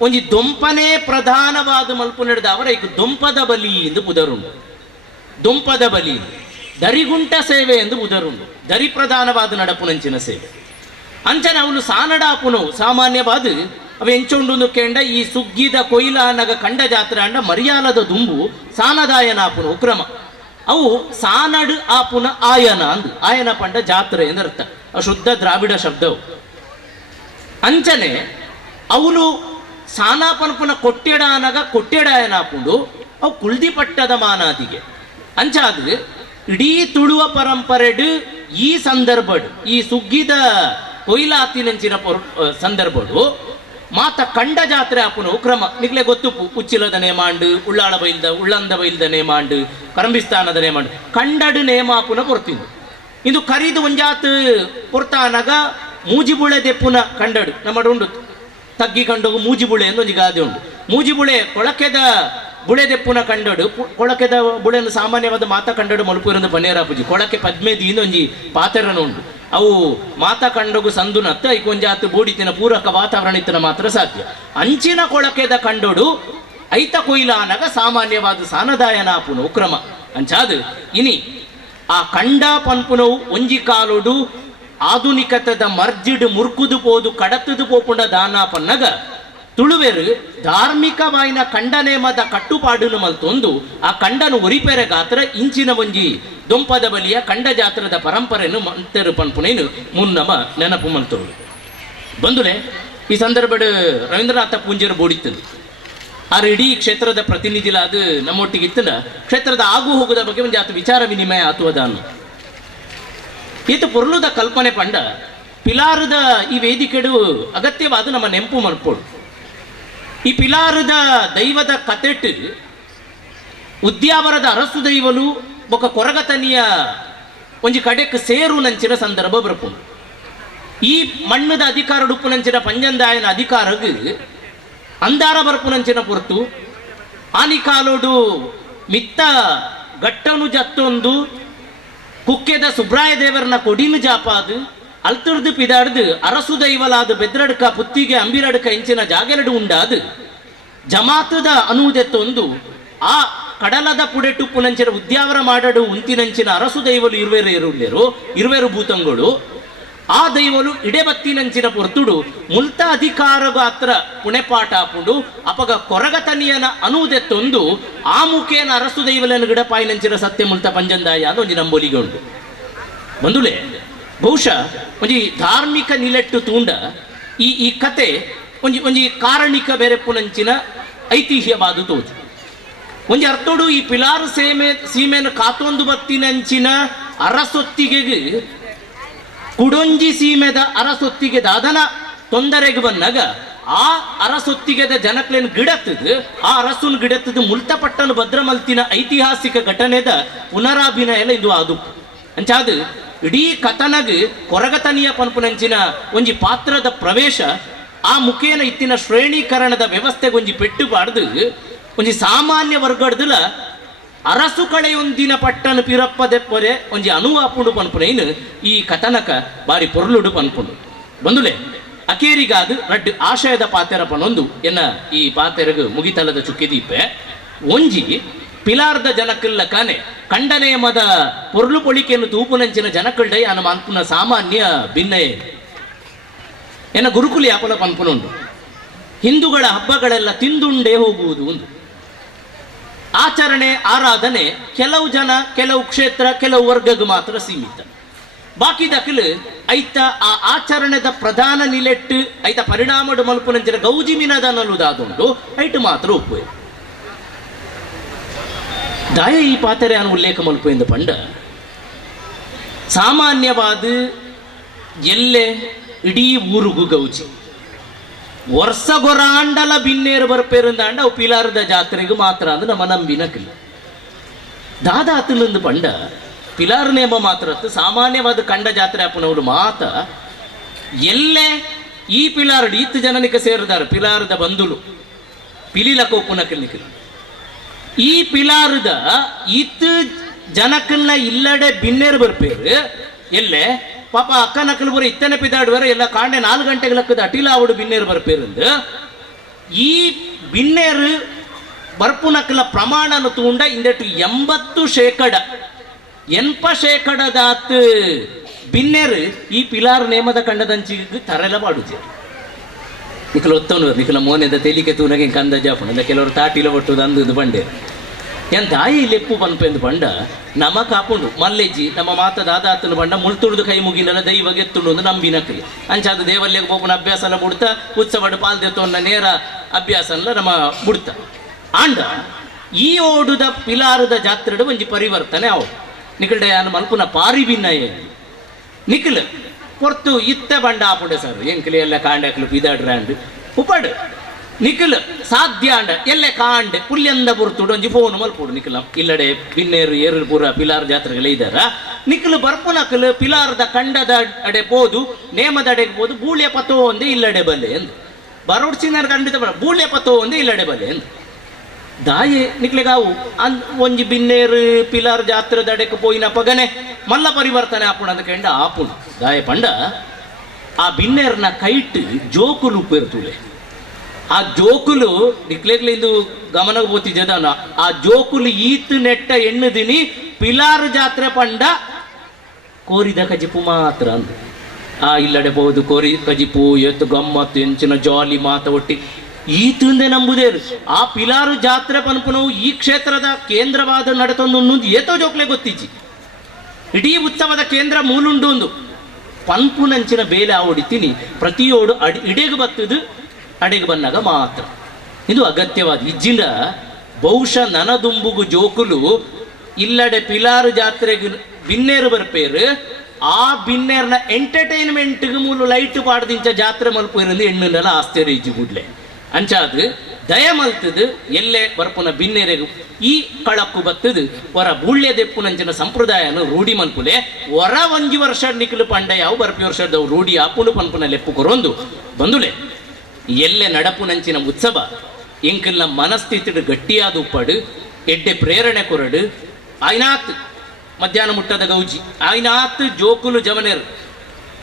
ಒಂಜಿ ದೊಂಪನೇ ಪ್ರಧಾನವಾದ ಮಲ್ಪುನೆಡ್ದ ಅವರ ಈಗ ದೊಂಪದ ಬಲಿ ಎಂದು ಬುಧರುಂಡು ದೊಂಪದ ಬಲಿ ದರಿಗುಂಟ ಸೇವೆ ಎಂದು ಬುಧರುಂಡು ದರಿ ಪ್ರಧಾನವಾದ ನಡಪುನಂಚಿನ ಸೇವೆ ಅಂಚನೆ ಅವನು ಸಾನಡಾಪುನವು ಸಾಮಾನ್ಯವಾದ ಅವು ಎಂಚೊಂಡು ಕೇಂಡ ಈ ಸುಗ್ಗಿದ ಕೊಯ್ಲಾನಗ ಕಂಡ ಜಾತ್ರೆ ಅಂಡ ಮರ್ಯಾಲದ ದುಂಬು ಸಾನದಾಯನಾಪುನ ಕ್ರಮ ಅವು ಸಾನಡು ಆಪುನ ಆಯನ ಅಂದು ಆಯನ ಪಂಡ ಜಾತ್ರೆ ಎಂದರ್ಥ ಶುದ್ಧ ದ್ರಾವಿಡ ಶಬ್ದವು ಅಂಚನೆ ಅವನು ಸಾನಾಪನಪುನ ಕೊಟ್ಟೆಡಾನಗ ಕೊಟ್ಟೆಡಾಯನಾಪುಂಡು ಅವು ಕುಳ್ದಿಪಟ್ಟದ ಮಾನಾದಿಗೆ ಅಂಚಾದ ಇಡೀ ತುಳುವ ಪರಂಪರೆಡು ಈ ಸಂದರ್ಭಡು ಈ ಸುಗ್ಗಿದ ಕೊಯ್ಲಾತಿನಂಚಿನ ಸಂದರ್ಭಡು ಮಾತ ಕಂಡ ಜಾತ್ರೆ ಆಪುನು ಕ್ರಮ ನಿಗ್ಲೆ ಗೊತ್ತು ಉಚ್ಚಿಲದ ನೇಮಾಂಡು ಉಳ್ಳಂದ ಬೈಲ್ದ ನೇಮಾಂಡು ಕರಂಬಿಸ್ತಾನದ ನೇಮಾಂಡು ಕಂಡಡು ನೇಮಾಪುನ ಪೊರ್ತಿಂದು ಇದು ಕರಿದು ಒಂಜಾತ್ ಪೊರ್ತಾನಗ ಮೂಜಿಬುಳೆ ದೆಪ್ಪುನ ಕಂಡಡು ನಮ್ಮ ಉಂಡು ತಗ್ಗಿ ಕಂಡೋಗು ಮೂಜಿಬುಳೆ ಎಂದು ಒಂಜಿ ಗಾದೆ ಉಂಡು ಮೂಜಿಬುಳೆ ಕೊಳಕೆದ ಬುಳೆ ದೆಪ್ಪುನ ಕಂಡಡು ಕೊಳಕೆದ ಬುಳೆಯನ್ನು ಸಾಮಾನ್ಯವಾದ ಮಾತ ಕಂಡಡು ಮಲ್ಪುರಂದು ಬನ್ನೇರಾಪುಜಿ ಕೊಳಕೆ ಪದ್ಮೇದಿ ಒಂಜಿ ಪಾತೆರನು ಉಂಡು ಅವು ಮಾತಾ ಕಂಡೋಗು ಸಂದುನತ್ತ ಐಕೊಂಜಾತು ಬೂಡಿತಿನ ಪೂರಕ ವಾತಾವರಣ ಇತ್ತನ ಮಾತ್ರ ಸಾಧ್ಯ ಅಂಚಿನ ಕೊಳಕೆದ ಕಂಡೋಡು ಐತ ಕೊಯ್ಲಾನಗ ಸಾಮಾನ್ಯವಾದ ಸಾನದಾಯನಾಪುನು ಕ್ರಮ ಅಂಚಾದು ಇನಿ ಆ ಕಂಡ ಪನ್ಪುನವು ಒಂಜಿ ಕಾಲೋಡು ಆಧುನಿಕತದ ಮರ್ಜಿಡು ಮುರ್ಕುದು ಪೋದು ಕಡತದು ಪೋಪುಂಡ ದಾನ ಪನ್ನಗ ತುಳುವೆರು ಧಾರ್ಮಿಕವಾಯಿನ ಕಂಡನೇಮದ ಕಟ್ಟುಪಾಡುನು ಮಲ್ತೊಂದು ಆ ಕಂಡನು ಒರಿಪೆರೆ ಗಾತ್ರ ಇಂಚಿನ ಒಂಜಿ ದೊಂಪದ ಬಲಿಯ ಕಂಡ ಜಾತ್ರದ ಪರಂಪರೆಯನ್ನು ಮಂತೆರು ಪನ್ಪುನೇನು ಮುನ್ನಮ ನೆನಪು ಮಲ್ತೋಳು ಬಂದುಲೆ ಈ ಸಂದರ್ಭಡ್ ರವೀಂದ್ರನಾಥ ಪೂಂಜರು ಬೋಡಿತ್ತದು ಆರು ಇಡೀ ಕ್ಷೇತ್ರದ ಪ್ರತಿನಿಧಿಲಾದ ನಮ್ಮೊಟ್ಟಿಗೆ ಇತ್ತನ ಕ್ಷೇತ್ರದ ಆಗು ಹೋಗುದ ಬಗ್ಗೆ ಒಂದು ಆತ ವಿಚಾರ ವಿನಿಮಯ ಆತುವದ ಅನ್ನು ಈತ ಪೊರ್ಲುದ ಕಲ್ಪನೆ ಪಂಡ ಪಿಲಾರದ ಈ ವೇದಿಕೆಡು ಅಗತ್ಯವಾದ ನಮ್ಮ ನೆಂಪು ಮನ್ಪೋಡು ಈ ಪಿಲಾರದ ದೈವದ ಕತೆಟ್ ಉದ್ಯಾವರದ ಅರಸು ದೈವಲು ಬೊಕ್ಕ ಕೊರಗತನಿಯ ಒಂಜಿ ಕಡೆಕ್ ಸೇರು ನಂಚಿನ ಸಂದರ್ಭ ಬರ್ಪುಂಡು ಈ ಮಣ್ಣದ ಅಧಿಕಾರ ಉಪ್ಪುನಂಚಿನ ಪಂಜಂದಾಯನ ಅಧಿಕಾರಗ್ ಅಂದಾರ ಬರ್ಪುನಂಚಿನ ಪೊರ್ತು ಆನಿ ಕಾಲೋಡು ಮಿತ್ತ ಗಟ್ಟನು ಜತ್ತೊಂದು ಕುಕ್ಕೆದ ಸುಬ್ರಾಯ ದೇವರನ್ನ ಕೊಡಿನು ಜಾಪಾದು ಅಲ್ತುರ್ದು ಪಿದಾಡ್ದು ಅರಸು ದೈವಲಾದ ಬೆದ್ರಡ್ಕ ಪುತ್ತಿಗೆ ಅಂಬಿರಡ್ಕ ಇಂಚಿನ ಜಾಗೆರಡು ಉಂಡಾದು ಜಮಾತದ ಅನುವುದೆತ್ತೊಂದು ಆ ಕಡಲದ ಪುಡೆಟು ಪುನಂಚಿನ ಉದ್ಯಾವರ ಮಾಡಡು ಉಂತಿನಂಚಿನ ಅರಸು ದೈವಲು ಇರುವೆರು ಭೂತಂಗಳು ಆ ದೈವಲು ಇಡೆಬತ್ತಿನಂಚಿನ ಪೊರ್ತುಡು ಮುಲ್ತ ಅಧಿಕಾರ ಗಾತ್ರ ಪುಣೆಪಾಠ ಹಾಪುಂಡು ಅಪಗ ಕೊರಗತನಿಯನ ಅನುವುದೆತ್ತೊಂದು ಆ ಮುಖೇನ ಅರಸು ದೈವಲನ ಗಿಡಪಾಯಿನಂಚಿನ ಸತ್ಯ ಮುಲ್ತ ಪಂಜಂದಾಯ ಅಂತ ಒಂಜಿ ನಂಬೋಲಿಗೆ ಉಂಟು ಬಂದುಲೆ ಬಹುಶಃ ಒಂಜಿ ಧಾರ್ಮಿಕ ನಿಲೆಟ್ಟು ತೂಂಡ ಈ ಕತೆ ಒಂಜಿ ಕಾರಣಿಕ ಬೆರೆಪ್ಪುನಂಚಿನ ಐತಿಹ್ಯವಾದು ತೋಜು ಒಂಜಿ ಅರ್ಥೋಡು ಈ ಪಿಲಾರು ಸೀಮೆನ ಕಾತೊಂದು ಬತ್ತಿನಂಚಿನ ಅರಸೊತ್ತಿಗೆ ಕುಡೊಂಜಿ ಸೀಮೆದ ಅರಸೊತ್ತಿಗೆ ಅದನ ತೊಂದರೆಗೆ ಬಂದಾಗ ಆ ಅರಸೊತ್ತಿಗೆದ ಜನಕ್ಲೇನು ಗಿಡತ್ತದು ಆ ಅರಸುನ್ ಗಿಡತ್ತದು ಮುಲ್ತಪಟ್ಟನು ಭದ್ರಮಲ್ತಿನ ಐತಿಹಾಸಿಕ ಘಟನೆದ ಪುನರಾಭಿನಯ ಎಲ್ಲ ಇದು ಅದು ಅಂಚಾದು ಇಡೀ ಕಥನಗ್ ಕೊರಗತನಿಯ ಪನ್ಪುನಂಚಿನ ಒಂಜಿ ಪಾತ್ರದ ಪ್ರವೇಶ ಆ ಮುಖೇನ ಇತ್ತಿನ ಶ್ರೇಣೀಕರಣದ ವ್ಯವಸ್ಥೆಗೆ ಒಂಜಿ ಪೆಟ್ಟು ಬಾಡ್ದು ಒಂಜಿ ಸಾಮಾನ್ಯ ವರ್ಗಡ್ದಲ ಅರಸು ಕಳೆಯೊಂದಿನ ಪಟ್ಟನು ಪಿರಪ್ಪದೆಪ್ಪರೆ ಒಂಜಿ ಅನುವಾಪುಂಡು ಪನ್ಪುನೇನು ಈ ಕಥನಕ ಬಾರಿ ಪೊರ್ಲುಡು ಪನ್ಪುಂಡು ಬಂದುಲೆ ಅಕೇರಿಗಾದು ರಡ್ಡು ಆಶಯದ ಪಾತೆರ ಪನೊಂದು ಎನ್ನ ಈ ಪಾತೆರಗು ಮುಗಿತಲದ ಚುಕ್ಕಿದೀಪೆ ಒಂಜಿ ಪಿಲಾರ್ದ ಜನಕ್ಕಲ್ಲ ಕಾನೆ ಕಂಡನೇಮದ ಪೊರ್ಲು ಪೊಳಿಕೆಯನ್ನು ತೂಪುನಂಚಿನ ಜನಕ್ಕಳ್ಡೈ ಅನ್ನ ಮನ್ಪುನ ಸಾಮಾನ್ಯ ಭಿನ್ನಯೇ ಎನ್ನ ಗುರುಕುಲಿ ಯಾಪಲ ಪನ್ಪುನುಂಡು ಹಿಂದೂಗಳ ಹಬ್ಬಗಳೆಲ್ಲ ತಿಂದುಂಡೇ ಹೋಗುವುದು ಒಂದು ಆಚರಣೆ ಆರಾಧನೆ ಕೆಲವು ಜನ ಕೆಲವು ಕ್ಷೇತ್ರ ಕೆಲವು ವರ್ಗಕ್ಕೆ ಮಾತ್ರ ಸೀಮಿತ ಬಾಕಿ ದಕ್ಕಲು ಐತ ಆ ಆಚರಣೆದ ಪ್ರಧಾನ ನಿಲೆಟ್ಟು ಐತ ಪರಿಣಾಮಡು ಮಲ್ಪುನಂಚಿನ ಗೌಜಿಮಿನದ ಅನ್ನುವುದಾದುಂಡು ಐಟು ಮಾತ್ರ ಒಪ್ಪು ದಾಯ ಈ ಪಾತೆರೆ ಅನ್ನು ಉಲ್ಲೇಖ ಮಲ್ಪು ಎಂದು ಪಂಡ ಸಾಮಾನ್ಯವಾದ ಎಲ್ಲೆ ಇಡೀ ಊರುಗು ಗೌಜಿ ವರ್ಷಗೊರಾಂಡಲ ಬಿನ್ನೇರು ಬರ್ಪೇರಂದಾಂಡ ಅವು ಪಿಲಾರದ ಜಾತ್ರೆಗೆ ಮಾತ್ರ ಅಂದ್ರೆ ನಮ್ಮ ನಂಬಿನಕ್ಕಿಲ್ಲ ದಾದಾತನಂದು ಪಂಡ ಪಿಲಾರ ನೇಮ ಮಾತ್ರ ಸಾಮಾನ್ಯವಾದ ಕಂಡ ಜಾತ್ರೆ ಅಪ್ಪನವರು ಮಾತ ಎಲ್ಲೇ ಈ ಪಿಲಾರಡು ಇತ್ತು ಜನನಿಕ ಸೇರಿದಾರೆ ಪಿಲಾರದ ಬಂದುಲು ಪಿಲಿಲ ಕೋಪುನಕ್ಕಿಲ್ಲ ಈ ಪಿಲಾರದ ಇತ್ತು ಜನಕ್ಕನ್ನ ಇಲ್ಲಡೆ ಬಿನ್ನೇರು ಬರ್ಪೇರು ಎಲ್ಲೇ ಪಾಪ ಅಕ್ಕ ನಕ್ಕಲು ಬರೋ ಇತ್ತನೆ ಪಿದಾಡುವರೆ ಎಲ್ಲ ಕಾಂಡೆ 4 ಗಂಟೆಗೆ ಲಕ್ಕದ ಅಟಿಲ ಅವಡು ಬಿನ್ನೇರು ಬರ್ಪೇರಂದು ಈ ಬಿನ್ನೇರು ಬರ್ಪು ನಕ್ಕಲ ಪ್ರಮಾಣನ ತೂಂಡ ಇಂದೆಟ್ಟು 80% ಬಿನ್ನೇರು ಈ ಪಿಲಾರ್ ನೇಮದ ಕಂಡದಂಚಿಗೆ ತರೆಲ ಬಾಡುಜೆ ನಿಖಲ ಒತ್ತವನು ನಿಖಲ ಮೋನೆದ ತೆಲಿಕೆ ತೂನಗೆ ಕಂದ ಜಾಪುಣ ಕೆಲವರು ತಾಟಿಲ ಒಟ್ಟುದು ಅಂದು ಬಂಡೆ ಎಂತ ಆಯಿ ಲೆಪ್ಪು ಪನ್ಪೆಂದು ಪಂಡ ನಮ ಕಾಪುಂಡು ಮಲ್ಲೆಜ್ಜಿ ನಮ್ಮ ಮಾತದ ಆದಾತನ ಬಂಡ ಮುಳ್ತುಡ್ದು ಕೈ ಮುಗಿನಲ್ಲ ದೈವ ಗೆತ್ತುಂಡು ಒಂದು ನಂಬಿನಕ್ಕಲಿ ಅಂಚಾದ ದೇವಲ್ಯಗೆ ಪೋಪುನ ಅಭ್ಯಾಸನ ಬಿಡ್ತಾ ಉತ್ಸವಡು ಪಾಲ್ದೆತ್ತೊನ್ನ ನೇರ ಅಭ್ಯಾಸನ ನಮ್ಮ ಬಿಡ್ತ ಆಂಡ ಈ ಓಡುದ ಪಿಲಾರದ ಜಾತ್ರೆಡು ಒಂಜಿ ಪರಿವರ್ತನೆ ಅವು ನಿಕಲ್ಡೆ ಅನ್ನು ಮಲ್ಪುನ ಪಾರಿ ಭಿನ್ನಯೇ ನಿಖಲ್ ಪೊರ್ತು ಇತ್ತ ಬಂಡ ಆಪುಡೆ ಸರ್ ಎಂಕ್ಲಿ ಎಲ್ಲ ಕಾಂಡಕ್ಲು ಪಿದಾಡ್ರಾಂಡ್ ಉಪಡು ನಿಖಲ್ ಸಾಧ್ಯ ಅಂಡ ಎಲ್ಲೆ ಕಾಂಡೆ ಪುಲ್ಯಂದ ಬುರ್ತುಡು ಒಂಜಿ ಫೋನ್ ಮಲ್ಪುಡು ನಿಖಲ ಇಲ್ಲಡೆ ಪಿನ್ನೇರು ಏರು ಪೂರ ಪಿಲಾರ್ ಜಾತ್ರೆಗಳು ಇದ್ದಾರ ನಿಖಲ್ ಬರ್ಪುನಕಲ್ ಪಿಲಾರದ ಕಂಡದ ಅಡೆ ಪೋದು ನೇಮದ ಅಡೆಗೆ ಪೋದು ಬೂಳ್ಯ ಪತೋ ಒಂದೇ ಇಲ್ಲಡೆ ಬಲ್ಲೆ ಎಂದು ಬರೋಡ್ಸಿನ ಖಂಡಿತ ಬೂಳ್ಯ ಪತೋ ಒಂದೇ ಇಲ್ಲಡೆ ಬಲ್ಲೆ ಎಂದು ದಾಯೆ ನಿಕ್ಲೆಗಾವು ಒಂಜಿ ಬಿನ್ನೇರು ಪಿಲಾರ್ ಜಾತ್ರೆದ ಅಡೆಗೆ ಪೋಯಿನ ಪಗನೆ ಮಲ್ಲ ಪರಿವರ್ತನೆ ಆಪುಣ ಅಂತ ಕೆಂಡ ಆಪುಣ ದಾಯ ಪಂಡ ಆ ಬಿನ್ನೇರ್ನ ಕೈಟ್ ಜೋಕುಲು ಉಪ್ಪಿರ್ತುಲೆ ಆ ಜೋಕುಲು ನಿಕ್ಲೆಗ್ಲಿಂದು ಗಮನಕ್ಕೆ ಬೋತಿದ್ದನ ಆ ಜೋಕುಲು ಈತ್ ನೆಟ್ಟ ಎಣ್ಣು ದಿನಿ ಪಿಲಾರ್ ಜಾತ್ರೆ ಪಂಡ ಕೋರಿದ ಕಜಿಪು ಮಾತ್ರ ಅಂದ ಆ ಇಲ್ಲಡೆ ಬಹುದು ಕೋರಿ ಕಜಿಪು ಎತ್ತು ಗಮ್ಮತ್ತು ಎಂಚಿನ ಜಾಲಿ ಮಾತ ಒಟ್ಟಿ ಈತಂದೆ ನಂಬುದೇ ಆ ಪಿಲಾರು ಜಾತ್ರೆ ಪನ್ಪುನವು ಈ ಕ್ಷೇತ್ರದ ಕೇಂದ್ರವಾದ ನಡತೊಂದು ಏತೋ ಜೋಕ್ಲೆ ಗೊತ್ತಿಜ್ಜಿ ಇಡೀ ಉತ್ಸವದ ಕೇಂದ್ರ ಮೂಲುಂಡು ಒಂದು ಪನ್ಪುನಂಚಿನ ಬೇಲೆ ಆವಡಿತೀನಿ ಪ್ರತಿಯೋಡು ಇಡೆಗೆ ಬತ್ತದು ಅಡೆಗೆ ಬಂದಾಗ ಮಾತ್ರ ಇದು ಅಗತ್ಯವಾದ ಇಜ್ಜಿಂದ ಬಹುಶಃ ನನದುಂಬುಗು ಜೋಕುಲು ಇಲ್ಲಡೆ ಪಿಲಾರು ಜಾತ್ರೆಗೆ ಬಿನ್ನೇರು ಬರ್ಪೇರು ಆ ಬಿನ್ನೇರ್ನ ಎಂಟರ್ಟೈನ್ಮೆಂಟ್ಗೆ ಮೂಲು ಲೈಟ್ ಪಾಡ್ದಿಂಚ ಜಾತ್ರೆ ಮಲ್ಪೇರಲ್ಲಿ ಹೆಣ್ಣನ್ನೆಲ್ಲ ಆಶ್ಚರ್ಯ ಇಜ್ಜಿ ಬಿಡ್ಲೆ ಅಂಚಾದು ದಯ ಮಲ್ತದು ಎಲ್ಲೇ ಬರ್ಪುನ ಬಿನ್ನೇರೆಗು ಈ ಕಳಕ್ಕು ಬತ್ತದು ಹೊರ ಬೂಳ್ಯ ದೆಪ್ಪುನಂಚಿನ ಸಂಪ್ರದಾಯನು ರೂಢಿ ಮಲ್ಪುಲೆ ಹೊರ 1 ವರ್ಷ ನಿಖಲು ಪಂಡ ಯಾವ ಬರ್ಪಿ ವರ್ಷದ ರೂಢಿ ಆಪುನು ಪನ್ಪುನ ಲೆಪ್ಪು ಕೊರೊಂದು ಬಂದುಲೆ ಎಲ್ಲೆ ನಡಪುನಂಚಿನ ಉತ್ಸವ ಎಂಕಲ್ನ ಮನಸ್ಥಿತಿಡು ಗಟ್ಟಿಯಾದ ಉಪ್ಪಡು ಎಡ್ಡೆ ಪ್ರೇರಣೆ ಕೊರಡು ಆಯ್ನಾತ್ ಮಧ್ಯಾಹ್ನ ಮುಟ್ಟದ ಗೌಜಿ ಆಯ್ನಾತ್ ಜೋಕುಲು ಜವನೇರು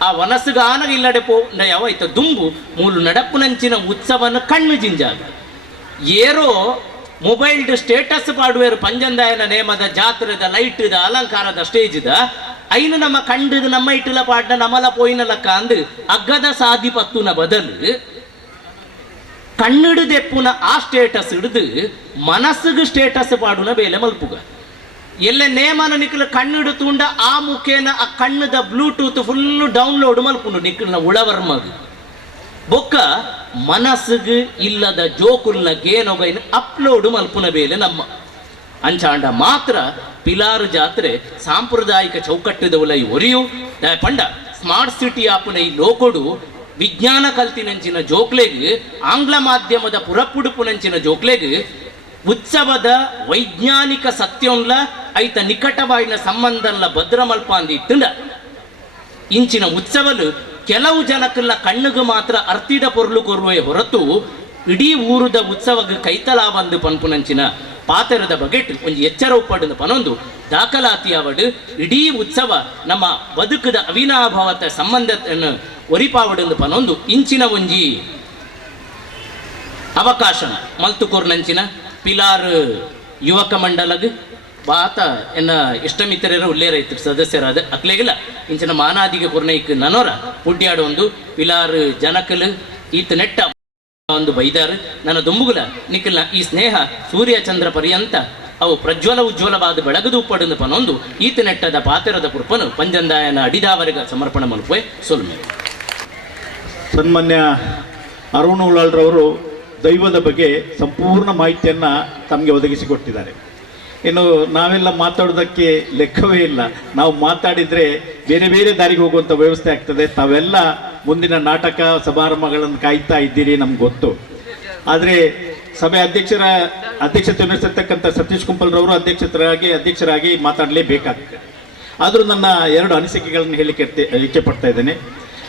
ಆ ವನಸ್ಸುಗಾನ ಇಲ್ಲಡೆ ಪೋಂಡ ಯಾವಾಯ್ತ ದುಂಬು ಮೂಲು ನಡಪುನಂಚಿನ ಉತ್ಸವನ ಕಣ್ಣು ಜಿಂಜಾಗ ಏರೋ ಮೊಬೈಲ್ ಸ್ಟೇಟಸ್ ಪಾಡುವೇರು ಪಂಜಂದಾಯನ ನೇಮದ ಜಾತ್ರೆದ ಲೈಟ್ದ ಅಲಂಕಾರದ ಸ್ಟೇಜ್ದ ಐನು ನಮ್ಮ ಕಂಡದು ನಮ್ಮ ಇಟ್ಟಲ ಪಾಡ್ನ ನಮಲ ಪೋಯಿನಲಕ್ಕ ಅಂದು ಅಗ್ಗದ ಸಾದಿ ಪತ್ತುನ ಬದಲು ಕಣ್ಣಿಡು ದೆಪ್ಪುನ ಆ ಸ್ಟೇಟಸ್ ಹಿಡಿದು ಮನಸ್ಸಿಗೆ ಸ್ಟೇಟಸ್ ಪಾಡುನ ಬೇಲೆ ಮಲ್ಪುಗ ಎಲ್ಲೆ ನೇಮನ ನಿಖಲು ಕಣ್ಣಿಡು ತುಂಡ ಆ ಮುಖೇನ ಆ ಕಣ್ಣದ ಬ್ಲೂಟೂತ್ ಫುಲ್ಲು ಡೌನ್ಲೋಡ್ ಮಲ್ಪುಂಡು ನಿಖಲ್ನ ಉಳವರ್ಮಗ್ ಬೊಕ್ಕ ಮನಸ್ಸಿಗೆ ಇಲ್ಲದ ಜೋಕುಲ್ನ ಗೇನೊಗೈನ ಅಪ್ಲೋಡ್ ಮಲ್ಪುನ ಬೇಲೆ ನಮ್ಮ ಅಂಚಾಂಡ ಮಾತ್ರ ಪಿಲಾರು ಜಾತ್ರೆ ಸಾಂಪ್ರದಾಯಿಕ ಚೌಕಟ್ಟದ ಉಲೈ ಒರಿಯು ಪಂಡ ಸ್ಮಾರ್ಟ್ ಸಿಟಿ ಆಪುನ ಈ ಲೋಕೊಡು ವಿಜ್ಞಾನ ಕಲ್ತಿನಂಚಿನ ಜೋಕ್ಲೆಗ್ ಆಂಗ್ಲ ಮಾಧ್ಯಮದ ಪುರಪ್ಪುಡುಪುನಂಚಿನ ಜೋಕ್ಲೆಗ್ ಉತ್ಸವದ ವೈಜ್ಞಾನಿಕ ಸತ್ಯಂಲ ಐತ ನಿಕಟವಾಯಿನ ಸಂಬಂಧಲ್ಲ ಭದ್ರ ಮಲ್ಪಾಂದಿ ಇತ್ತಂಡ ಇಂಚಿನ ಉತ್ಸವಲು ಕೆಲವು ಜನಕ್ಕಲ್ಲ ಕಣ್ಣಿಗೆ ಮಾತ್ರ ಅರ್ತಿದ ಪೊರ್ಲು ಕೊರುವೆ ಹೊರತು ಇಡೀ ಊರುದ ಉತ್ಸವಕ್ಕೆ ಕೈತಲಾ ಬಂದು ಪನ್ಪುನಂಚಿನ ಪಾತೆರದ ಬಗೆಟ್ ಒಂದು ಎಚ್ಚರ ಉಪ್ಪಡು ಪನೊಂದು ದಾಖಲಾತಿ ಅವಡು ಇಡೀ ಉತ್ಸವ ನಮ್ಮ ಬದುಕದ ಅವಿನಾಭಾವತ ಸಂಬಂಧವನ್ನು ಒರಿಪಾವಡು ಪನೊಂದು ಇಂಚಿನ ಒಂಜಿ ಅವಕಾಶ ಮಲ್ತುಕೋರ್ನಂಚಿನ ಪಿಲಾರ್ ಯುವಕ ಮಂಡಲಗ್ ಬಾತ ಎನ್ನ ಇಷ್ಟಮಿತ್ರರ ಉಲ್ಲೇರೈತು ಸದಸ್ಯರಾದ ಅಕ್ಲೆಗಿಲ್ಲ ಇಂಚಿನ ಮಾನಾದಿಗೆ ಕೊರ್ನೈಕ್ ನನೋರ ಪುಡ್ಯಾಡು ಒಂದು ಪಿಲಾರ್ ಜನಕಲ್ ಈತ ನೆಟ್ಟ ಒಂದು ಬೈದಾರು ನನ್ನ ದುಂಬುಗುಲ ನಿಖಲ್ನ ಈ ಸ್ನೇಹ ಸೂರ್ಯ ಚಂದ್ರ ಪರ್ಯಂತ ಅವು ಪ್ರಜ್ವಲ ಉಜ್ವಲವಾದ ಬೆಳಗದು ಉಪ್ಪಡು ಪನೊಂದು ಈತ ನೆಟ್ಟದ ಪಾತೆರದ ಪುರ್ಪನು ಪಂಜಂದಾಯನ ಅಡಿದಾವರೆಗ ಸಮರ್ಪಣೆ ಮಲ್ಪುವೆ ಸೊಲ್ಮೆ. ಸನ್ಮಾನ್ಯ ಅರುಣ್ ಉಳ್ಳಾಳ್ರವರು ದೈವದ ಬಗ್ಗೆ ಸಂಪೂರ್ಣ ಮಾಹಿತಿಯನ್ನು ತಮಗೆ ಒದಗಿಸಿಕೊಟ್ಟಿದ್ದಾರೆ. ಇನ್ನು ನಾವೆಲ್ಲ ಮಾತಾಡೋದಕ್ಕೆ ಲೆಕ್ಕವೇ ಇಲ್ಲ. ನಾವು ಮಾತಾಡಿದರೆ ಬೇರೆ ಬೇರೆ ದಾರಿಗೆ ಹೋಗುವಂಥ ವ್ಯವಸ್ಥೆ ಆಗ್ತದೆ. ತಾವೆಲ್ಲ ಮುಂದಿನ ನಾಟಕ ಸಮಾರಂಭಗಳನ್ನು ಕಾಯ್ತಾ ಇದ್ದೀರಿ, ನಮ್ಗೆ ಗೊತ್ತು. ಆದರೆ ಸಭೆ ಅಧ್ಯಕ್ಷತೆ ವಹಿಸಿರ್ತಕ್ಕಂಥ ಸತೀಶ್ ಕುಂಪಲ್ರವರು ಅಧ್ಯಕ್ಷರಾಗಿ ಮಾತಾಡಲೇಬೇಕಾಗ್ತದೆ. ಆದರೂ ನನ್ನ 2 ಅನಿಸಿಕೆಗಳನ್ನು ಹೇಳಲಿಕ್ಕೆ ಇಚ್ಛೆ ಪಡ್ತಾ ಇದ್ದೇನೆ.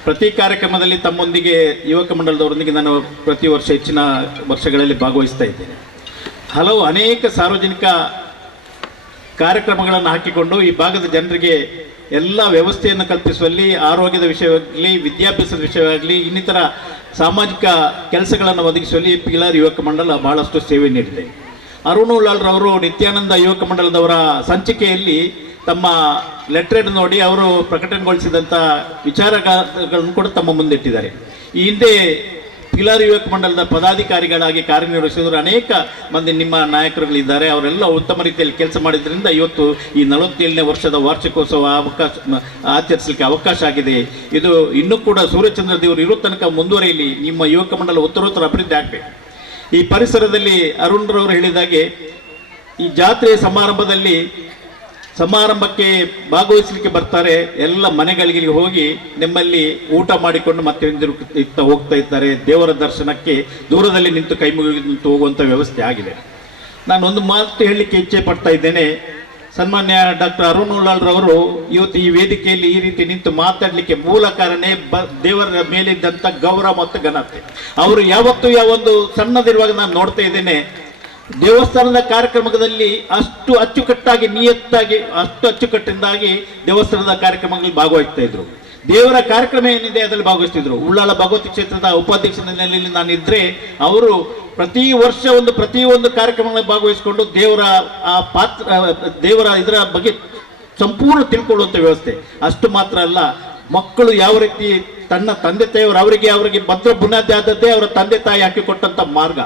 ಪ್ರತಿ ಕಾರ್ಯಕ್ರಮದಲ್ಲಿ ತಮ್ಮೊಂದಿಗೆ ಯುವಕ ಮಂಡಲದವರೊಂದಿಗೆ ನಾನು ಪ್ರತಿ ವರ್ಷ ಹೆಚ್ಚಿನ ವರ್ಷಗಳಲ್ಲಿ ಭಾಗವಹಿಸ್ತಾ ಇದ್ದೇನೆ. ಅನೇಕ ಸಾರ್ವಜನಿಕ ಕಾರ್ಯಕ್ರಮಗಳನ್ನು ಹಾಕಿಕೊಂಡು ಈ ಭಾಗದ ಜನರಿಗೆ ಎಲ್ಲ ವ್ಯವಸ್ಥೆಯನ್ನು ಕಲ್ಪಿಸುವಲ್ಲಿ, ಆರೋಗ್ಯದ ವಿಷಯವಾಗಲಿ, ವಿದ್ಯಾಭ್ಯಾಸದ ವಿಷಯವಾಗಲಿ, ಇನ್ನಿತರ ಸಾಮಾಜಿಕ ಕೆಲಸಗಳನ್ನು ಒದಗಿಸುವಲ್ಲಿ ಪಿಲಾರ್ ಯುವಕ ಮಂಡಲ ಬಹಳಷ್ಟು ಸೇವೆ ನೀಡಿದೆ. ಅರುಣ್ ಉಳ್ಳಾಳ್ರವರು ನಿತ್ಯಾನಂದ ಯುವಕ ಮಂಡಲದವರ ಸಂಚಿಕೆಯಲ್ಲಿ ತಮ್ಮ ಲೆಟರ್ ನೋಡಿ ಅವರು ಪ್ರಕಟಣೆಗೊಳಿಸಿದಂಥ ವಿಚಾರಗಳನ್ನು ಕೂಡ ತಮ್ಮ ಮುಂದಿಟ್ಟಿದ್ದಾರೆ. ಈ ಹಿಂದೆ ಪಿಲಾರ್ ಯುವಕ ಮಂಡಲದ ಪದಾಧಿಕಾರಿಗಳಾಗಿ ಕಾರ್ಯನಿರ್ವಹಿಸಿದ್ರು ಅನೇಕ ಮಂದಿ ನಿಮ್ಮ ನಾಯಕರುಗಳಿದ್ದಾರೆ. ಅವರೆಲ್ಲ ಉತ್ತಮ ರೀತಿಯಲ್ಲಿ ಕೆಲಸ ಮಾಡಿದ್ರಿಂದ ಇವತ್ತು ಈ 47ನೇ ವರ್ಷದ ವಾರ್ಷಿಕೋತ್ಸವ ಆಚರಿಸಲಿಕ್ಕೆ ಅವಕಾಶ ಆಗಿದೆ. ಇದು ಇನ್ನೂ ಕೂಡ ಸೂರ್ಯಚಂದ್ರ ದೇವರು ಇರೋ ತನಕ ಮುಂದುವರಿಯಲಿ, ನಿಮ್ಮ ಯುವಕ ಮಂಡಲ ಉತ್ತರೋತ್ತರ ಅಭಿವೃದ್ಧಿ ಆಗಬೇಕು. ಈ ಪರಿಸರದಲ್ಲಿ ಅರುಣ್ರವರು ಹೇಳಿದಾಗೆ ಈ ಜಾತ್ರೆಯ ಸಮಾರಂಭಕ್ಕೆ ಭಾಗವಹಿಸಲಿಕ್ಕೆ ಬರ್ತಾರೆ. ಎಲ್ಲ ಮನೆಗಳಿಗೆ ಹೋಗಿ ನಿಮ್ಮಲ್ಲಿ ಊಟ ಮಾಡಿಕೊಂಡು ಮತ್ತೆ ಹೋಗ್ತಾ ಇದ್ದಾರೆ. ದೇವರ ದರ್ಶನಕ್ಕೆ ದೂರದಲ್ಲಿ ನಿಂತು ಕೈ ಮುಗಿದು ಹೋಗುವಂಥ ವ್ಯವಸ್ಥೆ ಆಗಿದೆ. ನಾನು ಒಂದು ಮಾತು ಹೇಳಲಿಕ್ಕೆ ಇಚ್ಛೆ ಪಡ್ತಾ ಇದ್ದೇನೆ. ಸನ್ಮಾನ್ಯ ಡಾಕ್ಟರ್ ಅರುಣ್ ಉಳ್ಳಾಳ್ರವರು ಇವತ್ತು ಈ ವೇದಿಕೆಯಲ್ಲಿ ಈ ರೀತಿ ನಿಂತು ಮಾತಾಡಲಿಕ್ಕೆ ಮೂಲ ಕಾರಣ ದೇವರ ಮೇಲಿದ್ದಂಥ ಗೌರವ ಮತ್ತು ಘನತೆ. ಅವರು ಯಾವತ್ತೂ ಯಾವೊಂದು ಸಣ್ಣದಿರುವಾಗ ನಾನು ನೋಡ್ತಾ ಇದ್ದೇನೆ, ದೇವಸ್ಥಾನದ ಕಾರ್ಯಕ್ರಮದಲ್ಲಿ ಅಷ್ಟು ಅಚ್ಚುಕಟ್ಟಾಗಿ ನಿಯತ್ತಾಗಿ ಅಷ್ಟು ಅಚ್ಚುಕಟ್ಟಿಂದಾಗಿ ದೇವಸ್ಥಾನದ ಕಾರ್ಯಕ್ರಮಗಳಲ್ಲಿ ಭಾಗವಹಿಸ್ತಾ ಇದ್ರು. ದೇವರ ಕಾರ್ಯಕ್ರಮ ಏನಿದೆ ಅದರಲ್ಲಿ ಭಾಗವಹಿಸ್ತಿದ್ರು. ಉಳ್ಳಾಳ ಭಗವತಿ ಕ್ಷೇತ್ರದ ಉಪಾಧ್ಯಕ್ಷನಲ್ಲಿ ನಾನಿದ್ರೆ ಅವರು ಪ್ರತಿ ವರ್ಷ ಪ್ರತಿಯೊಂದು ಕಾರ್ಯಕ್ರಮಗಳಲ್ಲಿ ಭಾಗವಹಿಸಿಕೊಂಡು ದೇವರ ಇದರ ಬಗ್ಗೆ ಸಂಪೂರ್ಣ ತಿಳ್ಕೊಳ್ಳುವಂಥ ವ್ಯವಸ್ಥೆ. ಅಷ್ಟು ಮಾತ್ರ ಅಲ್ಲ, ಮಕ್ಕಳು ಯಾವ ರೀತಿ ತನ್ನ ತಂದೆ ತಾಯಿಯವರು ಅವರಿಗೆ ಭದ್ರ ಬುನಾದಿ ಆದದ್ದೇ ಅವರ ತಂದೆ ತಾಯಿ ಹಾಕಿಕೊಟ್ಟಂತ ಮಾರ್ಗ.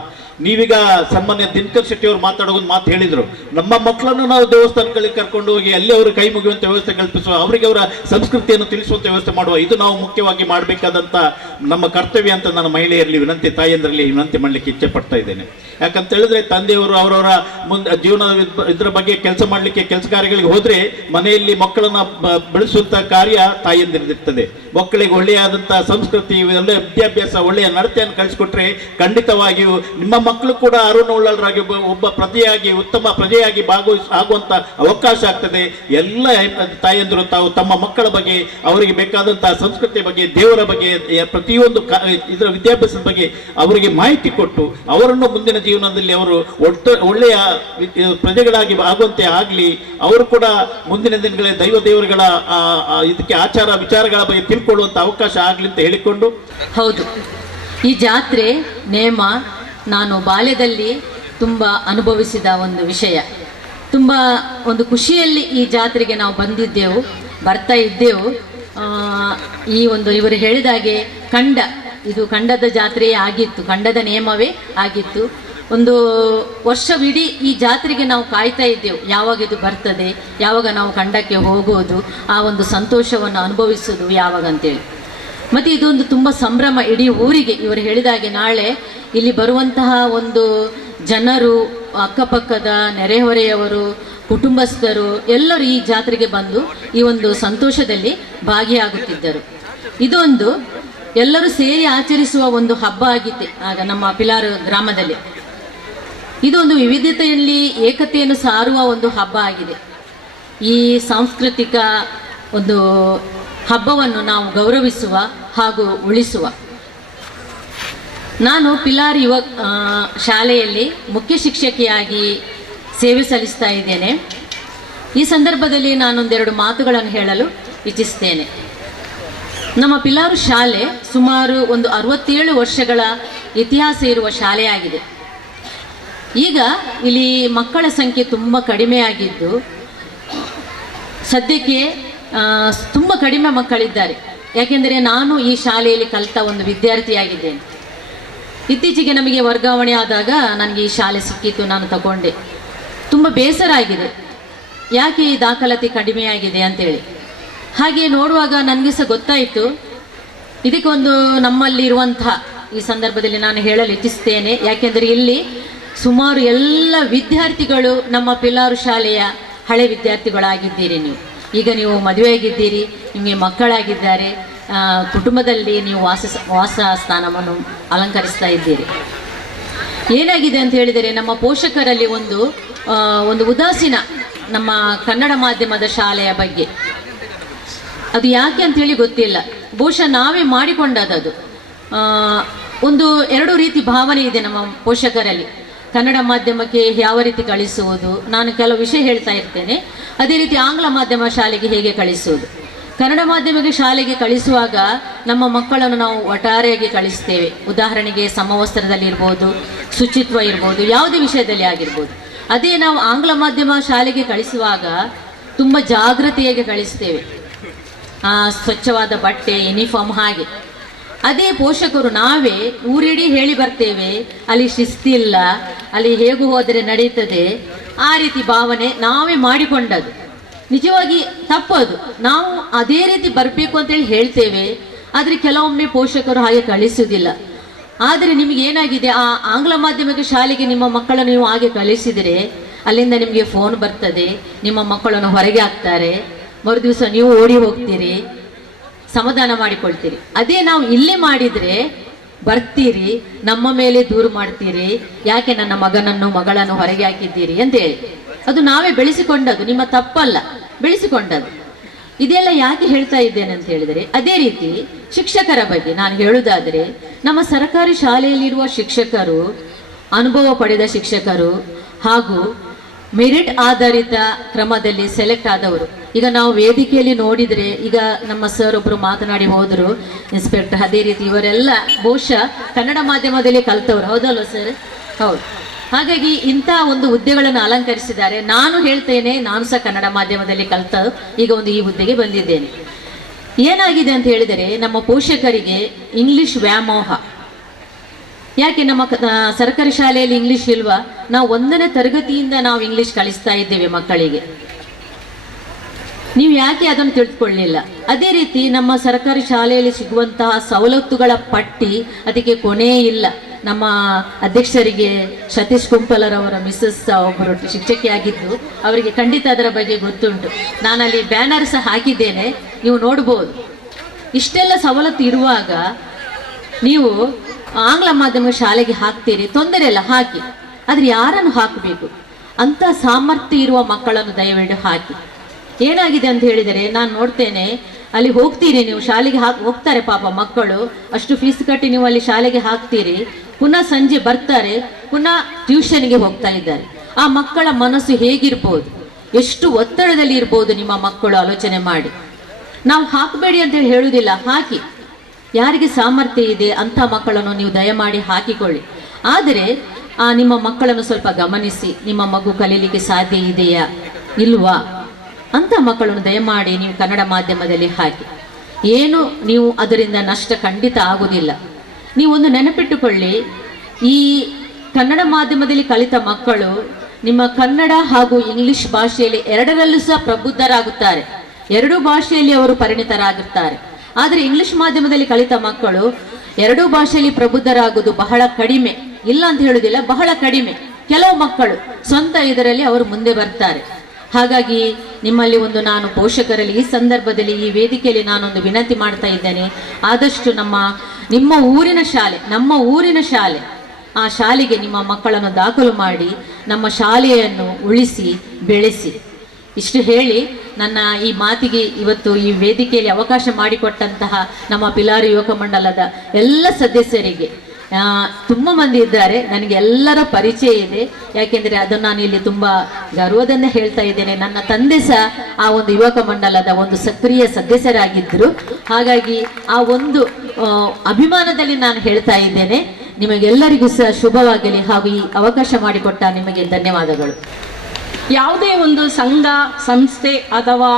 ನೀವೀಗ ಸನ್ಮಾನ್ಯ ದಿನಕರ್ ಶೆಟ್ಟಿ ಅವರು ಮಾತಾಡೋದು ಮಾತು ಹೇಳಿದ್ರು, ನಮ್ಮ ಮಕ್ಕಳನ್ನು ನಾವು ದೇವಸ್ಥಾನಗಳಿಗೆ ಕರ್ಕೊಂಡು ಹೋಗಿ ಅಲ್ಲಿ ಅವರು ಕೈ ಮುಗಿಯುವಂತ ವ್ಯವಸ್ಥೆ ಕಲ್ಪಿಸುವ, ಅವರಿಗೆ ಅವರ ಸಂಸ್ಕೃತಿಯನ್ನು ತಿಳಿಸುವಂತ ವ್ಯವಸ್ಥೆ ಮಾಡುವ, ಇದು ನಾವು ಮುಖ್ಯವಾಗಿ ಮಾಡಬೇಕಾದಂತ ನಮ್ಮ ಕರ್ತವ್ಯ ಅಂತ ನಾನು ಮಹಿಳೆಯರಲ್ಲಿ ವಿನಂತಿ, ತಾಯಿಯಂದರಲ್ಲಿ ವಿನಂತಿ ಮಾಡಲಿಕ್ಕೆ ಇಚ್ಛೆ ಪಡ್ತಾ ಇದ್ದೇನೆ. ಯಾಕಂತ ಹೇಳಿದ್ರೆ ತಂದೆಯವರು ಅವರವರ ಜೀವನದ ಇದ್ರ ಬಗ್ಗೆ ಕೆಲಸ ಮಾಡಲಿಕ್ಕೆ ಕೆಲಸ ಕಾರ್ಯಗಳಿಗೆ ಹೋದ್ರೆ ಮನೆಯಲ್ಲಿ ಮಕ್ಕಳನ್ನ ಬೆಳೆಸುವಂತ ಕಾರ್ಯ ತಾಯಿಯಂದಿರ್ತದೆ. ಮಕ್ಕಳಿಗೆ ಒಳ್ಳೆಯಾದಂತಹ ಸಂಸ್ಕೃತಿ, ಒಳ್ಳೆಯ ವಿದ್ಯಾಭ್ಯಾಸ, ಒಳ್ಳೆಯ ನಡತೆಯನ್ನು ಕಳಿಸ್ಕೊಟ್ರೆ ಖಂಡಿತವಾಗಿಯೂ ನಿಮ್ಮ ಮಕ್ಕಳು ಕೂಡ ಅರುಣವುಳ್ಳರಾಗಿ ಒಬ್ಬ ಪ್ರಜೆಯಾಗಿ, ಉತ್ತಮ ಪ್ರಜೆಯಾಗಿ ಆಗುವಂತ ಅವಕಾಶ ಆಗ್ತದೆ. ಎಲ್ಲ ತಾಯಂದಿರು ತಾವು ತಮ್ಮ ಮಕ್ಕಳ ಬಗ್ಗೆ, ಅವರಿಗೆ ಬೇಕಾದಂತಹ ಸಂಸ್ಕೃತಿಯ ಬಗ್ಗೆ, ದೇವರ ಬಗ್ಗೆ, ಪ್ರತಿಯೊಂದು ಇದರ ವಿದ್ಯಾಭ್ಯಾಸದ ಬಗ್ಗೆ ಅವರಿಗೆ ಮಾಹಿತಿ ಕೊಟ್ಟು ಅವರನ್ನು ಮುಂದಿನ ಜೀವನದಲ್ಲಿ ಅವರು ಒಳ್ಳೆಯ ಪ್ರಜೆಗಳಾಗಿ ಆಗುವಂತೆ ಆಗಲಿ. ಅವರು ಕೂಡ ಮುಂದಿನ ದಿನಗಳಲ್ಲಿ ದೇವರುಗಳ ಇದಕ್ಕೆ ಆಚಾರ ವಿಚಾರಗಳ ಬಗ್ಗೆ ತಿಳ್ಕೊಳ್ಳುವಂತ ಅವಕಾಶ ಆಗಲಿ ಅಂತ ಹೇಳಿಕೊಂಡು. ಹೌದು, ಈ ಜಾತ್ರೆ ನೇಮ ನಾನು ಬಾಲ್ಯದಲ್ಲಿ ತುಂಬ ಅನುಭವಿಸಿದ ಒಂದು ವಿಷಯ. ತುಂಬ ಒಂದು ಖುಷಿಯಲ್ಲಿ ಈ ಜಾತ್ರೆಗೆ ನಾವು ಬರ್ತಾ ಇದ್ದೆವು. ಈ ಒಂದು ಇವರು ಹೇಳಿದಾಗೆ ಇದು ಖಂಡದ ಜಾತ್ರೆಯೇ ಆಗಿತ್ತು, ಖಂಡದ ನೇಮವೇ ಆಗಿತ್ತು. ಒಂದು ವರ್ಷವಿಡೀ ಈ ಜಾತ್ರೆಗೆ ನಾವು ಕಾಯ್ತಾ ಇದ್ದೆವು, ಯಾವಾಗ ಇದು ಬರ್ತದೆ, ಯಾವಾಗ ನಾವು ಖಂಡಕ್ಕೆ ಹೋಗೋದು, ಆ ಒಂದು ಸಂತೋಷವನ್ನು ಅನುಭವಿಸೋದು ಯಾವಾಗ ಅಂತೇಳಿ. ಮತ್ತು ಇದೊಂದು ತುಂಬ ಸಂಭ್ರಮ ಇಡೀ ಊರಿಗೆ. ಇವರು ಹೇಳಿದಾಗೆ ನಾಳೆ ಇಲ್ಲಿ ಬರುವಂತಹ ಒಂದು ಜನರು, ಅಕ್ಕಪಕ್ಕದ ನೆರೆಹೊರೆಯವರು, ಕುಟುಂಬಸ್ಥರು ಎಲ್ಲರೂ ಈ ಜಾತ್ರೆಗೆ ಬಂದು ಈ ಒಂದು ಸಂತೋಷದಲ್ಲಿ ಭಾಗಿಯಾಗುತ್ತಿದ್ದರು. ಇದೊಂದು ಎಲ್ಲರೂ ಸೇರಿ ಆಚರಿಸುವ ಒಂದು ಹಬ್ಬ ಆಗಿತ್ತೆ ಆಗ ನಮ್ಮ ಪಿಲಾರು ಗ್ರಾಮದಲ್ಲಿ. ಇದೊಂದು ವಿವಿಧತೆಯಲ್ಲಿ ಏಕತೆಯನ್ನು ಸಾರುವ ಒಂದು ಹಬ್ಬ ಆಗಿದೆ. ಈ ಸಾಂಸ್ಕೃತಿಕ ಒಂದು ಹಬ್ಬವನ್ನು ನಾವು ಗೌರವಿಸುವ ಹಾಗೂ ಉಳಿಸುವ. ನಾನು ಪಿಲಾರ್ ಶಾಲೆಯಲ್ಲಿ ಮುಖ್ಯ ಶಿಕ್ಷಕಿಯಾಗಿ ಸೇವೆ ಸಲ್ಲಿಸ್ತಾ ಇದ್ದೇನೆ. ಈ ಸಂದರ್ಭದಲ್ಲಿ ನಾನೊಂದೆರಡು ಮಾತುಗಳನ್ನು ಹೇಳಲು ಇಚ್ಛಿಸ್ತೇನೆ. ನಮ್ಮ ಪಿಲಾರು ಶಾಲೆ ಸುಮಾರು ಒಂದು 67 ವರ್ಷಗಳ ಇತಿಹಾಸ ಇರುವ ಶಾಲೆಯಾಗಿದೆ. ಈಗ ಇಲ್ಲಿ ಮಕ್ಕಳ ಸಂಖ್ಯೆ ತುಂಬ ಕಡಿಮೆಯಾಗಿದ್ದು, ಸದ್ಯಕ್ಕೆ ತುಂಬ ಕಡಿಮೆ ಮಕ್ಕಳಿದ್ದಾರೆ. ಯಾಕೆಂದರೆ ನಾನು ಈ ಶಾಲೆಯಲ್ಲಿ ಕಲಿತ ಒಂದು ವಿದ್ಯಾರ್ಥಿಯಾಗಿದ್ದೇನೆ. ಇತ್ತೀಚೆಗೆ ನಮಗೆ ವರ್ಗಾವಣೆ ಆದಾಗ ನನಗೆ ಈ ಶಾಲೆ ಸಿಕ್ಕಿತ್ತು, ನಾನು ತಗೊಂಡೆ. ತುಂಬ ಬೇಸರ ಆಗಿದೆ, ಯಾಕೆ ಈ ದಾಖಲಾತಿ ಕಡಿಮೆಯಾಗಿದೆ ಅಂತೇಳಿ. ಹಾಗೆ ನೋಡುವಾಗ ನನಗೆ ಸಹ ಗೊತ್ತಾಯಿತು, ಇದಕ್ಕೊಂದು ನಮ್ಮಲ್ಲಿರುವಂತಹ ಈ ಸಂದರ್ಭದಲ್ಲಿ ನಾನು ಹೇಳಲು ಇಚ್ಛಿಸ್ತೇನೆ. ಯಾಕೆಂದರೆ ಇಲ್ಲಿ ಸುಮಾರು ಎಲ್ಲ ವಿದ್ಯಾರ್ಥಿಗಳು ನಮ್ಮ ಪಿಲಾರು ಶಾಲೆಯ ಹಳೆ ವಿದ್ಯಾರ್ಥಿಗಳಾಗಿದ್ದೀರಿ. ಈಗ ನೀವು ಮದುವೆಯಾಗಿದ್ದೀರಿ, ನಿಮಗೆ ಮಕ್ಕಳಾಗಿದ್ದಾರೆ, ಕುಟುಂಬದಲ್ಲಿ ನೀವು ವಾಸ ಸ್ಥಾನವನ್ನು ಅಲಂಕರಿಸ್ತಾ ಇದ್ದೀರಿ. ಏನಾಗಿದೆ ಅಂತ ಹೇಳಿದರೆ, ನಮ್ಮ ಪೋಷಕರಲ್ಲಿ ಒಂದು ಉದಾಸೀನ ನಮ್ಮ ಕನ್ನಡ ಮಾಧ್ಯಮದ ಶಾಲೆಯ ಬಗ್ಗೆ. ಅದು ಯಾಕೆ ಅಂತೇಳಿ ಗೊತ್ತಿಲ್ಲ, ಬಹುಶಃ ನಾವೇ ಮಾಡಿಕೊಂಡದ್ದು. ಒಂದು 2 ರೀತಿ ಭಾವನೆ ಇದೆ ನಮ್ಮ ಪೋಷಕರಲ್ಲಿ. ಕನ್ನಡ ಮಾಧ್ಯಮಕ್ಕೆ ಯಾವ ರೀತಿ ಕಳಿಸುವುದು, ನಾನು ಕೆಲವು ವಿಷಯ ಹೇಳ್ತಾ ಇರ್ತೇನೆ. ಅದೇ ರೀತಿ ಆಂಗ್ಲ ಮಾಧ್ಯಮ ಶಾಲೆಗೆ ಹೇಗೆ ಕಳಿಸುವುದು. ಕನ್ನಡ ಮಾಧ್ಯಮಕ್ಕೆ ಶಾಲೆಗೆ ಕಳಿಸುವಾಗ ನಮ್ಮ ಮಕ್ಕಳನ್ನು ನಾವು ಒಟ್ಟಾರೆಯಾಗಿ ಕಳಿಸ್ತೇವೆ. ಉದಾಹರಣೆಗೆ ಸಮವಸ್ತ್ರದಲ್ಲಿರ್ಬೋದು, ಶುಚಿತ್ವ ಇರ್ಬೋದು, ಯಾವುದೇ ವಿಷಯದಲ್ಲಿ ಆಗಿರ್ಬೋದು. ಅದೇ ನಾವು ಆಂಗ್ಲ ಮಾಧ್ಯಮ ಶಾಲೆಗೆ ಕಳಿಸುವಾಗ ತುಂಬ ಜಾಗೃತಿಯಾಗಿ ಕಳಿಸ್ತೇವೆ. ಸ್ವಚ್ಛವಾದ ಬಟ್ಟೆ, ಯೂನಿಫಾರ್ಮ್ ಹಾಗೆ. ಅದೇ ಪೋಷಕರು ನಾವೇ ಊರಿಡೀ ಹೇಳಿ ಬರ್ತೇವೆ, ಅಲ್ಲಿ ಶಿಸ್ತಿಲ್ಲ, ಅಲ್ಲಿ ಹೇಗೂ ಹೋದರೆ ನಡೀತದೆ, ಆ ರೀತಿ ಭಾವನೆ ನಾವೇ ಮಾಡಿಕೊಂಡದ್ದು. ನಿಜವಾಗಿ ತಪ್ಪದು. ನಾವು ಅದೇ ರೀತಿ ಬರಬೇಕು ಅಂತೇಳಿ ಹೇಳ್ತೇವೆ, ಆದರೆ ಕೆಲವೊಮ್ಮೆ ಪೋಷಕರು ಹಾಗೆ ಕಳಿಸುವುದಿಲ್ಲ. ಆದರೆ ನಿಮಗೆ ಏನಾಗಿದೆ, ಆ ಆಂಗ್ಲ ಮಾಧ್ಯಮಿಕ ಶಾಲೆಗೆ ನಿಮ್ಮ ಮಕ್ಕಳನ್ನು ನೀವು ಹಾಗೆ ಕಳಿಸಿದರೆ ಅಲ್ಲಿಂದ ನಿಮಗೆ ಫೋನ್ ಬರ್ತದೆ, ನಿಮ್ಮ ಮಕ್ಕಳನ್ನು ಹೊರಗೆ ಹಾಕ್ತಾರೆ, ಮರುದಿವಸ ನೀವು ಓಡಿ ಹೋಗ್ತೀರಿ, ಸಮಾಧಾನ ಮಾಡಿಕೊಳ್ತೀರಿ. ಅದೇ ನಾವು ಇಲ್ಲೇ ಮಾಡಿದರೆ ಬರ್ತೀರಿ, ನಮ್ಮ ಮೇಲೆ ದೂರು ಮಾಡ್ತೀರಿ, ಯಾಕೆ ನನ್ನ ಮಗಳನ್ನು ಹೊರಗೆ ಹಾಕಿದ್ದೀರಿ ಅಂತೇಳಿ. ಅದು ನಾವೇ ಬೆಳೆಸಿಕೊಂಡದ್ದು, ನಿಮ್ಮ ತಪ್ಪಲ್ಲ, ಬೆಳೆಸಿಕೊಂಡದ್ದು. ಇದೆಲ್ಲ ಯಾಕೆ ಹೇಳ್ತಾ ಇದ್ದೇನೆ ಅಂತ ಹೇಳಿದರೆ, ಅದೇ ರೀತಿ ಶಿಕ್ಷಕರ ಬಗ್ಗೆ ನಾನು ಹೇಳುವುದಾದರೆ, ನಮ್ಮ ಸರ್ಕಾರಿ ಶಾಲೆಯಲ್ಲಿರುವ ಶಿಕ್ಷಕರು, ಅನುಭವ ಪಡೆದ ಶಿಕ್ಷಕರು ಹಾಗೂ ಮೆರಿಟ್ ಆಧಾರಿತ ಕ್ರಮದಲ್ಲಿ ಸೆಲೆಕ್ಟ್ ಆದವರು. ಈಗ ನಾವು ವೇದಿಕೆಯಲ್ಲಿ ನೋಡಿದರೆ, ಈಗ ನಮ್ಮ ಸರ್ ಒಬ್ಬರು ಮಾತನಾಡಿ ಹೋದರು, ಇನ್ಸ್ಪೆಕ್ಟರ್. ಅದೇ ರೀತಿ ಇವರೆಲ್ಲ ಬಹುಶಃ ಕನ್ನಡ ಮಾಧ್ಯಮದಲ್ಲಿ ಕಲಿತವರು, ಹೌದಲ್ವ ಸರ್? ಹೌದು. ಹಾಗಾಗಿ ಇಂಥ ಒಂದು ಹುದ್ದೆಗಳನ್ನು ಅಲಂಕರಿಸಿದ್ದಾರೆ. ನಾನು ಹೇಳ್ತೇನೆ, ನಾನು ಸಹ ಕನ್ನಡ ಮಾಧ್ಯಮದಲ್ಲಿ ಕಲಿತ ಈಗ ಈ ಹುದ್ದೆಗೆ ಬಂದಿದ್ದೇನೆ. ಏನಾಗಿದೆ ಅಂತ ಹೇಳಿದರೆ ನಮ್ಮ ಪೋಷಕರಿಗೆ ಇಂಗ್ಲಿಷ್ ವ್ಯಾಮೋಹ. ಯಾಕೆ ನಮ್ಮ ಸರ್ಕಾರಿ ಶಾಲೆಯಲ್ಲಿ ಇಂಗ್ಲಿಷ್ ಇಲ್ವಾ? ನಾವು 1ನೇ ತರಗತಿಯಿಂದ ನಾವು ಇಂಗ್ಲಿಷ್ ಕಲಿಸ್ತಾ ಇದ್ದೇವೆ ಮಕ್ಕಳಿಗೆ. ನೀವು ಯಾಕೆ ಅದನ್ನು ತಿಳಿದುಕೊಳ್ಳಿಲ್ಲ? ಅದೇ ರೀತಿ ನಮ್ಮ ಸರ್ಕಾರಿ ಶಾಲೆಯಲ್ಲಿ ಸಿಗುವಂತಹ ಸವಲತ್ತುಗಳ ಪಟ್ಟಿ ಅದಕ್ಕೆ ಕೊನೆಯೇ ಇಲ್ಲ. ನಮ್ಮ ಅಧ್ಯಕ್ಷರಿಗೆ ಸತೀಶ್ ಕುಂಪಲರವರ ಮಿಸ್ಸಸ್ ಒಬ್ಬರು ಶಿಕ್ಷಕಿಯಾಗಿದ್ದು, ಅವರಿಗೆ ಖಂಡಿತ ಅದರ ಬಗ್ಗೆ ಗೊತ್ತುಂಟು. ನಾನಲ್ಲಿ ಬ್ಯಾನರ್ ಸಹ ಹಾಕಿದ್ದೇನೆ, ನೀವು ನೋಡ್ಬೋದು. ಇಷ್ಟೆಲ್ಲ ಸವಲತ್ತು ಇರುವಾಗ ನೀವು ಆಂಗ್ಲ ಮಾಧ್ಯಮ ಶಾಲೆಗೆ ಹಾಕ್ತೀರಿ, ತೊಂದರೆ ಇಲ್ಲ, ಹಾಕಿ. ಆದರೆ ಯಾರನ್ನು ಹಾಕಬೇಕು? ಅಂಥ ಸಾಮರ್ಥ್ಯ ಇರುವ ಮಕ್ಕಳನ್ನು ದಯವಿಟ್ಟು ಹಾಕಿ. ಏನಾಗಿದೆ ಅಂತ ಹೇಳಿದರೆ, ನಾನು ನೋಡ್ತೇನೆ, ಅಲ್ಲಿ ಹೋಗ್ತೀರಿ ನೀವು ಶಾಲೆಗೆ ಹೋಗ್ತಾರೆ ಪಾಪ ಮಕ್ಕಳು, ಅಷ್ಟು ಫೀಸ್ ಕಟ್ಟಿ ನೀವು ಅಲ್ಲಿ ಶಾಲೆಗೆ ಹಾಕ್ತೀರಿ, ಪುನಃ ಸಂಜೆ ಬರ್ತಾರೆ, ಪುನಃ ಟ್ಯೂಷನ್ಗೆ ಹೋಗ್ತಾ ಇದ್ದಾರೆ. ಆ ಮಕ್ಕಳ ಮನಸ್ಸು ಹೇಗಿರ್ಬೋದು, ಎಷ್ಟು ಒತ್ತಡದಲ್ಲಿ ಇರ್ಬೋದು ನಿಮ್ಮ ಮಕ್ಕಳು, ಆಲೋಚನೆ ಮಾಡಿ. ನಾವು ಹಾಕಬೇಡಿ ಅಂತ ಹೇಳುವುದಿಲ್ಲ, ಹಾಕಿ. ಯಾರಿಗೆ ಸಾಮರ್ಥ್ಯ ಇದೆ ಅಂಥ ಮಕ್ಕಳನ್ನು ನೀವು ದಯಮಾಡಿ ಹಾಕಿಕೊಳ್ಳಿ. ಆದರೆ ನಿಮ್ಮ ಮಕ್ಕಳನ್ನು ಸ್ವಲ್ಪ ಗಮನಿಸಿ, ನಿಮ್ಮ ಮಗು ಕಲೀಲಿಕ್ಕೆ ಸಾಧ್ಯ ಇದೆಯಾ ಇಲ್ವಾ ಅಂಥ ಮಕ್ಕಳನ್ನು ದಯಮಾಡಿ ನೀವು ಕನ್ನಡ ಮಾಧ್ಯಮದಲ್ಲಿ ಹಾಕಿ. ಏನು ನೀವು ಅದರಿಂದ ನಷ್ಟ ಖಂಡಿತ ಆಗುವುದಿಲ್ಲ. ನೀವೊಂದು ನೆನಪಿಟ್ಟುಕೊಳ್ಳಿ, ಈ ಕನ್ನಡ ಮಾಧ್ಯಮದಲ್ಲಿ ಕಲಿತ ಮಕ್ಕಳು ನಿಮ್ಮ ಕನ್ನಡ ಹಾಗೂ ಇಂಗ್ಲಿಷ್ ಭಾಷೆಯಲ್ಲಿ ಎರಡರಲ್ಲೂ ಸಹ ಪ್ರಬುದ್ಧರಾಗುತ್ತಾರೆ, ಎರಡೂ ಭಾಷೆಯಲ್ಲಿ ಅವರು ಪರಿಣಿತರಾಗುತ್ತಾರೆ. ಆದರೆ ಇಂಗ್ಲಿಷ್ ಮಾಧ್ಯಮದಲ್ಲಿ ಕಲಿತ ಮಕ್ಕಳು ಎರಡೂ ಭಾಷೆಯಲ್ಲಿ ಪ್ರಬುದ್ಧರಾಗುವುದು ಬಹಳ ಕಡಿಮೆ, ಇಲ್ಲ ಅಂತ ಹೇಳುವುದಿಲ್ಲ, ಬಹಳ ಕಡಿಮೆ. ಕೆಲವು ಮಕ್ಕಳು ಸ್ವಂತ ಇದರಲ್ಲಿ ಅವರು ಮುಂದೆ ಬರ್ತಾರೆ. ಹಾಗಾಗಿ ನಿಮ್ಮಲ್ಲಿ ಒಂದು ನಾನು ಪೋಷಕರಲ್ಲಿ ಈ ಸಂದರ್ಭದಲ್ಲಿ ಈ ವೇದಿಕೆಯಲ್ಲಿ ನಾನೊಂದು ವಿನಂತಿ ಮಾಡ್ತಾ ಇದ್ದೇನೆ, ಆದಷ್ಟು ನಿಮ್ಮ ಊರಿನ ಶಾಲೆ, ನಮ್ಮ ಊರಿನ ಶಾಲೆ, ಆ ಶಾಲೆಗೆ ನಿಮ್ಮ ಮಕ್ಕಳನ್ನು ದಾಖಲು ಮಾಡಿ ನಮ್ಮ ಶಾಲೆಯನ್ನು ಉಳಿಸಿ ಬೆಳೆಸಿ. ಇಷ್ಟು ಹೇಳಿ ನನ್ನ ಈ ಮಾತಿಗೆ ಇವತ್ತು ಈ ವೇದಿಕೆಯಲ್ಲಿ ಅವಕಾಶ ಮಾಡಿಕೊಟ್ಟಂತಹ ನಮ್ಮ ಪಿಲಾರಿ ಯುವಕ ಮಂಡಲದ ಎಲ್ಲ ಸದಸ್ಯರಿಗೆ, ತುಂಬ ಮಂದಿ ಇದ್ದಾರೆ, ನನಗೆ ಎಲ್ಲರ ಪರಿಚಯ ಇದೆ. ಯಾಕೆಂದರೆ ಅದನ್ನು ನಾನು ಇಲ್ಲಿ ತುಂಬ ಗರ್ವದಿಂದ ಹೇಳ್ತಾ ಇದ್ದೇನೆ. ನನ್ನ ತಂದೆ ಸಹ ಆ ಒಂದು ಯುವಕ ಮಂಡಲದ ಒಂದು ಸಕ್ರಿಯ ಸದಸ್ಯರಾಗಿದ್ದರು. ಹಾಗಾಗಿ ಆ ಒಂದು ಅಭಿಮಾನದಲ್ಲಿ ನಾನು ಹೇಳ್ತಾ ಇದ್ದೇನೆ. ನಿಮಗೆಲ್ಲರಿಗೂ ಸಹ ಶುಭವಾಗಲಿ ಹಾಗೂ ಈ ಅವಕಾಶ ಮಾಡಿಕೊಟ್ಟ ನಿಮಗೆ ಧನ್ಯವಾದಗಳು. ಯಾವುದೇ ಒಂದು ಸಂಘ ಸಂಸ್ಥೆ ಅಥವಾ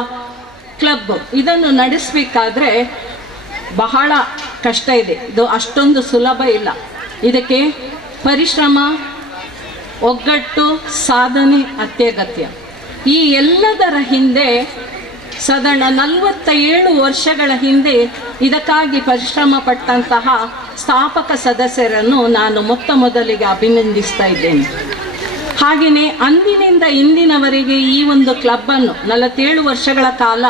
ಕ್ಲಬ್ ಇದನ್ನು ನಡೆಸಬೇಕಾದ್ರೆ ಬಹಳ ಕಷ್ಟ ಇದೆ. ಇದು ಅಷ್ಟೊಂದು ಸುಲಭ ಇಲ್ಲ. ಇದಕ್ಕೆ ಪರಿಶ್ರಮ, ಒಗ್ಗಟ್ಟು, ಸಾಧನೆ ಅತ್ಯಗತ್ಯ. ಈ ಎಲ್ಲದರ ಹಿಂದೆ ಸಾಧಾರಣ 47 ವರ್ಷಗಳ ಹಿಂದೆ ಇದಕ್ಕಾಗಿ ಪರಿಶ್ರಮ ಪಟ್ಟಂತಹ ಸ್ಥಾಪಕ ಸದಸ್ಯರನ್ನು ನಾನು ಮೊದಲಿಗೆ ಅಭಿನಂದಿಸ್ತಾ ಇದ್ದೇನೆ. ಹಾಗೆಯೇ ಅಂದಿನಿಂದ ಇಂದಿನವರೆಗೆ ಈ ಒಂದು ಕ್ಲಬ್ಬನ್ನು 47 ವರ್ಷಗಳ ಕಾಲ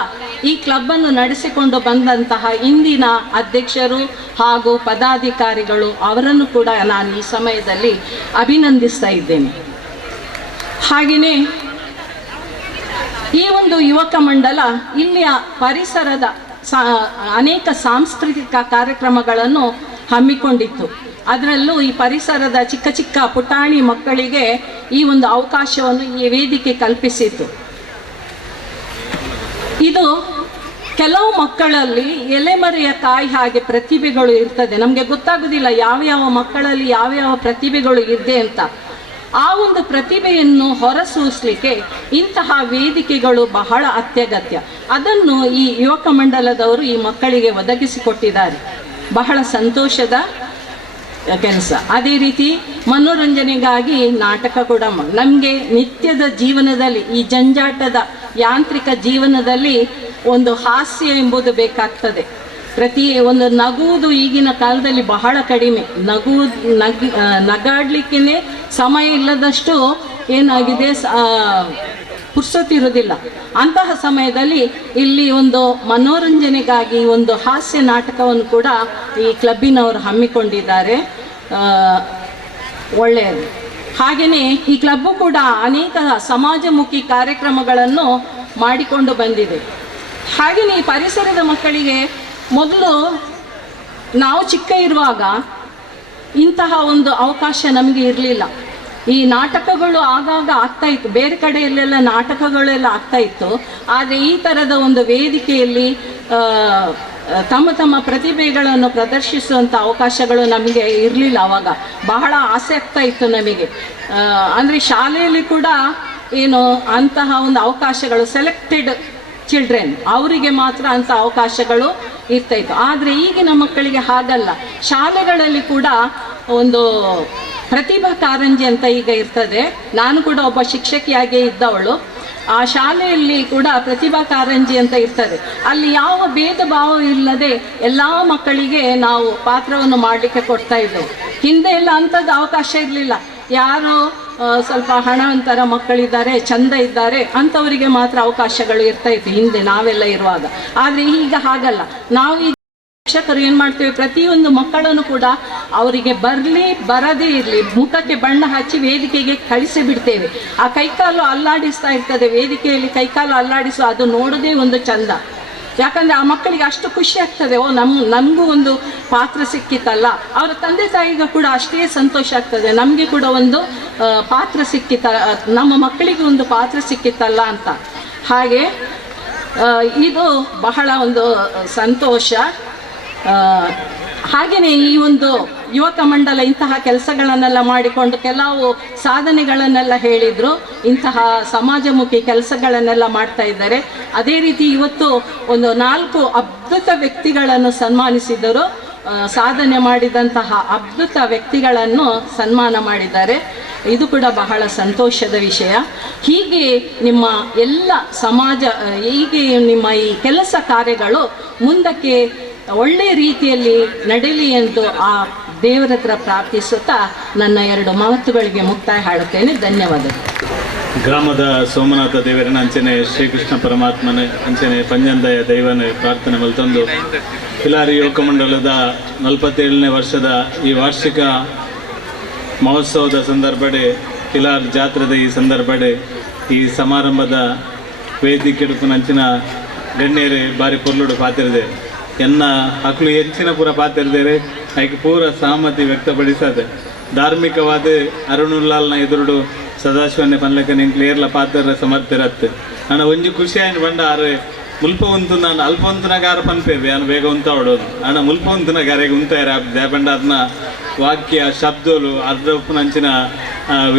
ಈ ಕ್ಲಬ್ಬನ್ನು ನಡೆಸಿಕೊಂಡು ಬಂದಂತಹ ಇಂದಿನ ಅಧ್ಯಕ್ಷರು ಹಾಗೂ ಪದಾಧಿಕಾರಿಗಳು ಅವರನ್ನು ಕೂಡ ನಾನು ಈ ಸಮಯದಲ್ಲಿ ಅಭಿನಂದಿಸ್ತಾ ಇದ್ದೇನೆ. ಹಾಗೆಯೇ ಈ ಒಂದು ಯುವಕ ಮಂಡಲ ಇಲ್ಲಿಯ ಪರಿಸರದ ಅನೇಕ ಸಾಂಸ್ಕೃತಿಕ ಕಾರ್ಯಕ್ರಮಗಳನ್ನು ಹಮ್ಮಿಕೊಂಡಿತ್ತು. ಅದರಲ್ಲೂ ಈ ಪರಿಸರದ ಚಿಕ್ಕ ಚಿಕ್ಕ ಪುಟಾಣಿ ಮಕ್ಕಳಿಗೆ ಈ ಒಂದು ಅವಕಾಶವನ್ನು ಈ ವೇದಿಕೆ ಕಲ್ಪಿಸಿತ್ತು. ಇದು ಕೆಲವು ಮಕ್ಕಳಲ್ಲಿ ಎಲೆಮರೆಯ ಕಾಯಿ ಹಾಗೆ ಪ್ರತಿಭೆಗಳು ಇರ್ತದೆ. ನಮಗೆ ಗೊತ್ತಾಗೋದಿಲ್ಲ ಯಾವ ಮಕ್ಕಳಲ್ಲಿ ಯಾವ ಪ್ರತಿಭೆಗಳು ಇದೆ ಅಂತ. ಆ ಒಂದು ಪ್ರತಿಭೆಯನ್ನು ಹೊರಸೂಸಲಿಕ್ಕೆ ಇಂತಹ ವೇದಿಕೆಗಳು ಬಹಳ ಅತ್ಯಗತ್ಯ. ಅದನ್ನು ಈ ಯುವಕ ಮಂಡಲದವರು ಈ ಮಕ್ಕಳಿಗೆ ಒದಗಿಸಿಕೊಟ್ಟಿದ್ದಾರೆ. ಬಹಳ ಸಂತೋಷದ ಕೆಲಸ. ಅದೇ ರೀತಿ ಮನೋರಂಜನೆಗಾಗಿ ನಾಟಕ ಕೂಡ ನಮಗೆ ನಿತ್ಯದ ಜೀವನದಲ್ಲಿ, ಈ ಜಂಜಾಟದ ಯಾಂತ್ರಿಕ ಜೀವನದಲ್ಲಿ ಒಂದು ಹಾಸ್ಯ ಎಂಬುದು ಬೇಕಾಗ್ತದೆ. ಒಂದು ನಗುವುದು ಈಗಿನ ಕಾಲದಲ್ಲಿ ಬಹಳ ಕಡಿಮೆ. ನಗಾಡ್ಲಿಕ್ಕೇ ಸಮಯ ಇಲ್ಲದಷ್ಟು ಏನಾಗಿದೆ, ಪುರ್ಸೊತ್ತಿರೋದಿಲ್ಲ. ಅಂತಹ ಸಮಯದಲ್ಲಿ ಇಲ್ಲಿ ಒಂದು ಮನೋರಂಜನೆಗಾಗಿ ಒಂದು ಹಾಸ್ಯ ನಾಟಕವನ್ನು ಕೂಡ ಈ ಕ್ಲಬ್ಬಿನವರು ಹಮ್ಮಿಕೊಂಡಿದ್ದಾರೆ. ಒಳ್ಳೆಯದು. ಹಾಗೆಯೇ ಈ ಕ್ಲಬ್ಬು ಕೂಡ ಅನೇಕ ಸಮಾಜಮುಖಿ ಕಾರ್ಯಕ್ರಮಗಳನ್ನು ಮಾಡಿಕೊಂಡು ಬಂದಿದೆ. ಹಾಗೆಯೇ ಈ ಪರಿಸರದ ಮಕ್ಕಳಿಗೆ ಮೊದಲು ನಾವು ಚಿಕ್ಕ ಇರುವಾಗ ಇಂತಹ ಒಂದು ಅವಕಾಶ ನಮಗೆ ಇರಲಿಲ್ಲ. ಈ ನಾಟಕಗಳು ಆಗಾಗ ಆಗ್ತಾಯಿತ್ತು, ಬೇರೆ ಕಡೆಯಲ್ಲೆಲ್ಲ ನಾಟಕಗಳೆಲ್ಲ ಆಗ್ತಾಯಿತ್ತು. ಆದರೆ ಈ ಥರದ ಒಂದು ವೇದಿಕೆಯಲ್ಲಿ ತಮ್ಮ ಪ್ರತಿಭೆಗಳನ್ನು ಪ್ರದರ್ಶಿಸುವಂಥ ಅವಕಾಶಗಳು ನಮಗೆ ಇರಲಿಲ್ಲ. ಆವಾಗ ಬಹಳ ಆಸೆ ಆಗ್ತಾ ಇತ್ತು ನಮಗೆ. ಅಂದರೆ ಶಾಲೆಯಲ್ಲಿ ಕೂಡ ಏನು ಅಂತಹ ಒಂದು ಅವಕಾಶಗಳು, ಸೆಲೆಕ್ಟೆಡ್ ಚಿಲ್ಡ್ರನ್, ಅವರಿಗೆ ಮಾತ್ರ ಅಂಥ ಅವಕಾಶಗಳು ಇರ್ತಾಯಿತ್ತು. ಆದರೆ ಈಗಿನ ಮಕ್ಕಳಿಗೆ ಹಾಗಲ್ಲ. ಶಾಲೆಗಳಲ್ಲಿ ಕೂಡ ಒಂದು ಪ್ರತಿಭಾ ಕಾರಂಜಿ ಅಂತ ಈಗ ಇರ್ತದೆ. ನಾನು ಕೂಡ ಒಬ್ಬ ಶಿಕ್ಷಕಿಯಾಗೇ ಇದ್ದವಳು. ಆ ಶಾಲೆಯಲ್ಲಿ ಕೂಡ ಪ್ರತಿಭಾ ಕಾರಂಜಿ ಅಂತ ಇರ್ತದೆ. ಅಲ್ಲಿ ಯಾವ ಭೇದ ಭಾವ ಇಲ್ಲದೆ ಎಲ್ಲ ಮಕ್ಕಳಿಗೆ ನಾವು ಪಾತ್ರವನ್ನು ಮಾಡಲಿಕ್ಕೆ ಕೊಡ್ತಾ ಇದ್ದೆವು. ಹಿಂದೆ ಎಲ್ಲ ಅಂಥದ್ದು ಅವಕಾಶ ಇರಲಿಲ್ಲ. ಯಾರು ಸ್ವಲ್ಪ ಹಣವಂತರ ಮಕ್ಕಳಿದ್ದಾರೆ, ಚಂದ ಇದ್ದಾರೆ, ಅಂಥವರಿಗೆ ಮಾತ್ರ ಅವಕಾಶಗಳು ಇರ್ತಾ ಇತ್ತು ಹಿಂದೆ ನಾವೆಲ್ಲ ಇರುವಾಗ. ಆದರೆ ಈಗ ಹಾಗಲ್ಲ. ನಾವು ಈ ಶಿಕ್ಷಕರು ಏನು ಮಾಡ್ತೇವೆ, ಪ್ರತಿಯೊಂದು ಮಕ್ಕಳನ್ನು ಕೂಡ ಅವರಿಗೆ ಬರದೇ ಇರಲಿ ಮುಖಕ್ಕೆ ಬಣ್ಣ ಹಚ್ಚಿ ವೇದಿಕೆಗೆ ಕಳಿಸಿ ಬಿಡ್ತೇವೆ. ಆ ಕೈಕಾಲು ಅಲ್ಲಾಡಿಸ್ತಾ ಇರ್ತದೆ ವೇದಿಕೆಯಲ್ಲಿ, ಕೈಕಾಲು ಅಲ್ಲಾಡಿಸುವ ಅದು ನೋಡೋದೇ ಒಂದು ಚಂದ. ಯಾಕಂದರೆ ಆ ಮಕ್ಕಳಿಗೆ ಅಷ್ಟು ಖುಷಿ ಆಗ್ತದೆ, ಓ ನಮಗೂ ಒಂದು ಪಾತ್ರ ಸಿಕ್ಕಿತ್ತಲ್ಲ. ಅವರ ತಂದೆ ತಾಯಿಗೂ ಕೂಡ ಅಷ್ಟೇ ಸಂತೋಷ ಆಗ್ತದೆ, ನಮಗೆ ಕೂಡ ಒಂದು ಪಾತ್ರ ಸಿಕ್ಕಿತ್ತ, ನಮ್ಮ ಮಕ್ಕಳಿಗೆ ಒಂದು ಪಾತ್ರ ಸಿಕ್ಕಿತ್ತಲ್ಲ ಅಂತ. ಹಾಗೆ ಇದು ಬಹಳ ಒಂದು ಸಂತೋಷ. ಹಾಗೆಯೇ ಈ ಒಂದು ಯುವಕ ಮಂಡಲ ಇಂತಹ ಕೆಲಸಗಳನ್ನೆಲ್ಲ ಮಾಡಿಕೊಂಡು ಕೆಲವು ಸಾಧನೆಗಳನ್ನೆಲ್ಲ ಹೇಳಿದರು. ಇಂತಹ ಸಮಾಜಮುಖಿ ಕೆಲಸಗಳನ್ನೆಲ್ಲ ಮಾಡ್ತಾ ಇದ್ದಾರೆ. ಅದೇ ರೀತಿ ಇವತ್ತು ಒಂದು 4 ಅದ್ಭುತ ವ್ಯಕ್ತಿಗಳನ್ನು ಸನ್ಮಾನಿಸಿದರು. ಸಾಧನೆ ಮಾಡಿದಂತಹ ಅದ್ಭುತ ವ್ಯಕ್ತಿಗಳನ್ನು ಸನ್ಮಾನ ಮಾಡಿದ್ದಾರೆ. ಇದು ಕೂಡ ಬಹಳ ಸಂತೋಷದ ವಿಷಯ. ಹೀಗೆ ನಿಮ್ಮ ಎಲ್ಲ ಹೀಗೆ ನಿಮ್ಮ ಈ ಕೆಲಸ ಕಾರ್ಯಗಳು ಮುಂದಕ್ಕೆ ಒಳ್ಳೆಯ ರೀತಿಯಲ್ಲಿ ನಡೀಲಿ ಎಂದು ಆ ದೇವರ ಹತ್ರ ಪ್ರಾರ್ಥಿಸುತ್ತಾ ನನ್ನ 2 ಮಾತುಗಳಿಗೆ ಮುಕ್ತಾಯ ಹಾಡುತ್ತೇನೆ. ಧನ್ಯವಾದಗಳು. ಗ್ರಾಮದ ಸೋಮನಾಥ ದೇವರನ ಅಂಚನೆ ಶ್ರೀಕೃಷ್ಣ ಪರಮಾತ್ಮನ ಅಂಚನೆ ಪಂಜಂದಯ ದೈವನ ಪ್ರಾರ್ಥನೆ ಮಲ್ತಂದು ಕಿಲಾರಿ ಯುವಕ ಮಂಡಲದ 47ನೇ ವರ್ಷದ ಈ ವಾರ್ಷಿಕ ಮಹೋತ್ಸವದ ಸಂದರ್ಭಡೆ, ಕಿಲಾರ್ ಜಾತ್ರೆದ ಈ ಸಂದರ್ಭಡೆ, ಈ ಸಮಾರಂಭದ ವೇದಿಕೆ ಅಂಚಿನ ಗಣ್ಯರೇ ಬಾರಿ ಪೊರ್ಲುಡು ಪಾತಿರದೆ ಎನ್ನ ಅಕ್ಲು ಹೆಚ್ಚಿನ ಪೂರ ಪಾತಿರ್ದೇರೆ ಅದಕ್ಕೆ ಪೂರ ಸಹಮತಿ ವ್ಯಕ್ತಪಡಿಸದೆ ಧಾರ್ಮಿಕವಾದ ಅರುಣುಲ್ಲಾಲ್ನ ಎದುರುಡು ಸದಾಶಿವನ್ನೇ ಪನ್ಲಕ್ಕ ನಿಂಕ್ಲು ಏರ್ಲ ಪಾತ್ರ ಸಮರ್ಥಿರತ್ತೆ. ನಾನು ಒಂಜಿ ಖುಷಿಯಾಗಿ ಬಂಡ ಆರೆ ಮುಲ್ಪ ಉಂತು ನಾನು ಅಲ್ಪ ಉಂತನಾಗ ಆರು ಪನ್ಪೇವೆ ನಾನು ಬೇಗ ಉಂತ ಹೊಡೋದು ಅಣ್ಣ ಮುಲ್ಪ ಉಂತನಾಗ ಯಾರಿಗೆ ಉಂತಾಯಿರ ದೇಪಂಡ ಅದನ್ನ ವಾಕ್ಯ ಶಬ್ದಗಳು ಅರ್ಧಪ್ಪನಂಚಿನ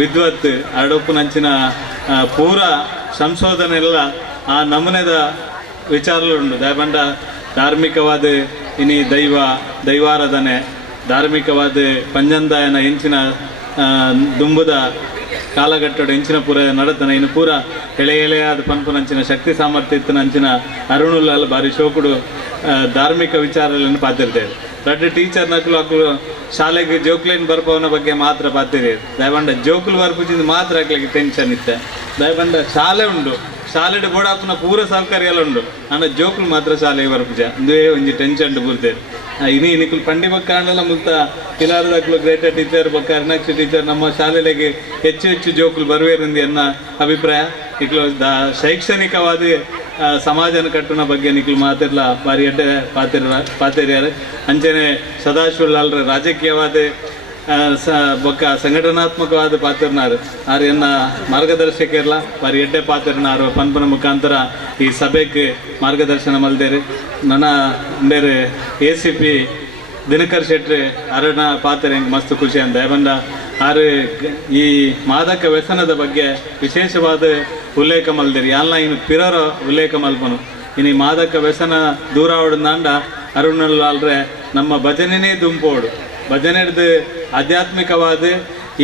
ವಿದ್ವತ್ ಅರ್ಧಪ್ಪನಂಚಿನ ಪೂರ ಸಂಶೋಧನೆ ಎಲ್ಲ ಆ ನಮೂನೆದ ವಿಚಾರಗಳುಂಡು. ದೇಪಂಡ ಧಾರ್ಮಿಕವಾದ ಇನಿ ದೈವಾರಾಧನೆ, ಧಾರ್ಮಿಕವಾದ ಪಂಜಂದಾಯನ ಹೆಂಚಿನ ದುಂಬುದ ಕಾಲಘಟ್ಟದ ಹೆಂಚಿನ ಪೂರ ನಡತನ ಇನ್ನು ಪೂರ ಎಳೆಯಾದ ಪನ್ಪುನಂಚಿನ ಶಕ್ತಿ ಸಾಮರ್ಥ್ಯ ಇತ್ತನಂಚಿನ ಅರುಣುಲಾಲ್ ಬಾರಿ ಶೋಕುಡು ಧಾರ್ಮಿಕ ವಿಚಾರಗಳನ್ನು ಪಾತಿರ್ತೇವೆ. ದೊಡ್ಡ ಟೀಚರ್ ನಕಲು ಅಕ್ಕಳು ಶಾಲೆಗೆ ಜೋಕ್ಲೈನ್ ಬರ್ಪವನ ಬಗ್ಗೆ ಮಾತ್ರ ಪಾತಿರಿ. ದಯಬಂಡ ಜೋಕುಲು ಬರ್ಪುಜಿಂದ ಮಾತ್ರ ಹಾಕ್ಲಿಕ್ಕೆ ಟೆನ್ಷನ್ ಇತ್ತೆ. ದಯಬಂಡ ಶಾಲೆ ಉಂಡು, ಶಾಲೆಡ್ ಬೋಡಾಪುನ ಪೂರ ಸೌಕರ್ಯ ಎಲ್ಲ ಉಂಡು. ನನ್ನ ಜೋಕುಲು ಮಾತ್ರ ಶಾಲೆಗೆ ಬರ್ಪುಜ ಅಂದೇ ಒಂಜಿ ಟೆನ್ಷನ್ ಬುರ್ತೇವೆ. ಇನಿಕಲು ಪಂಡಿ ಬಕ್ಕಾಂಡೆಲ್ಲ ಮುಕ್ತ ಕಿಲಾರದಕ್ಕಲು ಗ್ರೇಟರ್ ಟೀಚರ್ ಬಕ್ಕ ಅರ್ನಾಕ್ಷಿ ಟೀಚರ್ ನಮ್ಮ ಶಾಲೆಗೆ ಹೆಚ್ಚು ಜೋಕುಲು ಬರುವೇರಿಂದ ಎನ್ನ ಅಭಿಪ್ರಾಯ. ಇಕ್ಲು ಶೈಕ್ಷಣಿಕವಾದ ಸಮಾಜನ ಕಟ್ಟುನ ಬಗ್ಗೆ ನಿಕ್ಲು ಮಾತಿರ್ಲ ಬಾರಿ ಎಡ್ಡೆ ಪಾತಿರ್ಯಾರೆ. ಅಂಚನೆ ಸದಾಶಿವಲಾಲ್ರ ರಾಜಕೀಯವಾದ ಬೊಕ್ಕ ಸಂಘಟನಾತ್ಮಕವಾದ ಪಾತ್ರನಾರು ಆರು ಎನ್ನ ಮಾರ್ಗದರ್ಶಕರ್ಲ ಬಾರಿ ಎಡ್ಡೆ ಪಾತ್ರನಾರು ಪನ್ಪನ ಮುಖಾಂತರ ಈ ಸಭೆಗೆ ಮಾರ್ಗದರ್ಶನ ಮಲ್ದೇರಿ. ನನ್ನ ಬೇರೆ ACP ದಿನಕರ್ ಶೆಟ್ಟಿ ಅರಣ ಪಾತ್ರ ಹೆಂಗೆ ಮಸ್ತ್ ಖುಷಿ ಅಂತ ಯಾಕಂದ ಆರು ಈ ಮಾದಕ ವ್ಯಸನದ ಬಗ್ಗೆ ವಿಶೇಷವಾದ ಉಲ್ಲೇಖ ಮಲ್ದೇರಿ. ಎಲ್ಲ ಇನ್ನು ಪಿರರ ಉಲ್ಲೇಖ ಮಲ್ಪನು ಇನ್ನು ಮಾದಕ ವ್ಯಸನ ದೂರ ಹೊಡೆದಾಂಡ ಅರುಣಲ್ಲಾಲ್ರೆ ನಮ್ಮ ಭಜನೆನೇ ದುಂಪೋಡು ಭಜನೆಡ್ದು ಆಧ್ಯಾತ್ಮಿಕವಾದ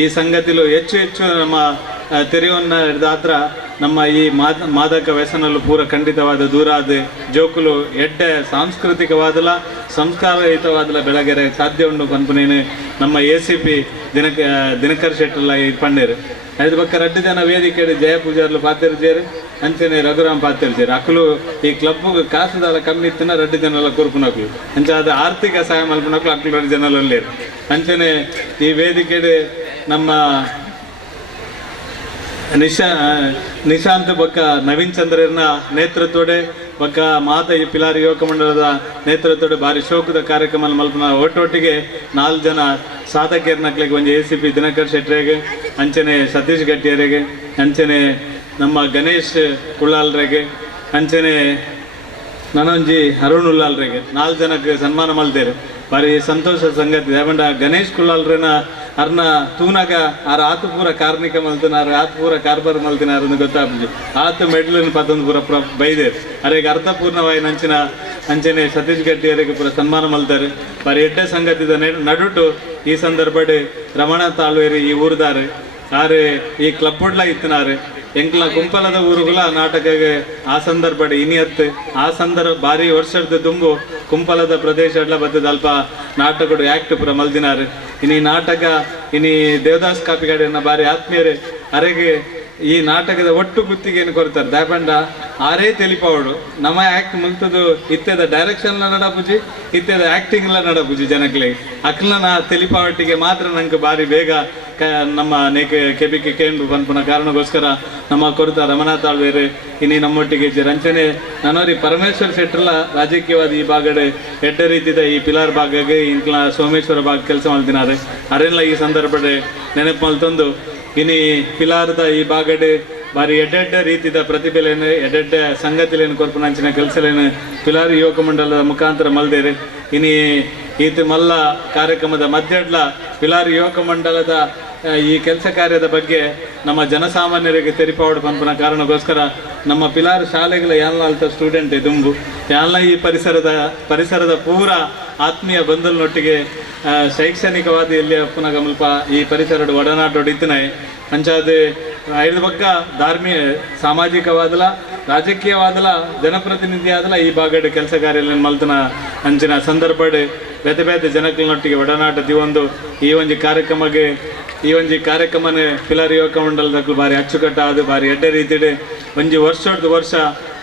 ಈ ಸಂಗತಿಲು ಹೆಚ್ಚು ನಮ್ಮ ತೆರೆಯನ್ನು ಹಿಡ್ದಾತ್ರ ನಮ್ಮ ಈ ಮಾದಕ ವ್ಯಸನಲು ಪೂರ ಖಂಡಿತವಾದ ದೂರಾದ ಜೋಕುಲು ಎಡ್ಡೆ ಸಾಂಸ್ಕೃತಿಕವಾದಲ ಸಂಸ್ಕಾರಯುತವಾದಲ ಬೆಳಗೆರೆ ಸಾಧ್ಯ ಉಂಡು ಪನ್ಪನೇನು ನಮ್ಮ ACP ದಿನಕರ್ ಶೆಟ್ಟಲ್ಲ ಇದು ಪಂಡೇರು. ಐದು ಪಕ್ಕ ರಡ್ಡು ಜನ ವೇದಿಕೆ ಜಯಪೂಜಾರ್ಲು ಪಾತಿರ್ಜೇರು ಅಂಚನೆ ರಘುರಾಮ್ ಪಾತಿರ್ಜೇರು. ಅಕ್ಕಲು ಈ ಕ್ಲಬ್ಗೆ ಕಾಸುದಾಲ ಕಮ್ಮಿ ಇತ್ತಿನ ರಡ್ಡು ಜನಲ್ಲ ಕೂರ್ಪುನಕ್ಲು ಅಂಚೆ ಅದು ಆರ್ಥಿಕ ಸಹಾಯ ಮಲ್ಪನಕ್ಲು ಅಕ್ಕಲು 2 ಜನలు ಒಳ್ಳೇರು. ಅಂಚನೆ ಈ ವೇದಿಕೆ ನಮ್ಮ ನಿಶಾಂತ್ ಬೊಕ್ಕ ನವೀನ್ ಚಂದ್ರನ ನೇತೃತ್ವಡೆ ಬೊಕ್ಕ ಮಾತ ಈ ಪಿಲಾರಿ ಯುವಕ ಮಂಡಲದ ನೇತೃತ್ವಡೆ ಭಾರಿ ಶೋಕದ ಕಾರ್ಯಕ್ರಮ ಮಲ್ಪನ ಒಟ್ಟೊಟ್ಟಿಗೆ 4 ಜನ ಸಾಧಕರ್ನಕ್ಲಿಗೆ ಒಂದು ACP ದಿನಕರ್ ಶೆಟ್ರಿಗೆ, ಅಂಚನೆ ಸತೀಶ್ ಗಟ್ಟಿಯರಿಗೆ, ಅಂಚನೆ ನಮ್ಮ ಗಣೇಶ್ ಕುಳ್ಳಾಲ್ರಿಗೆ, ಅಂಚನೆ ನನೊಂಜಿ ಅರುಣ್ ಉಲ್ಲಾಲ್ರಿಗೆ 4 ಜನಕ್ಕೆ ಸನ್ಮಾನ ಮಲ್ದೇರು. ಭಾರಿ ಸಂತೋಷ ಸಂಗತಿ. ಯಾಕಂಡ ಗಣೇಶ್ ಕುಳ್ಳಾಲ್ರನ ಅರ್ನ ತೂನಾಗ ಆರ ಆತು ಪೂರ ಕಾರ್ಮಿಕ ಮಲ್ತಿನಾರು ಆತು ಪೂರ ಕಾರ್ಬಾರ್ ಮಲ್ತಿನಾರು ಅಂತ ಗೊತ್ತಾಗ್ಬಿಟ್ಟು ಆತು ಮೆಡ್ಲನ್ನು ಪತ್ತೊಂದು ಪೂರ ಬೈದೇರು ಅರೆಗೆ ಅರ್ಥಪೂರ್ಣವಾಗಿ ಅಂಚನೆ ಸತೀಶ್ ಗಟ್ಟಿ ಅವರಿಗೆ ಪೂರ ಸನ್ಮಾನ ಮಲ್ತಾರೆ ಬಾರಿ ಎಡ್ಡೆ ಸಂಗತಿದ ನಡುಟು ಈ ಸಂದರ್ಭಡ್ ರಮಣ ತಾಳ್ವೇರಿ ಈ ಊರ್ದಾರೆ ಆರೆ ಈ ಕ್ಲಬ್ ಬುಡ್ಲ ಇತ್ತಿನಾರೆ ಎಂಕ್ಲ ಗುಂಪಲದ ಊರುಗಳ ನಾಟಕಗೆ ಆ ಸಂದರ್ಭಡ್ ಇನಿಯತ್ತು ಆ ಸಂದರ್ಭ ಭಾರಿ ವರ್ಷದ ತುಂಬು ಕುಂಪಲದ ಪ್ರದೇಶ ಎಲ್ಲ ಬದ್ದದ ಅಲ್ಪ ನಾಟಕಡು ಆಕ್ಟ್ ಪುರ ಮಲ್ದಿನಾರು ಇನಿ ನಾಟಕ ಇನಿ ದೇವದಾಸ್ ಕಾಪಿಗಾಡಿನ ಭಾರಿ ಆತ್ಮೀಯರೇ ಅರೆಗೆ ಈ ನಾಟಕದ ಒಟ್ಟು ಗುತ್ತಿಗೆಯನ್ನು ಕೊಡ್ತಾರೆ ದಾಪಂಡ ಆರೇ ತೆಲಿಪವಡು ನಮ್ಮ ಆಕ್ಟ್ ಮುಂತದು ಇತ್ತೆದ ಡೈರೆಕ್ಷನ್ಲ ನಡಪುಜಿ ಇತ್ತೆದ ಆಕ್ಟಿಂಗ್ಲ ನಡಪುಜಿ ಜನಕ್ಲೆ ಅಕ್ಲನ ತೆಲಿಪಾವಟ್ಟಿಗೆ ಮಾತ್ರ ನಂಗೆ ಭಾರಿ ಬೇಗ ನಮ್ಮ ಕೆಬಿಕೆ ಕೇಂದ್ರ ಬಂದ್ಪುನ ಕಾರಣಕ್ಕೋಸ್ಕರ ನಮ್ಮ ಕೊರತ ರಮನಾಥ್ ಆಳ್ವೇರು ಇನ್ನಿ ನಮ್ಮೊಟ್ಟಿಗೆ ರಂಚನೆ ನನವರಿ ಪರಮೇಶ್ವರ್ ಶೆಟ್ರಲ್ಲ ರಾಜಕೀಯವಾದ ಈ ಭಾಗಡೆ ಎಡ್ಡ ರೀತಿದ ಈ ಪಿಲಾರ್ ಭಾಗಗೆ ಇಂಕ್ಲ ಸೋಮೇಶ್ವರ ಭಾಗ ಕೆಲಸ ಮಾಡ್ತಿನಾರೆ ಅರೆಲ್ಲ ಈ ಸಂದರ್ಭಡೆ ನೆನಪು ಮಲ್ತೊಂದು ಇನಿ ಪಿಲಾರದ ಈ ಭಾಗಡೆ ಬಾರಿ ಎಡ್ಡೆಡ್ಡ ರೀತಿಯ ಪ್ರತಿಭೆಲೇನು ಎಡ್ಡೆಡ್ಡ ಸಂಗತಿಲೇನು ಕೊರ್ಪುನಂಚಿನ ಕೆಲಸಲೇನು ಪಿಲಾರಿ ಯುವಕ ಮಂಡಲದ ಮುಖಾಂತರ ಮಲ್ದೇರಿ ಇನಿ ಈತ ಮಲ್ಲ ಕಾರ್ಯಕ್ರಮದ ಮಧ್ಯಡ್ಲ ಪಿಲಾರಿ ಯುವಕ ಮಂಡಲದ ಈ ಕೆಲಸ ಕಾರ್ಯದ ಬಗ್ಗೆ ನಮ್ಮ ಜನಸಾಮಾನ್ಯರಿಗೆ ತೆರಿಪಾವಡು ಪಂಪನ ಕಾರಣಕ್ಕೋಸ್ಕರ ನಮ್ಮ ಪಿಲಾರ್ ಶಾಲೆಗಳ ಯಾನ್ಲ ಅಲ್ತ ಸ್ಟೂಡೆಂಟ್ ದುಂಬು ಯಾನ್ಲ ಈ ಪರಿಸರದ ಪೂರ ಆತ್ಮೀಯ ಬಂಧುನೊಟ್ಟಿಗೆ ಶೈಕ್ಷಣಿಕವಾದ ಎಲ್ಲಿ ಪುನಃ ಗಮಲ್ಪ ಈ ಪರಿಸರದ ಒಡನಾಟೋಡು ಇತ್ತನೆ ಅಂಚಾದ ಐದು ಪಕ್ಕ ಸಾಮಾಜಿಕವಾದಲ ರಾಜಕೀಯವಾದಲ ಜನಪ್ರತಿನಿಧಿ ಆದಲ ಈ ಭಾಗದ ಕೆಲಸ ಕಾರ್ಯ ಮಲ್ತನ ಅಂಚಿನ ಸಂದರ್ಭಡ್ ಬೇತೆ ಬೇತೆ ಜನಗಳೊಟ್ಟಿಗೆ ಒಡನಾಟ ಈ ಒಂದು ಕಾರ್ಯಕ್ರಮನ ಪಿಲಾರಿ ಯುವಕ ಮಂಡಲದ ಭಾರಿ ಅಚ್ಚುಕಟ್ಟಾದ ಭಾರಿ ಎಡ್ಡೆ ರೀತಿಡೆ ಒಂಜಿ ವರ್ಷ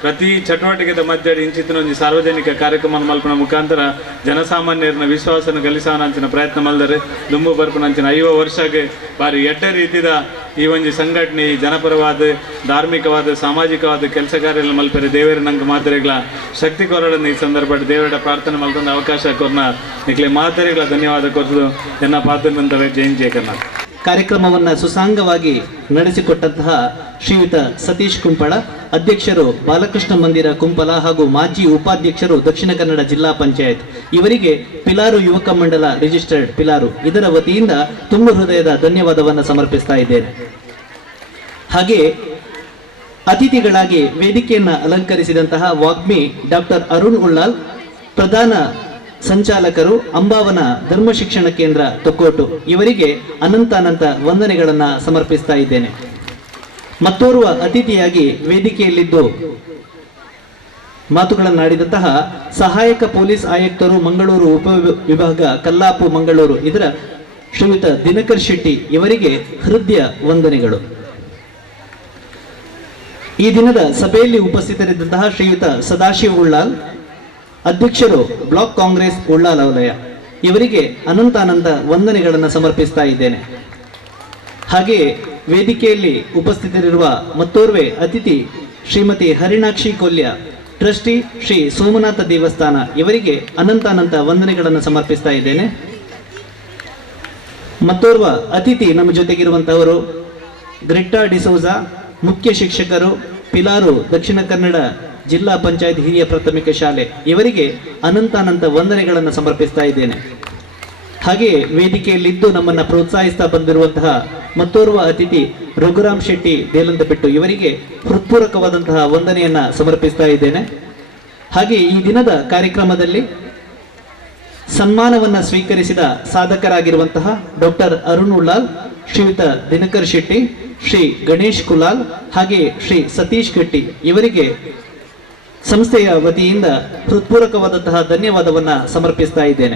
ಪ್ರತಿ ಚಟುವಟಿಕೆದ ಮಧ್ಯೆ ಇಂಚಿತ್ತಿನ ಒಂದು ಸಾರ್ವಜನಿಕ ಕಾರ್ಯಕ್ರಮ ಮಲ್ಪನ ಮುಖಾಂತರ ಜನಸಾಮಾನ್ಯರನ್ನ ವಿಶ್ವಾಸನ ಗಳಿಸಾನಂಚಿನ ಪ್ರಯತ್ನ ಮಲ್ದರೆ ದುಂಬು ಬರ್ಪನಂಚಿನ 50 ವರ್ಷಕ್ಕೆ ಭಾರಿ ಎಡ್ಡೆ ರೀತಿದ ಈ ಒಂದು ಸಂಘಟನೆ ಜನಪರವಾದ ಧಾರ್ಮಿಕವಾದ ಸಾಮಾಜಿಕವಾದ ಕೆಲಸ ಕಾರ್ಯ ಮಲ್ಪರೆ ದೇವರ ನಂಗೆ ಮಾದರಿಗಳ ಶಕ್ತಿ ಕೊರಡನ್ನು ಈ ಸಂದರ್ಭದಲ್ಲಿ ದೇವರ ಪ್ರಾರ್ಥನೆ ಮಲ್ಕೊಂಡ ಅವಕಾಶ ಕೊರ್ನ ನಿಕ್ಲೆ ಮಾದರಿಗಳ ಧನ್ಯವಾದ ಕೊರದು ಎನ್ನ ಪಾತ್ರನಂತವೇ ಜೈನ್ ಜಯ ಕರ್ನಾಟಕ. ಕಾರ್ಯಕ್ರಮವನ್ನು ಸುಸಾಂಗವಾಗಿ ನಡೆಸಿಕೊಟ್ಟಂತಹ ಶ್ರೀಯುತ ಸತೀಶ್ ಕುಂಪಳ, ಅಧ್ಯಕ್ಷರು ಬಾಲಕೃಷ್ಣ ಮಂದಿರ ಕುಂಪಲ ಹಾಗೂ ಮಾಜಿ ಉಪಾಧ್ಯಕ್ಷರು ದಕ್ಷಿಣ ಕನ್ನಡ ಜಿಲ್ಲಾ ಪಂಚಾಯತ್, ಇವರಿಗೆ ಪಿಲಾರು ಯುವಕ ಮಂಡಲ ರಿಜಿಸ್ಟರ್ಡ್ ಪಿಲಾರು ಇದರ ವತಿಯಿಂದ ತುಂಬ ಹೃದಯದ ಧನ್ಯವಾದವನ್ನು ಸಮರ್ಪಿಸ್ತಾ ಇದ್ದೇನೆ. ಹಾಗೆ ಅತಿಥಿಗಳಾಗಿ ವೇದಿಕೆಯನ್ನು ಅಲಂಕರಿಸಿದಂತಹ ವಾಗ್ಮಿ ಡಾಕ್ಟರ್ ಅರುಣ್ ಉಳ್ಳಾಲ್, ಪ್ರಧಾನ ಸಂಚಾಲಕರು ಅಂಬಾವನ ಧರ್ಮ ಶಿಕ್ಷಣ ಕೇಂದ್ರ ತೊಕ್ಕೋಟು, ಇವರಿಗೆ ಅನಂತ ವಂದನೆಗಳನ್ನು ಸಮರ್ಪಿಸ್ತಾ ಇದ್ದೇನೆ. ಮತ್ತೋರ್ವ ಅತಿಥಿಯಾಗಿ ವೇದಿಕೆಯಲ್ಲಿದ್ದು ಮಾತುಗಳನ್ನಾಡಿದಂತಹ ಸಹಾಯಕ ಪೊಲೀಸ್ ಆಯುಕ್ತರು ಮಂಗಳೂರು ಉಪವಿಭಾಗ ಕಲ್ಲಾಪು ಮಂಗಳೂರು ಇದರ ಶ್ರೀಯುತ ದಿನಕರ್ ಶೆಟ್ಟಿ, ಇವರಿಗೆ ಹೃದಯ ವಂದನೆಗಳು. ಈ ದಿನದ ಸಭೆಯಲ್ಲಿ ಉಪಸ್ಥಿತರಿದ್ದಂತಹ ಶ್ರೀಯುತ ಸದಾಶಿವ ಉಳ್ಳಾಲ್, ಅಧ್ಯಕ್ಷರು ಬ್ಲಾಕ್ ಕಾಂಗ್ರೆಸ್ ಉಳ್ಳಾಲ ವಲಯ, ಇವರಿಗೆ ಅನಂತ ವಂದನೆಗಳನ್ನು ಸಮರ್ಪಿಸ್ತಾ ಇದ್ದೇನೆ. ಹಾಗೆಯೇ ವೇದಿಕೆಯಲ್ಲಿ ಉಪಸ್ಥಿತರಿರುವ ಮತ್ತೋರ್ವೆ ಅತಿಥಿ ಶ್ರೀಮತಿ ಹರಿಣಾಕ್ಷಿ ಕೊಲ್ಯ, ಟ್ರಸ್ಟಿ ಶ್ರೀ ಸೋಮನಾಥ ದೇವಸ್ಥಾನ, ಇವರಿಗೆ ಅನಂತ ವಂದನೆಗಳನ್ನು ಸಮರ್ಪಿಸ್ತಾ ಇದ್ದೇನೆ. ಮತ್ತೋರ್ವ ಅತಿಥಿ ನಮ್ಮ ಜೊತೆಗಿರುವಂತಹವರು ಗ್ರಿಟ್ಟಾ ಡಿಸೋಜಾ, ಮುಖ್ಯ ಶಿಕ್ಷಕರು, ಪಿಲಾರು ದಕ್ಷಿಣ ಕನ್ನಡ ಜಿಲ್ಲಾ ಪಂಚಾಯತ್ ಹಿರಿಯ ಪ್ರಾಥಮಿಕ ಶಾಲೆ, ಇವರಿಗೆ ಅನಂತ ವಂದನೆಗಳನ್ನು ಸಮರ್ಪಿಸ್ತಾ ಇದ್ದೇನೆ. ಹಾಗೆಯೇ ವೇದಿಕೆಯಲ್ಲಿದ್ದು ನಮ್ಮನ್ನು ಪ್ರೋತ್ಸಾಹಿಸ್ತಾ ಬಂದಿರುವಂತಹ ಮತ್ತೋರ್ವ ಅತಿಥಿ ರಘುರಾಮ್ ಶೆಟ್ಟಿ ದೇಲಂತಪೆಟ್ಟು, ಇವರಿಗೆ ಹೃತ್ಪೂರ್ವಕವಾದಂತಹ ವಂದನೆಯನ್ನ ಸಮರ್ಪಿಸ್ತಾ ಇದ್ದೇನೆ. ಹಾಗೆ ಈ ದಿನದ ಕಾರ್ಯಕ್ರಮದಲ್ಲಿ ಸನ್ಮಾನವನ್ನ ಸ್ವೀಕರಿಸಿದ ಸಾಧಕರಾಗಿರುವಂತಹ ಡಾಕ್ಟರ್ ಅರುಣ್ ಉಳ್ಳಾಲ್, ಶ್ರೀಯುತ ದಿನಕರ್ ಶೆಟ್ಟಿ, ಶ್ರೀ ಗಣೇಶ್ ಕುಲಾಲ್ ಹಾಗೆ ಶ್ರೀ ಸತೀಶ್ ಗಟ್ಟಿ, ಇವರಿಗೆ ಸಂಸ್ಥೆಯ ವತಿಯಿಂದ ಹೃತ್ಪೂರ್ವಕವಾದಂತಹ ಧನ್ಯವಾದವನ್ನ ಸಮರ್ಪಿಸ್ತಾ ಇದ್ದೇನೆ.